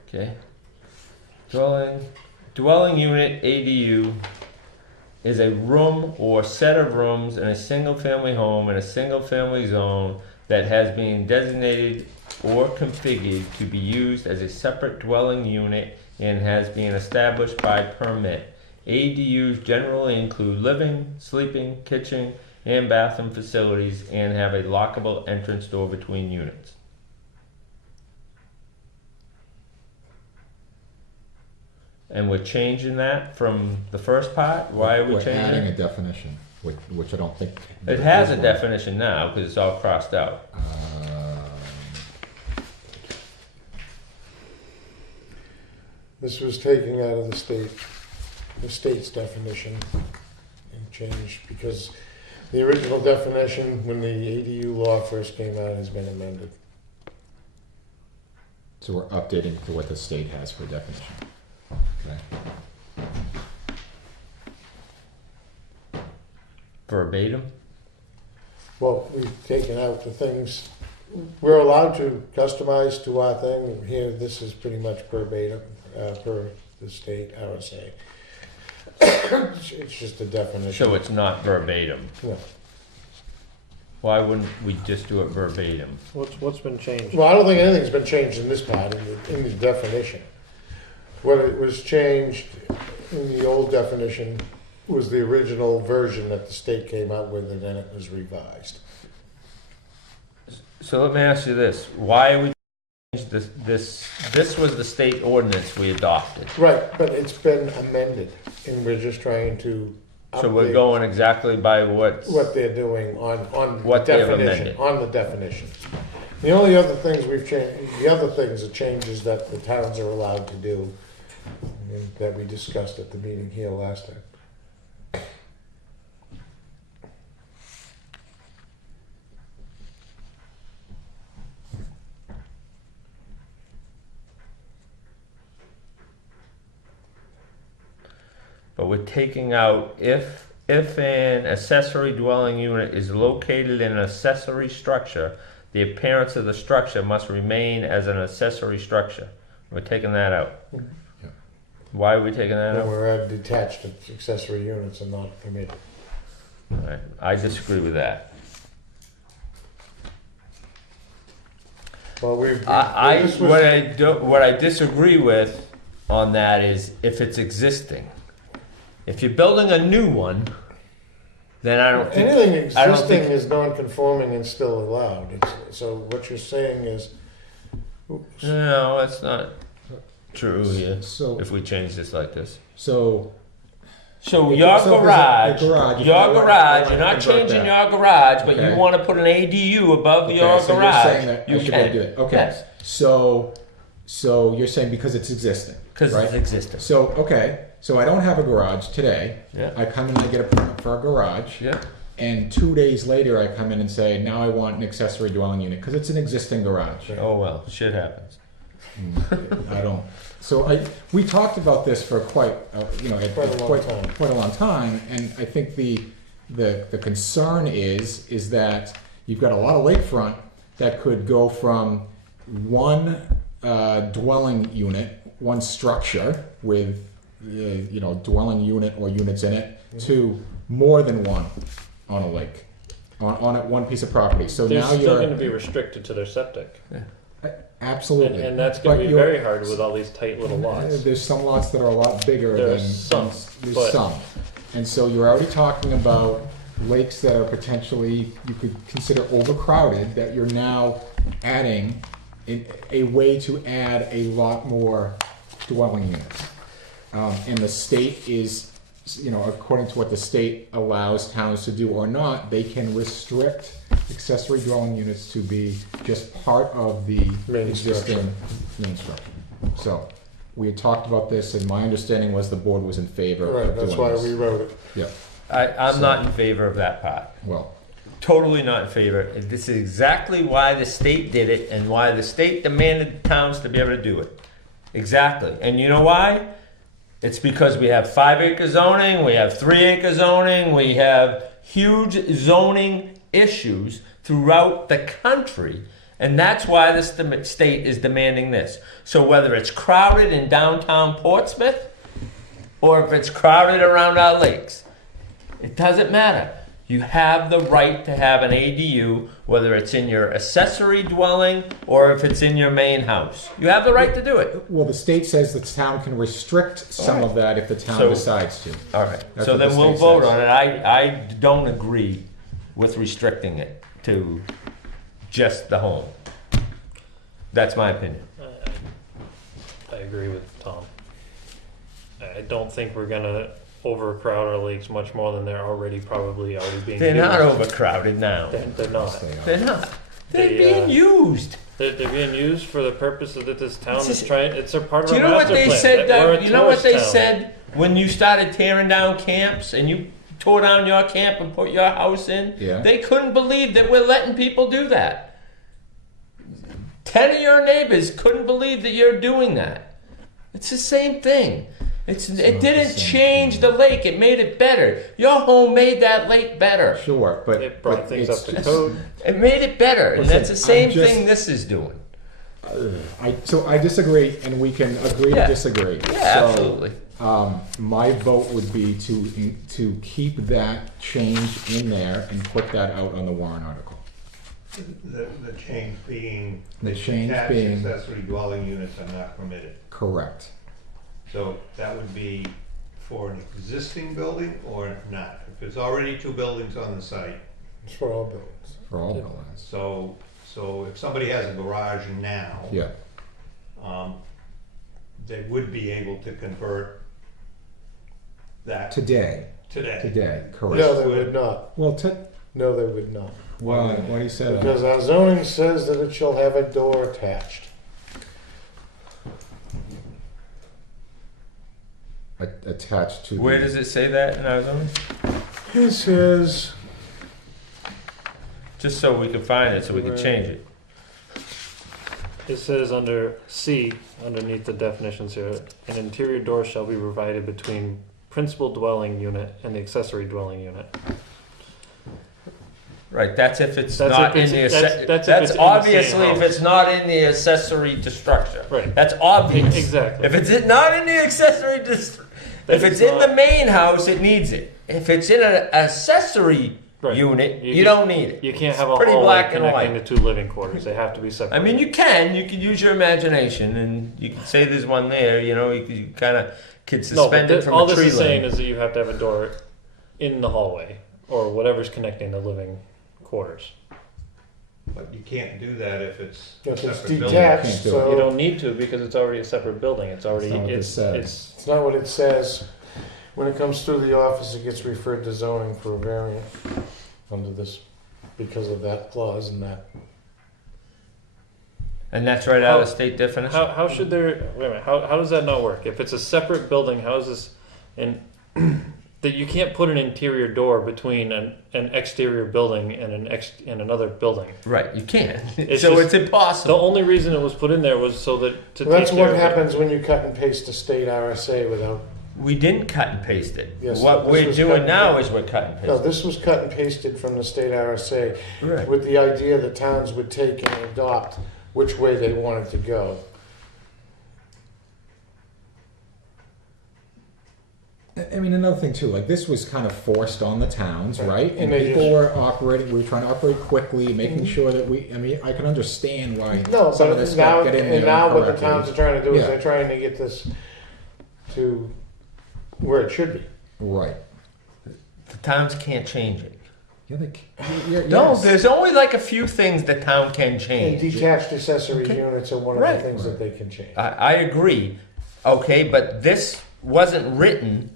Okay. Dwelling unit ADU is a room or set of rooms in a single-family home in a single-family zone that has been designated or configured to be used as a separate dwelling unit and has been established by permit. ADUs generally include living, sleeping, kitchen, and bathroom facilities and have a lockable entrance door between units. And we're changing that from the first part? Why are we We're changing adding it? a definition, which I don't think. It has a definition now because it's all crossed out. This was taken out of the state's definition and changed because the original definition when the ADU law first came out has been amended. So we're updating to what the state has for definition. Okay. Verbatim? Well, we've taken out the things, we're allowed to customize to our thing. Here, this is pretty much verbatim, per the state RSA. It's just a definition. So it's not verbatim. No. Why wouldn't we just do it verbatim? What's been changed? Well, I don't think anything's been changed in this part, in the definition. What it was changed in the old definition was the original version that the state came out with, and then it was revised. So let me ask you this. Why are we changing this? This was the state ordinance we adopted. Right, but it's been amended, and we're just trying to So we're update going exactly by what they're doing on What the they have definition. amended. On the definition. The only other things we've changed, the other things are changes that the towns are allowed to do, and that we discussed at the meeting here last time. But we're taking out if an accessory dwelling unit is located in an accessory structure, the appearance of the structure must remain as an accessory structure. We're taking that out. Yeah. Why are we taking that And out? we're at detached accessory units and not permitted. Right. I disagree with that. Well, we've. this was- What I disagree with on that is if it's existing. If you're building a new one, then I don't think. Anything I don't existing think- is non-conforming and still allowed. So what you're saying is, No, that's not true here. So, If we change this like this. so So If your it's- so if garage, there's a garage, if your you want- garage, you you're want not to convert changing that. your garage, but Okay. you want to put an ADU above Okay, your so garage. you're saying that You I should can. do it. Okay. Yes, So you're saying because it's existing, because right? it's existing. So okay, so I don't have a garage today. Yeah. I come in and I get a permit for a garage, Yeah. and 2 days later I come in and say now I want an accessory dwelling unit because it's an existing garage. Oh well, shit happens. I don't. So we talked about this for quite a long time, and I think the concern is that you've got a lot of lakefront that could go from one dwelling unit, one structure with dwelling unit or units in it, to more than one on a lake. on that one piece of property. So They're now still you're going to be restricted to their septic, absolutely, and that's going But to be you're- very hard with all these tight little lots. There's some lots that are a lot bigger than There's some, there's but- some, and so you're already talking about lakes that are potentially you could consider overcrowded. That you're now adding a way to add a lot more dwelling units, and the state is. According to what the state allows towns to do or not, they can restrict accessory dwelling units to be just part of the Main existing main structure. So, we had talked about this, and my understanding was the board was in favor Right, of that's doing why this. we wrote it. Yeah, I'm not in favor of that part. well, Totally not in favor. This is exactly why the state did it and why the state demanded towns to be able to do it. Exactly. And you know why? It's because we have 5-acre zoning, we have 3-acre zoning, we have huge zoning issues throughout the country. And that's why the state is demanding this. So whether it's crowded in downtown Portsmouth or if it's crowded around our lakes, it doesn't matter. You have the right to have an ADU, whether it's in your accessory dwelling or if it's in your main house. You have the right to do it. well, the state says the town can restrict some of that if the town So- decides to. All right. That's So what the then we'll state vote says. on it. I don't agree with restricting it to just the home. That's my opinion. I agree with Tom. I don't think we're going to overcrowd our lakes much more than they're already being They're used. not overcrowded now. They're not. They're not. They're They, being used. They're being used for the purpose that this town It's is just- trying. It's a part of Do you our know what master they plan. said, We're Doug? a You know what tourist they town. said when you started tearing down camps and you tore down your camp and put your house in? Yeah. They couldn't believe that we're letting people do that. 10 of your neighbors couldn't believe that you're doing that. It's the same thing. It not the didn't same change thing. the lake. It made it better. Your home made that lake better. Sure, but It brought but things it's- up to code. It made it better, and Listen, that's the same I'm just- thing this is doing. So I disagree, and we can agree Yeah. to disagree. Yeah, So, absolutely. My vote would be to keep that change in there and put that out on the warrant article. The change being. The change detached being- accessory dwelling units are not permitted. Correct. So that would be for an existing building or not? If there's already 2 buildings on the site, It's for all buildings. For all buildings. so if somebody has a garage now, Yeah. they would be able to convert that Today. today. Correct. No, they would not. Well, No, they would not. why do you say that? Because our zoning says that it shall have a door attached. Attached to. Where the- does it say that in our zoning? It says, Just so we can find it, so we can change it. It says under C, underneath the definitions here, an interior door shall be provided between principal dwelling unit and the accessory dwelling unit. Right, that's if it's That's not if in the, it's- that's if it's that's in the obviously same if house. it's not in the accessory to structure. Right. That's obvious. Exactly. If it's not in the accessory to, if Then it's it's in the not- main house, it needs it. If it's in an accessory Right. unit, You you can- don't need it. You can't It's have a pretty hallway black and connecting white. the 2 living quarters. They have to be separate. I mean, you can use your imagination, and you can say there's one there. You know, you kind of could no, suspend but it from all a this tree is saying limb. is that you have to have a door in the hallway or whatever's connecting the living quarters. But you can't do that if it's a if it's separate building. detached, Can't do it. You so don't need to because it's already a separate building. It's already That's not what it's this says. it's not what it says. When it comes through the office, it gets referred to zoning for a variant under this, because of that clause and that. And that's right out of the state definition. how should there wait a minute, how does that not work? If it's a separate building, how is this and that you can't put an interior door between an exterior building and and another building. Right, you can't. It's So just- it's The impossible. only reason it was put in there was so that to That's take care what of it. happens when you cut and paste a state RSA without. We didn't cut and paste it. Yes, What this we're was cut doing and now paste. is we're cut and No, pasting. this was cut and pasted from the state RSA Right. with the idea that towns would take and adopt which way they wanted to go. I mean, another thing too, like this was kind of forced on the towns, right? And they people just- were operating, we were trying to operate quickly, making sure that I mean, I can understand why No, some of but this now, got get in there and now what the correctly. towns are trying to do is Yeah. they're trying to get this to where it should be. Right. The towns can't change it. Yeah, yeah, No, yes. there's only like a few things the town can And change. detached accessory Okay. units are one of Right. the things that they can change. I agree. Okay, but this wasn't written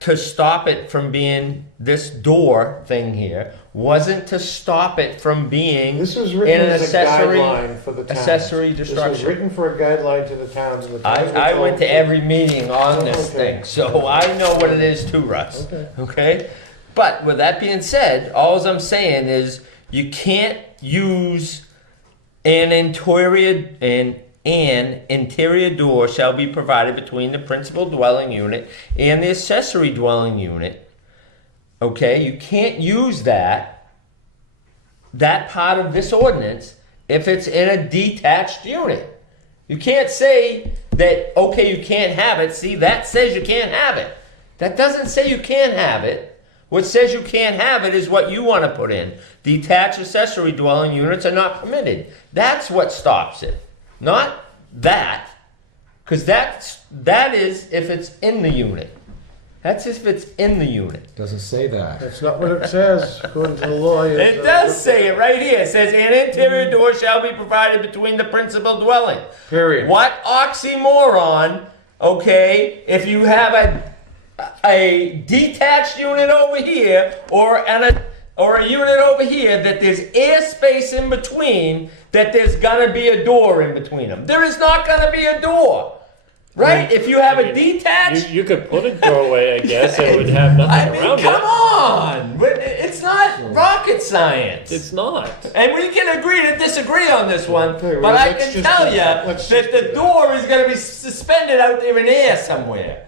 to stop it from being this door thing here. Wasn't to stop it from being This was in written an as a accessory guideline for the towns. accessory This was destruction. written for a guideline to the towns, and the towns were I told went to every meeting on this Okay. thing, so I know what it is too, Russ. Okay. Okay? But with that being said, all I'm saying is you can't use an interior door shall be provided between the principal dwelling unit and the accessory dwelling unit. Okay? You can't use that part of this ordinance if it's in a detached unit. You can't say that, okay, you can't have it. See, that says you can't have it. That doesn't say you can't have it. What says you can't have it is what you want to put in. Detached accessory dwelling units are not permitted. That's what stops it. Not that. Because that is if it's in the unit. That's if it's in the unit. Doesn't say that. That's not what it says, according to the law. It does say it right here. It says an interior door shall be provided between the principal dwelling. Period. What oxymoron, okay, if you have a detached unit over here or a unit over here that there's air space in between, that there's gonna be a door in between them. There is not gonna be a door. Right? If you have a detached You could put a doorway, I guess, it would have nothing I mean, around come it. on! But it's not rocket science. It's not. And we can agree to disagree on this one, Okay, well, but I let's can just tell do you that. that Let's just the do that. door is going to be suspended out there in air somewhere.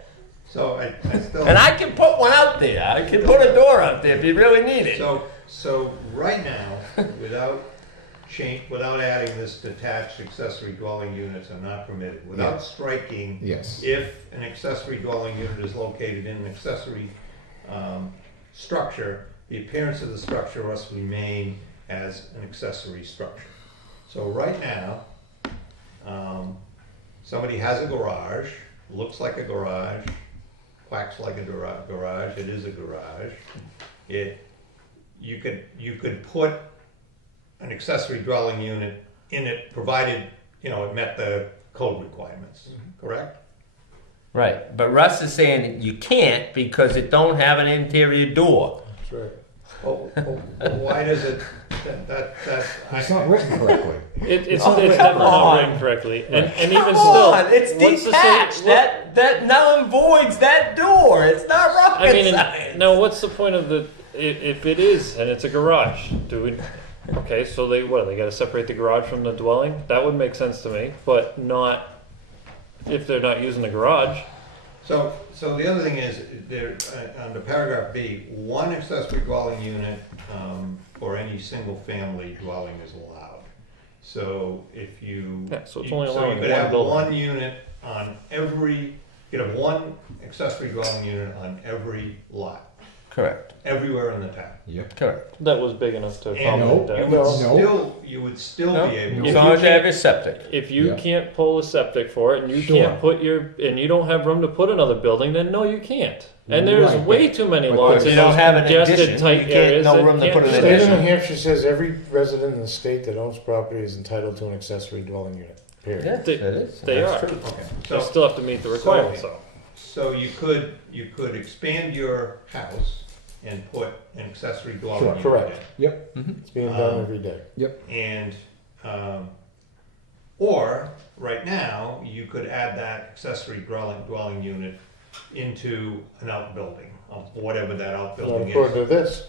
So I still. And I can put one out there. I can put a door out there if you really need it. So right now, without adding this detached accessory dwelling units are not permitted, without striking. Yes. If an accessory dwelling unit is located in an accessory structure, the appearance of the structure must remain as an accessory structure. So right now, somebody has a garage, looks like a garage, quacks like a garage, it is a garage. You could put an accessory dwelling unit in it, provided, it met the code requirements, correct? Right, but Russ is saying you can't because it don't have an interior door. That's right. Oh, why does it, It's not written correctly. It's Oh, definitely come not on. written correctly. And even Come still, on, it's what's to say- detached. That null and voids that door. It's not rocket I mean, science. now what's the point of if it is and it's a garage? Do we? Okay, so they got to separate the garage from the dwelling? That would make sense to me, but not if they're not using the garage. So the other thing is, there, under paragraph B, one accessory dwelling unit for any single-family dwelling is allowed. So if you, Yeah, so it's you- only so allowing you could one have building. one unit on every, you could have one accessory dwelling unit on every lot, Correct. everywhere in the town. Yep. Correct. That was big enough to And accommodate you that. would still No. be able. If As long you as you have can't- your septic. If you Yeah. can't pull a septic for it and you Sure. can't put and you don't have room to put another building, then no, you can't. And there's Right, way but- too many but lots If in you don't those have an congested, addition, tight you can't- areas no that room to can't put an fit. State of addition. New Hampshire says every resident in the state that owns property is entitled to an accessory dwelling unit, period. Yes, They- it is. they That's are. true. Okay. They So, still have to meet the requirements, though. so you could expand your house and put an accessory dwelling unit in. Correct. Yep. It's being done every day. And, or, right now, you could add that accessory dwelling unit into an outbuilding, of whatever that Not outbuilding according is. to this.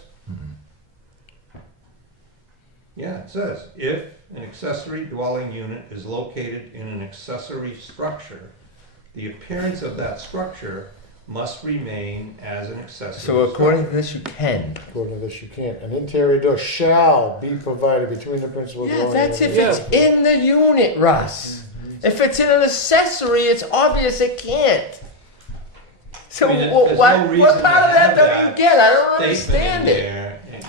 Yeah, it says, if an accessory dwelling unit is located in an accessory structure, the appearance of that structure must remain as an accessory So according to structure. this, you can. According to this, you can't. An interior door shall be provided between the principal Yeah, dwelling that's if unit. it's in the unit, Russ. If it's in an accessory, it's obvious it can't. So I mean, what, there's what, no what reason part to of that have don't that you get? I don't statement understand in it. there, and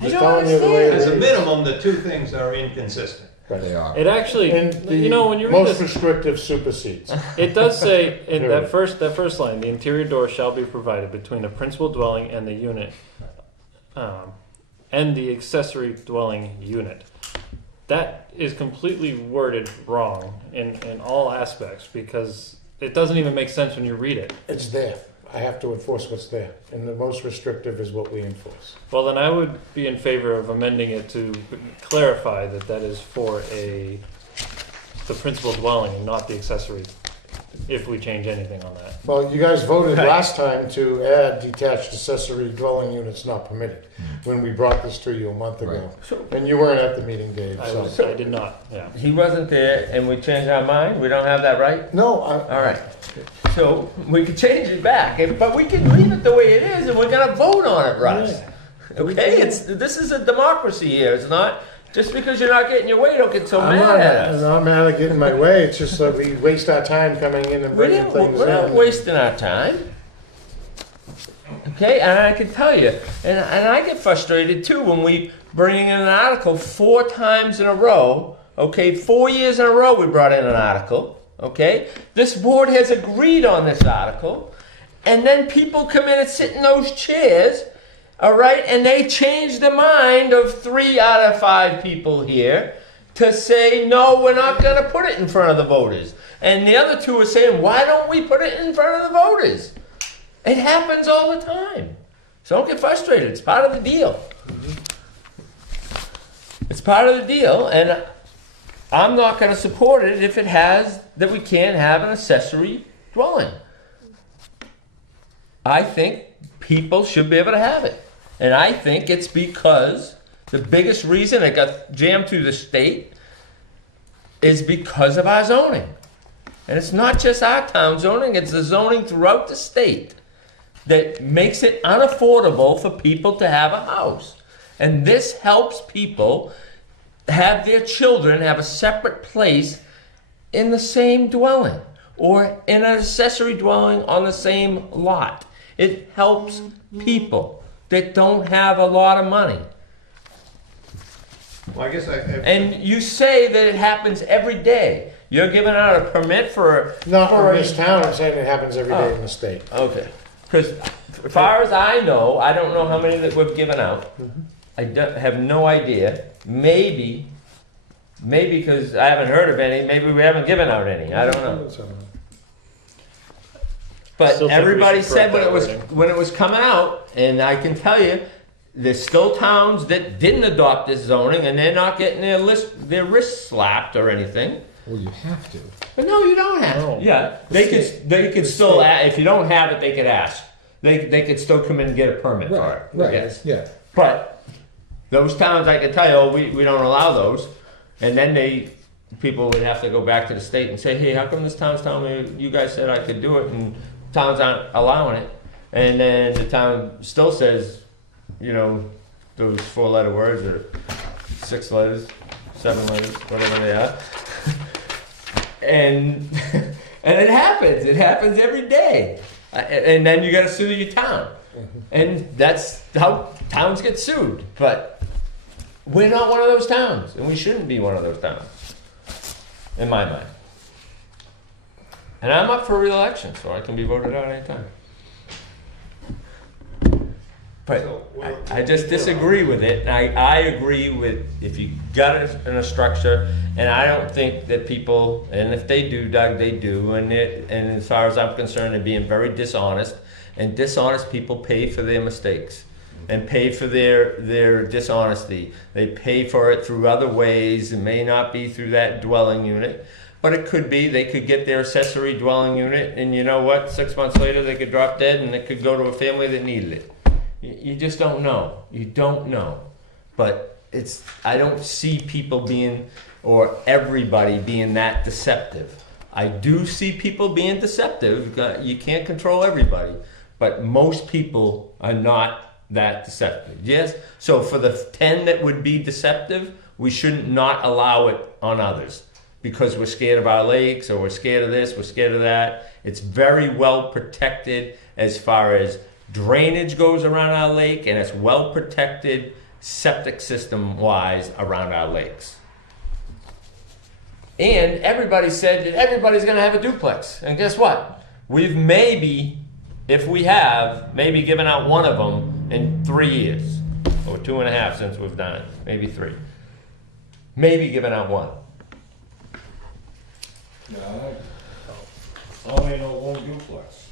I Just don't telling you the way it understand. As a is. minimum, the two things are inconsistent. They are. It actually, And the you know, when you read most this, restrictive supersedes. it does say in Period. that first line, the interior door shall be provided between the principal dwelling and the unit, and the accessory dwelling unit. That is completely worded wrong in all aspects because it doesn't even make sense when you read it. It's there. I have to enforce what's there, and the most restrictive is what we enforce. Well, then I would be in favor of amending it to clarify that that is for the principal dwelling and not the accessory, if we change anything on that. Well, you guys voted last time to add detached accessory dwelling units not permitted, when we brought this to you a month ago. And you weren't at the meeting, Dave, so. I did not, yeah. He wasn't there, and we changed our mind. We don't have that right. No, All right. So we could change it back, but we can leave it the way it is, and we're gonna vote on it, Russ. Okay? This is a democracy here. It's not just because you're not getting your way. Don't get so I'm mad at not, us. I'm not mad at getting my way, it's just that we waste our time coming in and bringing things We're not in. wasting our time. Okay, and I can tell you, and I get frustrated too when we bring in an article 4 times in a row. Okay, 4 years in a row we brought in an article. Okay, this board has agreed on this article, and then people come in and sit in those chairs. All right, and they change the mind of 3 out of 5 people here to say, no, we're not going to put it in front of the voters. And the other 2 are saying, why don't we put it in front of the voters? It happens all the time. So don't get frustrated. It's part of the deal. It's part of the deal, and I'm not going to support it if it has that we can't have an accessory dwelling. I think people should be able to have it. And I think it's because the biggest reason it got jammed through the state is because of our zoning. And it's not just our town zoning, it's the zoning throughout the state that makes it unaffordable for people to have a house. And this helps people have their children have a separate place in the same dwelling or in an accessory dwelling on the same lot. It helps people that don't have a lot of money. Well, I guess And you say that it happens every day. You're giving out a permit for Not for in this town, I'm saying it happens every day in the state. Okay, because as far as I know, I don't know how many that we've given out. I have no idea. Maybe because I haven't heard of any. Maybe we haven't given out any. I don't know. But Still think we everybody should said correct when that wording. it was coming out, and I can tell you, there's still towns that didn't adopt this zoning, and they're not getting their wrists slapped or anything. Well, you have to. But no, you don't have. No. Yeah, they could still if you don't have it, they could ask. They could still come in and get a permit for it. Right. Yes. Yeah. But those towns, I can tell you, oh, we don't allow those, and then people would have to go back to the state and say, hey, how come this town's telling me you guys said I could do it, and towns aren't allowing it, and then the town still says, you know, those 4-letter words or 6 letters, 7 letters, whatever they are. And it happens. It happens every day. And then you got to sue your town. And that's how towns get sued. But we're not one of those towns, and we shouldn't be one of those towns, in my mind. And I'm up for re-election, so I can be voted out anytime. But I just disagree with it. And I agree with if you got it in a structure, and I don't think that people, and if they do, Doug, they do. And as far as I'm concerned, they're being very dishonest. And dishonest people pay for their mistakes and pay for their dishonesty. They pay for it through other ways. It may not be through that dwelling unit, but it could be. They could get their accessory dwelling unit, and you know what? 6 months later, they could drop dead, and it could go to a family that needed it. You just don't know. You don't know. But I don't see people being, or everybody being that deceptive. I do see people being deceptive. You can't control everybody. But most people are not that deceptive. Yes? So for the 10 that would be deceptive, we shouldn't not allow it on others. because we're scared of our lakes or we're scared of this, we're scared of that. It's very well protected as far as drainage goes around our lake, and it's well protected septic system wise around our lakes. And everybody said that everybody's going to have a duplex. And guess what? We've maybe, if we have, maybe given out one of them in 3 years. Or 2.5 since we've done it. Maybe 3. Maybe given out one. No, I ain't no one duplex.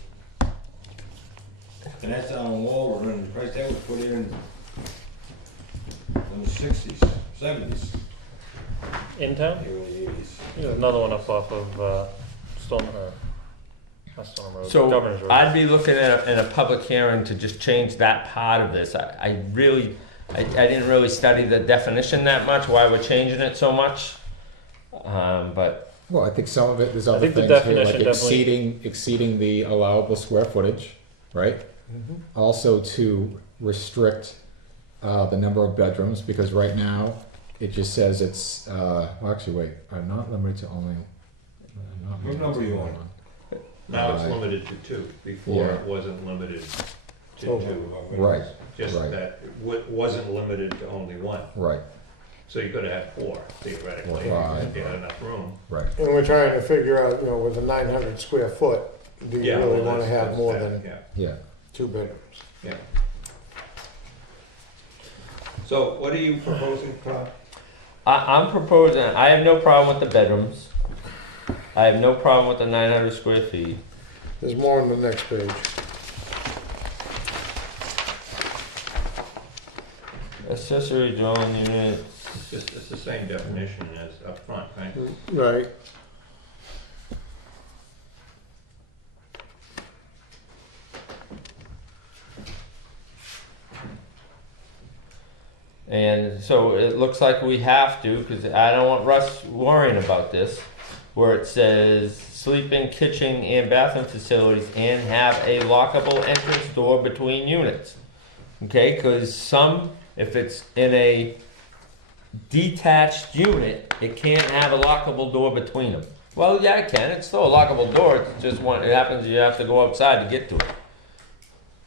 And that's down on Walworth, and the price that was put in the 60s, 70s, In town? early 80s. There's another one up off of Stone, not Stone Road, So Governor's Road. I'd be looking at in a public hearing to just change that part of this. I didn't really study the definition that much, why we're changing it so much. But Well, I think some of it, there's I other think the things here, definition like definitely- exceeding the allowable square footage, right? Also to restrict the number of bedrooms, because right now it just says it's, well, actually, wait, not limited to only. Not What number are you on? Now it's Right. limited to 2. Before Yeah. it wasn't limited to Oh, 2. Right, Just right. that it wasn't limited to only 1. right, So you could have had 4 theoretically, Right. if you had enough room. right. And we're trying to figure out, you know, with a 900 square foot, do you Yeah, really well, want to that's- have that's more that, than Yeah, Yeah. 2 bedrooms? yeah. So what are you proposing, Carl? I'm proposing, I have no problem with the bedrooms. I have no problem with the 900 square feet. There's more on the next page. Accessory dwelling units. It's the same definition as up front, right? Right. And so it looks like we have to, because I don't want Russ worrying about this, where it says sleeping, kitchen, and bathroom facilities and have a lockable entrance door between units. Okay, because if it's in a detached unit, it can't have a lockable door between them. Well, yeah, it can. It's still a lockable door. It's just it happens you have to go outside to get to it.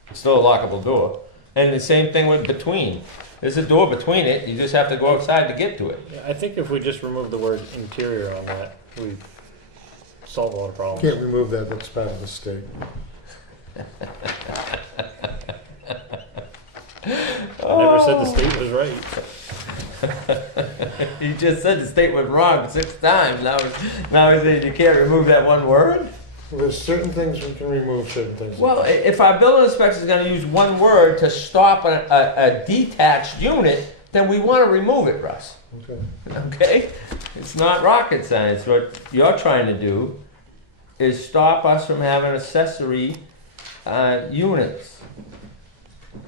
It's still a lockable door. And the same thing with between. There's a door between it. You just have to go outside to get to it. Yeah, I think if we just remove the word interior on that, we solve a lot of problems. Can't remove that, that's part of the state. I never said the state was right. You just said the state was wrong 6 times. Now he said you can't remove that one word? There's certain things we can remove, certain things. Well, if our building inspector is going to use one word to stop a detached unit, then we want to remove it, Russ. Okay. Okay? It's not rocket science. What you're trying to do is stop us from having accessory units.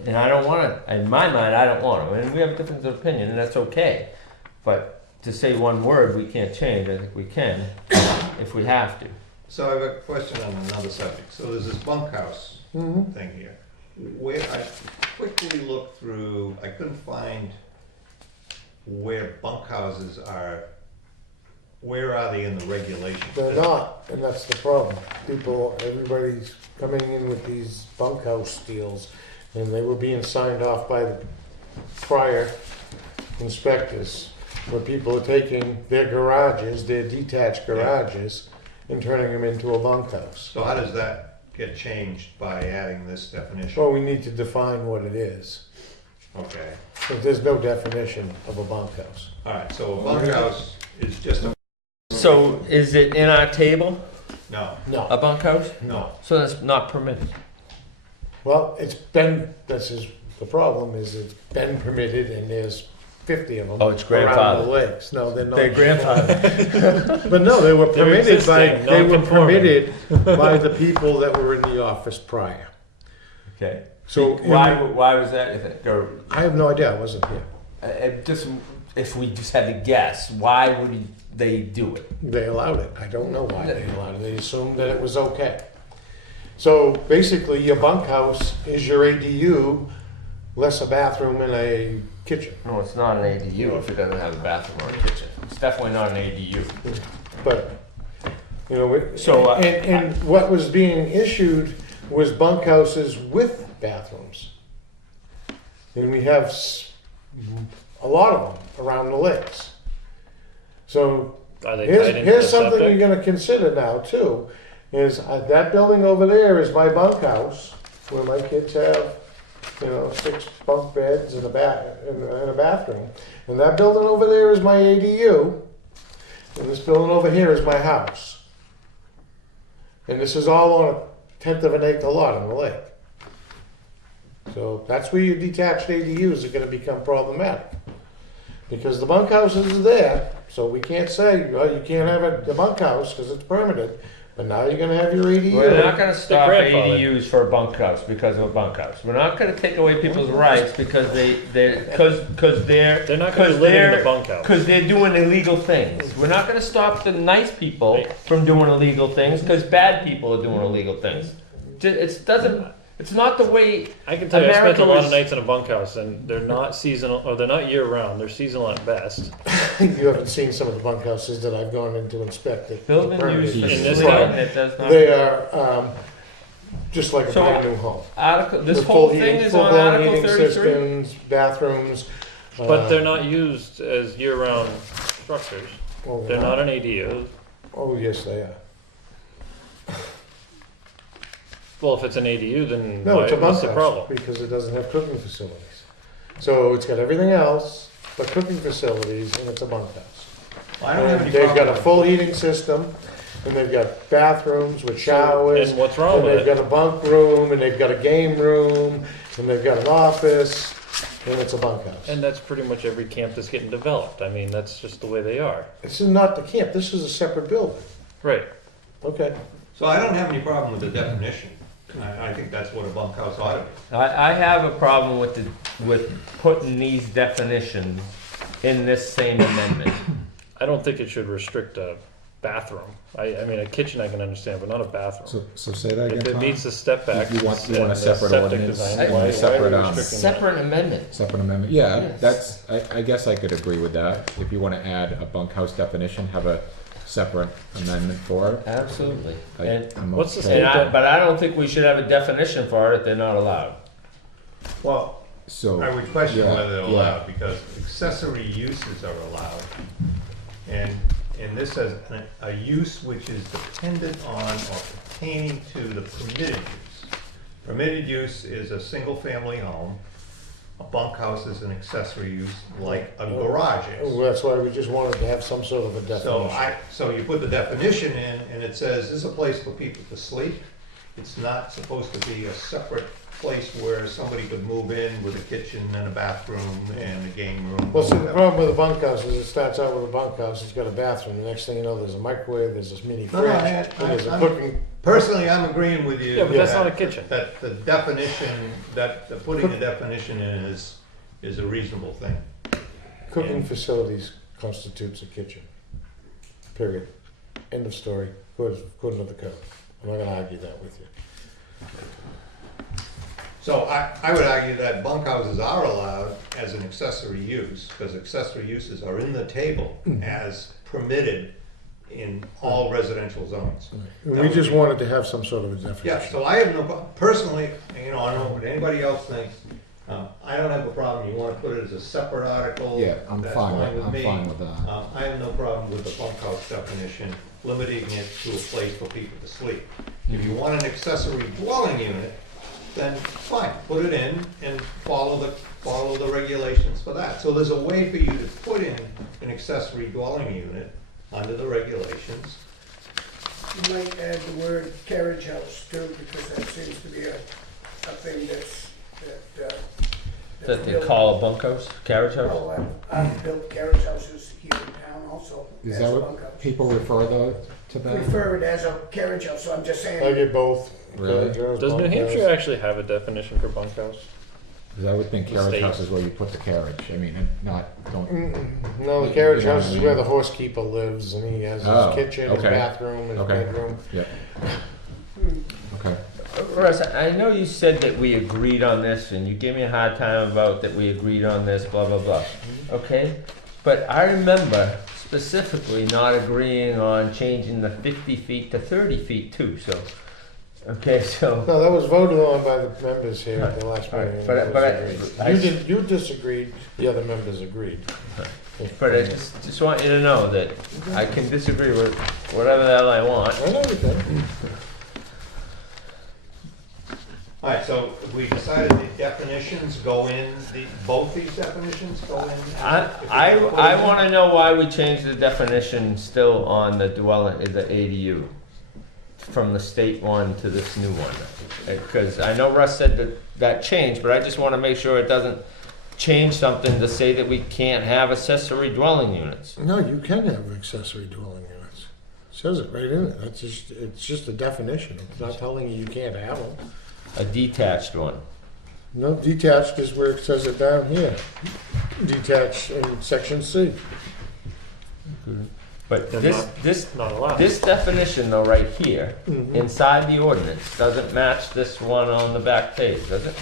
And I don't want to, in my mind, I don't want to. And we have a difference of opinion, and that's okay. But to say one word we can't change, I think we can, if we have to. So I have a question on another subject. So there's this bunkhouse Mm-hmm. thing here. Where I quickly looked through, I couldn't find where bunkhouses are. Where are they in the regulations? They're not, and that's the problem. Everybody's coming in with these bunkhouse deals, and they were being signed off by the prior inspectors, where people are taking their garages, their detached garages, and turning them into a bunkhouse. So how does that get changed by adding this definition? Well, we need to define what it is. Okay. But there's no definition of a bunkhouse. All right. So a bunkhouse is just a So is it in our table, no, No. a bunkhouse? no. So that's not permitted. Well, it's been, the problem is it's been permitted, and there's 50 of them. Oh, it's around grandfathered. the lakes. No, they're not. Their grandfather. But no, they were They're permitted by, existing, they were non-conforming. permitted by the people that were in the office prior. Okay. So Why was that? You think? Or, I have no idea, I wasn't here. just if we just had to guess, why would they do it? They allowed it. I don't know why they allowed it. They assumed that it was okay. So basically, your bunkhouse is your ADU, less a bathroom and a kitchen. No, it's not an ADU if it doesn't have a bathroom or a kitchen. It's definitely not an ADU. but, you know, So, and what was being issued was bunkhouses with bathrooms. And we have a lot of them around the lakes. So Are they tied into the here's something septic? you're gonna consider now too, is that building over there is my bunkhouse, where my kids have, you know, 6 bunk beds and and a bathroom. And that building over there is my ADU, and this building over here is my house. And this is all on a 1/10 of an acre lot on the lake. So that's where your detached ADUs are gonna become problematic. Because the bunkhouses are there, so we can't say, well, you can't have a bunkhouse because it's permitted, but now you're gonna have your ADU. We're not gonna stop grandfathered. ADUs for a bunkhouse because of a bunkhouse. We're not gonna take away people's rights because they're not gonna be living in the bunkhouse. because they're doing illegal things. We're not gonna stop the nice people Right. from doing illegal things because bad people are doing illegal things. It's not the way. I can tell you, I spent America a lot was- of nights in a bunkhouse, and they're not seasonal, or they're not year round. They're seasonal at best. You haven't seen some of the bunkhouses that I've gone in to inspect it. Building used for In this sleeping, town? it does not. They are just like a So- brand new home. This With whole full thing heating- is on full-blown Article heating 33. systems, bathrooms. But they're not used as year round structures. Well, They're not an ADU. Oh, yes, they are. Well, if it's an ADU, then No, it's a what's the bunkhouse problem? because it doesn't have cooking facilities. So it's got everything else but cooking facilities, and it's a bunkhouse. I don't have any They've got problem. a full heating system, and they've got bathrooms with showers. And what's wrong And with they've it? got a bunk room, and they've got a game room, and they've got an office, and it's a bunkhouse. And that's pretty much every camp that's getting developed. I mean, that's just the way they are. This is not the camp, this is a separate building. Right. Okay. So I don't have any problem with the definition. I think that's what a bunkhouse ought to be. I have a problem with putting these definitions in this same amendment. I don't think it should restrict a bathroom. I mean, a kitchen I can understand, but not a bathroom. So say that again, If it Tom? meets the step back. You want a and the separate septic ordinance design, and a why are we separate, restricting that? Separate amendment. Separate amendment, yeah, Yes. that's, I guess I could agree with that. If you wanna add a bunkhouse definition, have a separate amendment for it. Absolutely. And, I'm What's the okay. state? but I don't think we should have a definition for it if they're not allowed. Well, So, I would question yeah, whether they're yeah. allowed, because accessory uses are allowed. And this says a use which is dependent on or pertaining to the permitted use. Permitted use is a single-family home. A bunkhouse is an accessory use like a garage is. Well, that's why we just wanted to have some sort of a So definition. so you put the definition in, and it says, this is a place for people to sleep. It's not supposed to be a separate place where somebody could move in with a kitchen and a bathroom and a game room. Well, see, the problem with a bunkhouse is it starts out with a bunkhouse, it's got a bathroom, the next thing you know, there's a microwave, there's this mini No, fridge, no, and there's a I'm- cooking. Personally, I'm agreeing with you. Yeah, but that's that- not a kitchen. That the definition, putting the definition in is a reasonable thing. Cooking And- facilities constitutes a kitchen. Period. End of story. According to the code. I'm not gonna argue that with you. So I would argue that bunkhouses are allowed as an accessory use, because accessory uses are in the table as permitted in all residential zones. We just wanted to have some sort of a definition. Yeah, so I have no, personally, I don't know what anybody else thinks, I don't have a problem, you wanna put it as a separate article. Yeah, I'm that's fine with, with I'm me. fine with that. I have no problem with the bunkhouse definition, limiting it to a place for people to sleep. If you want an accessory dwelling unit, then fine, put it in and follow the regulations for that. So there's a way for you to put in an accessory dwelling unit under the regulations. You might add the word carriage house too, because that seems to be a thing That they call a bunkhouse, carriage house? Well, I've built carriage houses here in town also. Is as that a what bunkhouse. people refer though to that? Refer it as a carriage house, so I'm just I saying, get both. Really? Does New Hampshire actually have a definition for bunkhouse? Because I would think The carriage state. house is where you put the carriage, I mean, and not, don't, No, the carriage house is where the horsekeeper lives, and he has Oh, his kitchen, his okay. bathroom, his Okay. bedroom. yep. Okay, Russ, I know you said that we agreed on this, and you gave me a hard time about that we agreed on this, blah, blah, blah. Okay? But I remember specifically not agreeing on changing the 50 feet to 30 feet too, so, okay, so. No, that was voted on by the members here at the last Right, meeting. but It was I- agreed. You disagreed, the other members agreed. But I just want you to know that I can disagree with whatever the hell I want. I know you can. All right, so we decided the definitions go in, both these definitions go in? I want to know why we changed the definition still on the dwelling, the ADU, from the state one to this new one. Because I know Russ said that changed, but I just want to make sure it doesn't change something to say that we can't have accessory dwelling units. No, you can have accessory dwelling units. Says it right in it. It's just a definition. It's not telling you can't have them. A detached one. No, detached is where it says it down here. Detached in section C. But They're this Not allowed. This definition though, right here, Mhm. inside the ordinance, doesn't match this one on the back page, does it?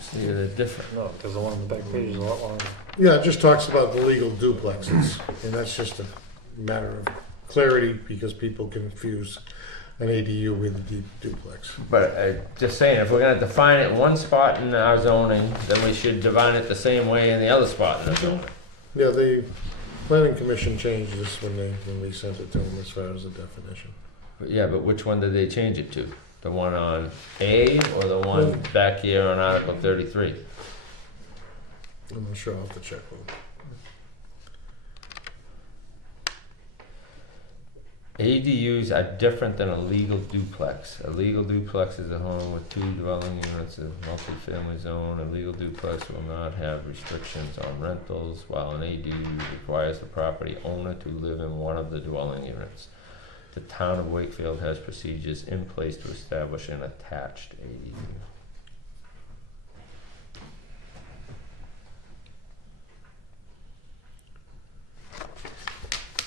See, they're different. No, because the one on the back page is a lot longer. Yeah, it just talks about the legal duplexes, and that's just a matter of clarity because people confuse an ADU with a duplex. But just saying, if we're gonna define it in one spot in our zoning, then we should define it the same way in the other spot in the zoning. Yeah, the planning commission changed this when we sent it to them as far as the definition. But yeah, but which one did they change it to? The one on A or the one back here on Article 33? I'm not sure, I'll have to check with them. ADUs are different than a legal duplex. A legal duplex is a home with 2 dwelling units in a multifamily zone. A legal duplex will not have restrictions on rentals, while an ADU requires the property owner to live in one of the dwelling units. The town of Wakefield has procedures in place to establish an attached ADU.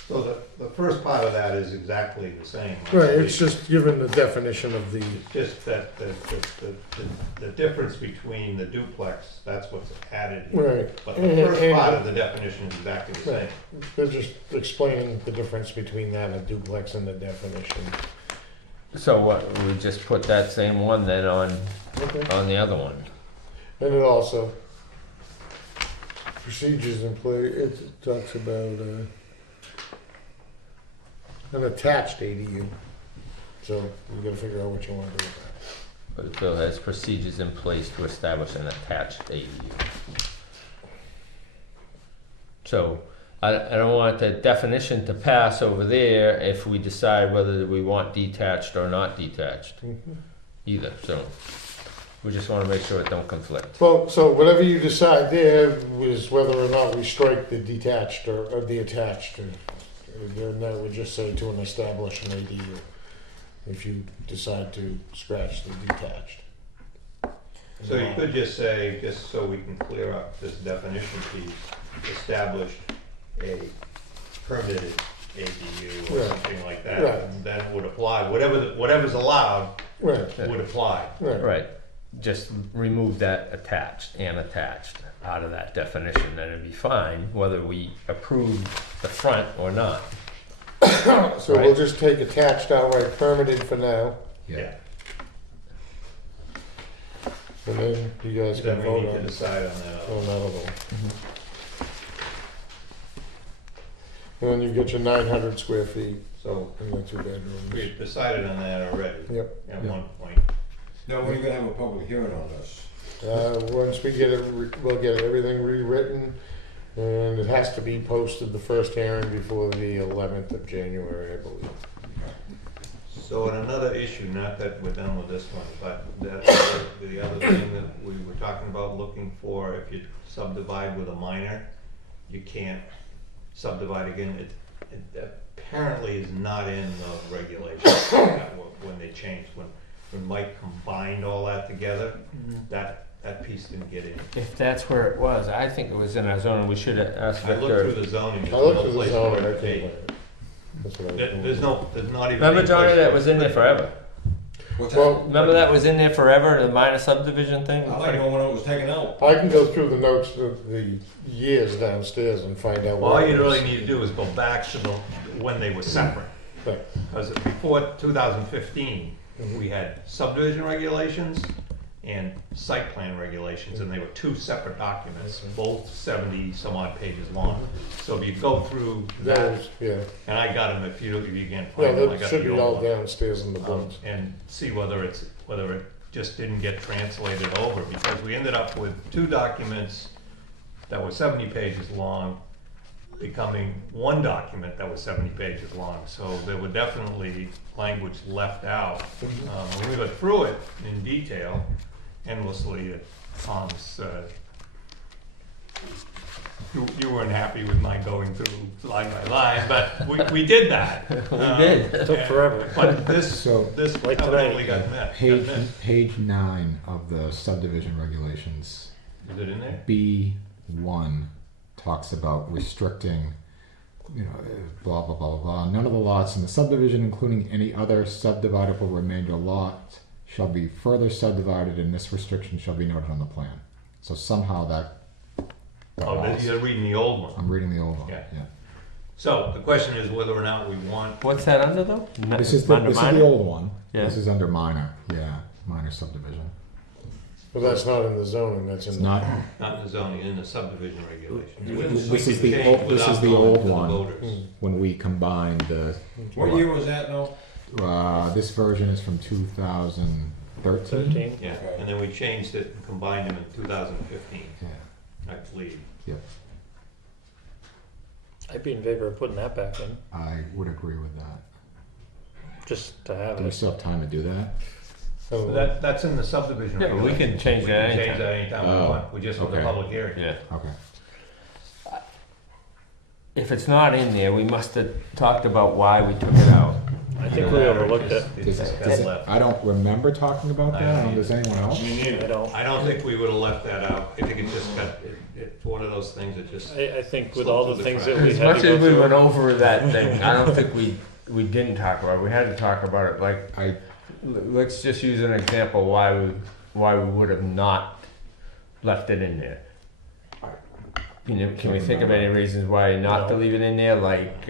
So the first part of that is exactly the same. Right, it's just given the definition of the, Just that the difference between the duplex, that's what's added here. right. But the first part of the definition is exactly the same. They're just explaining the difference between that and a duplex and the definition. So what, we just put that same one then on the other one? And it also, procedures in play, it talks about an attached ADU. So you gotta figure out what you wanna do with that. But it still has procedures in place to establish an attached ADU. So, I don't want the definition to pass over there if we decide whether we want detached or not detached either, so. We just wanna make sure it don't conflict. Well, so whatever you decide there is whether or not we strike the detached or the attached. Then that would just say to an established an ADU, if you decide to scratch the detached. So you could just say, just so we can clear up this definition piece, established a permitted ADU or Right. something like that. Right. And then it would apply, whatever's allowed Right, would apply. right. Right, just remove that attached out of that definition, then it'd be fine, whether we approve the front or not. So we'll just take attached outright permitted for now, Yeah. and then you guys can Then we vote need to on decide on that. that other one. And then you get your 900 square feet, So in the 2 bedrooms. we decided on that already Yep. at Yeah. one point. Now, when are you gonna have a public hearing on this? Once we get it, we'll get everything rewritten, and it has to be posted the first hearing before the 11th of January, I believe. So on another issue, not that we're done with this one, but the other thing that we were talking about looking for, if you subdivide with a minor, you can't subdivide again. It apparently is not in the regulations when they changed, when Mike combined all that together, that piece didn't get in. If that's where it was, I think it was in our zone, we should have asked I looked Victor. through the zoning, I looked there's through no the place zone, for I it to be. can't find it. That's what I was There's not even. Remember any Johnny, place that for was it in to there be. forever? Well, Remember that was in there forever, the minor subdivision thing? I know when it was taken out. I can go through the notes of the years downstairs and find out. Well, all what you it was. really need to do is go back to when they were separate. Right. Because before 2015, we had subdivision regulations and site plan regulations, and they were two separate documents, both 70 some odd pages long. So if you go through that, Those, yeah. and I got them, if you can't Yeah, find them, I that got should the be all old one. downstairs in the books. And see whether it just didn't get translated over, because we ended up with two documents that were 70 pages long, becoming one document that was 70 pages long. So there were definitely language left out. When we went through it in detail, endlessly at Tom's, you weren't happy with my going through line by line, but we did that. We did. It took forever. But this So- Like tonight. evidently got missed. Page 9 of the subdivision regulations, Is it in there? B1 talks about restricting, blah, blah, blah, blah. None of the lots in the subdivision, including any other subdividable remainder lot, shall be further subdivided, and this restriction shall be noted on the plan. So somehow that got Oh, lost. you're reading the old one. I'm reading the old one. Yeah. Yeah. So the question is whether or not we want, What's that under though? This is Under the minor? old one. Yeah. This is under minor. Yeah, minor subdivision. But that's not in the zoning, that's It's in the. not. not in the zoning, in the subdivision regulations. This is We the can old. change This is without the going old to the one. voters. When we combined the. What year was that now? This version is from 2013. 13. Yeah, and then we changed it and combined them in 2015, Yeah. I believe. Yep. I'd be in favor of putting that back in, I would agree with that. just to have Do we it. still have time to do that? Oh, That's in the subdivision Yeah, but we regulations. can change We that can change anytime. that anytime we Oh, want, we just want the okay. public hearing. Yeah. Okay. If it's not in there, we must have talked about why we took it out. I think we overlooked it. It's Does got it- left. I don't remember talking about I that. don't Does anyone else? I don't think we would have left that out, I think it just got, it's one of those things that just. I think with Slip all through the the things cracks. that we As had much to go as we through. went over that thing, I don't think we didn't talk about it. We had to talk about it. Like, let's just use an example why we would have not left it in there. Can we think of any reasons why not to No. leave it in there? Like,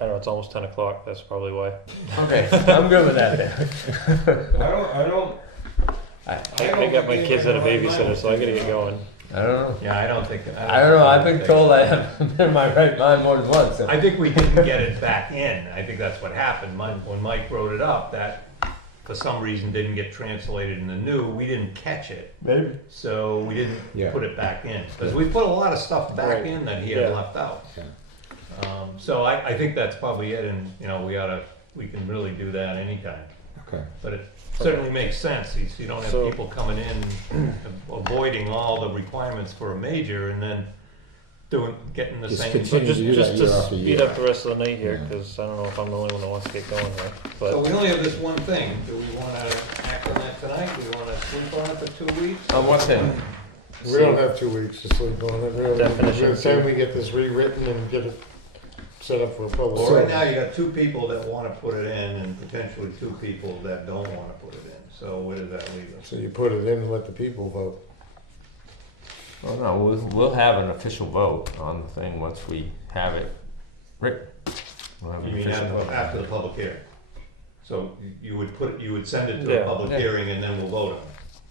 I don't know, it's almost 10 o'clock, that's probably why. okay, I'm good with that then. I don't. I got my kids at a babysitter, so I gotta get going. I don't know. Yeah, I don't think. I don't know. I've been told I haven't been in my right mind more than once. I think we didn't get it back in. I think that's what happened. When Mike wrote it up, that for some reason didn't get translated in the new, we didn't catch it. Maybe. So we didn't Yeah. put it back in. Because we put a lot of stuff back Right. in that he had Yeah. left out. Yeah. So I think that's probably it, and, we can really do that anytime. Okay. But it certainly makes sense. You don't have So- people coming in avoiding all the requirements for a major and then getting the Just same. continue. Just, to do just that to year after speed year. up the rest of the night here, Yeah. because I don't know if I'm the only one that wants to get going here. So But we only have this one thing. Do we want to act on that tonight? Do we want to sleep on it for 2 weeks? On what thing? We don't have 2 weeks to sleep on it, really. Definition. By the time we get this rewritten and get it set up for a public. Well, right hearing. now you got 2 people that want to put it in and potentially 2 people that don't want to put it in. So where does that leave us? So you put it in and let the people vote. Well, no, we'll have an official vote on the thing once we have it written. We'll have You an mean official vote. after the public hearing? So you would send it to Yeah. a public Yeah. hearing and then we'll vote on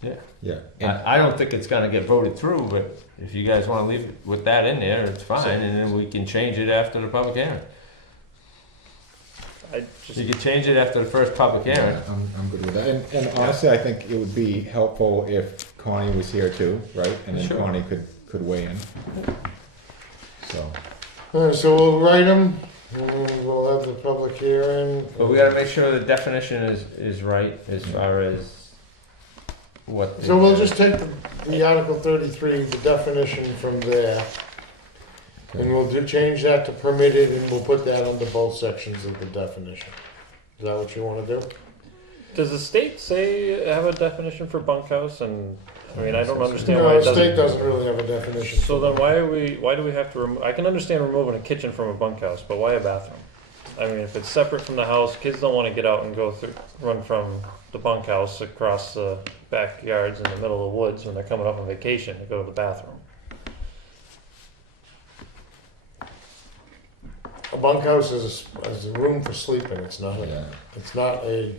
it? Yeah. And I don't think it's gonna get voted through, but if you guys wanna leave it with that in there, it's fine, and then we can change it after the public hearing. I just, You can change it after the first public hearing. Yeah, I'm good with that. And honestly, I think it would be helpful if Connie was here too, right? And then Sure. Connie could weigh in. So, So we'll write them, we'll have the public hearing. But we gotta make sure the definition is right as far as what. So we'll just take the Article 33, the definition from there, and we'll change that to permitted, and we'll put that under both sections of the definition. Is that what you wanna do? Does the state say have a definition for bunkhouse? And I mean, I don't understand why No, it the state doesn't. doesn't really have a definition. So then why do we have to I can understand removing a kitchen from a bunkhouse, but why a bathroom? I mean, if it's separate from the house, kids don't want to get out and run from the bunkhouse across the backyards in the middle of the woods when they're coming up on vacation to go to the bathroom. A bunkhouse is a room for sleeping. It's not. Yeah. It's not a.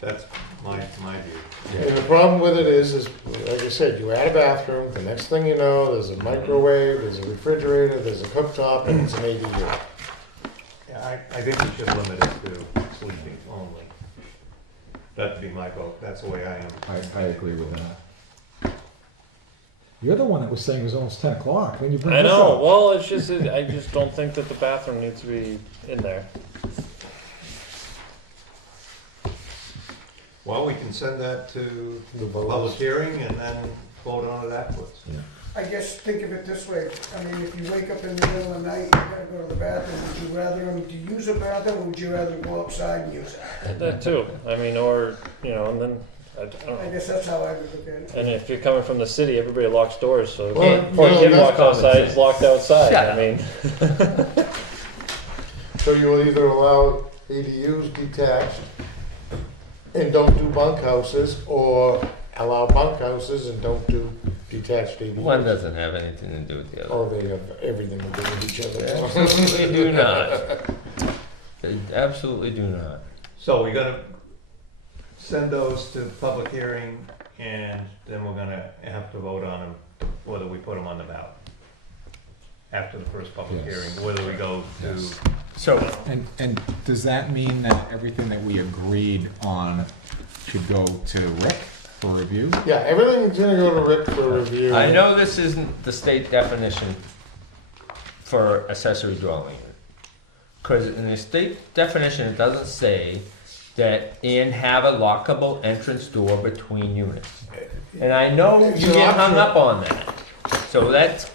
That's my view. And the problem with it is like I said, you add a bathroom. The next thing you know, there's a microwave, there's a refrigerator, there's a cooktop, and it's an ADU. Yeah, I think we should limit it to sleeping only. That'd be my vote, that's the way I am. I agree with that. You're the one that was saying it was almost 10 o'clock when you bring I this know. up. Well, it's just I just don't think that the bathroom needs to be in there. Well, we can send that to The public public. hearing and then vote on it afterwards. I guess think of it this way, I mean, if you wake up in the middle of the night, you gotta go to the bathroom, would you rather them to use a bathroom, or would you rather go outside and use it? That too. I mean, or and then I don't I know. guess that's how I would look at it. And if you're coming from the city, everybody locks doors, so Well, poor no, kid that's walks common outside, sense. he's locked outside. Shut I mean, So you will either allow ADUs detached and don't do bunkhouses, or allow bunkhouses and don't do detached ADUs. One doesn't have anything to do with the other. Or they have everything to do with each other. Absolutely do not. They absolutely do not. So we're gonna send those to public hearing and then we're gonna have to vote on them, whether we put them on the ballot. After the first public Yes. hearing, whether we go to, Yes. So, And does that mean that everything that we agreed on should go to Rick for review? Yeah, everything's gonna go to Rick for review. I know this isn't the state definition for accessory dwelling unit. Because in the state definition, it doesn't say that and have a lockable entrance door between units. And I know It's you an get hung option. up on that. So that's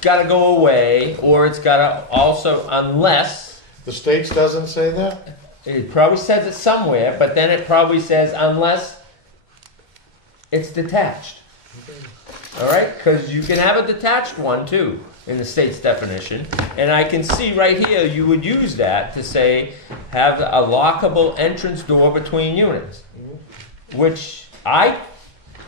gotta go away, or it's gotta also, unless, The states doesn't say that? it probably says it somewhere, but then it probably says unless it's detached. All right, because you can have a detached one too in the state's definition, and I can see right here you would use that to say have a lockable entrance door between units, which I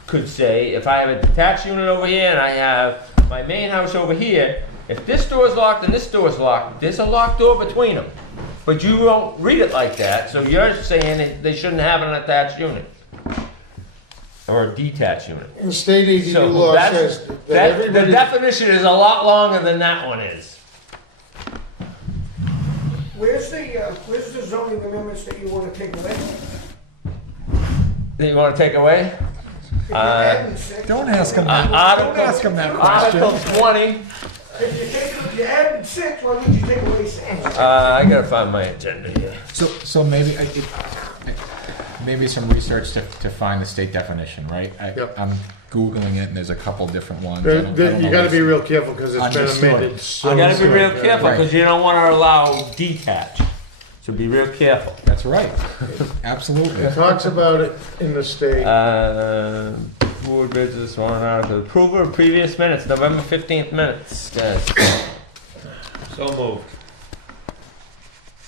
could say if I have a detached unit over here and I have my main house over here, if this door is locked and this door is locked, there's a locked door between them. But you don't read it like that, so you're saying that they shouldn't have an attached unit or a detached unit. The state ADU So law that's, says that the everybody. definition is a lot longer than that one is. Where's the zoning amendments that you wanna take away? That you want to take away? If you're adding six- Don't ask him that. Don't ask him that question. Article 20. If you're adding six, why would you take away six? I gotta find my agenda here. So maybe maybe some research to find the state definition, right? Yep. I'm Googling it and there's a couple different ones. I don't You know gotta what's- be real careful because it's been Understood. amended so You gotta be real soon. careful Right. because you don't want to allow detached. So be real careful. That's right. Absolutely. It talks about it in the state. Board business warrant article approval of previous minutes, November 15th minutes. Guys. so moved.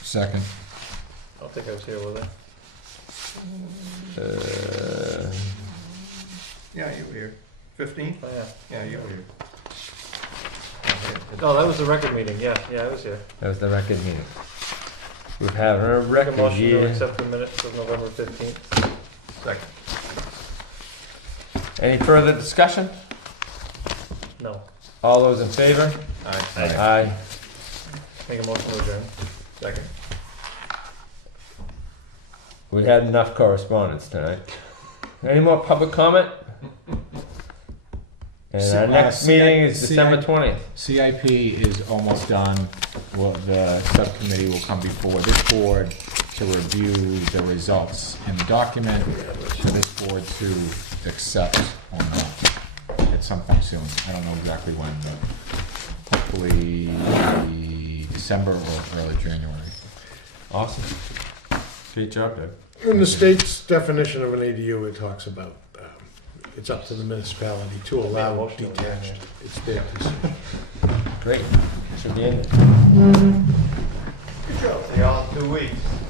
Second. I don't think I was here with it. Yeah, you were here. 15? Oh, yeah. Yeah, you were here. Oh, that was the record meeting. Yeah, I was here. That was the record meeting. We've had a Make a record motion to year. accept the minutes of November 15th. Second. Any further discussion? No. All those in favor? Aye. Aye. Make a motion to adjourn. Second. We had enough correspondence tonight. Any more public comment? And our next meeting is December 20th. CIP is almost done. Well, the subcommittee will come before this board to review the results in the document for this board to accept or not at some point soon. I don't know exactly when, but hopefully December or early January. Awesome. Great job, Doug. In the state's definition of an ADU, it talks about, it's up to the municipality to allow motion to detached. amend. It's their decision. Great. Should be in. Good job. See y'all in 2 weeks.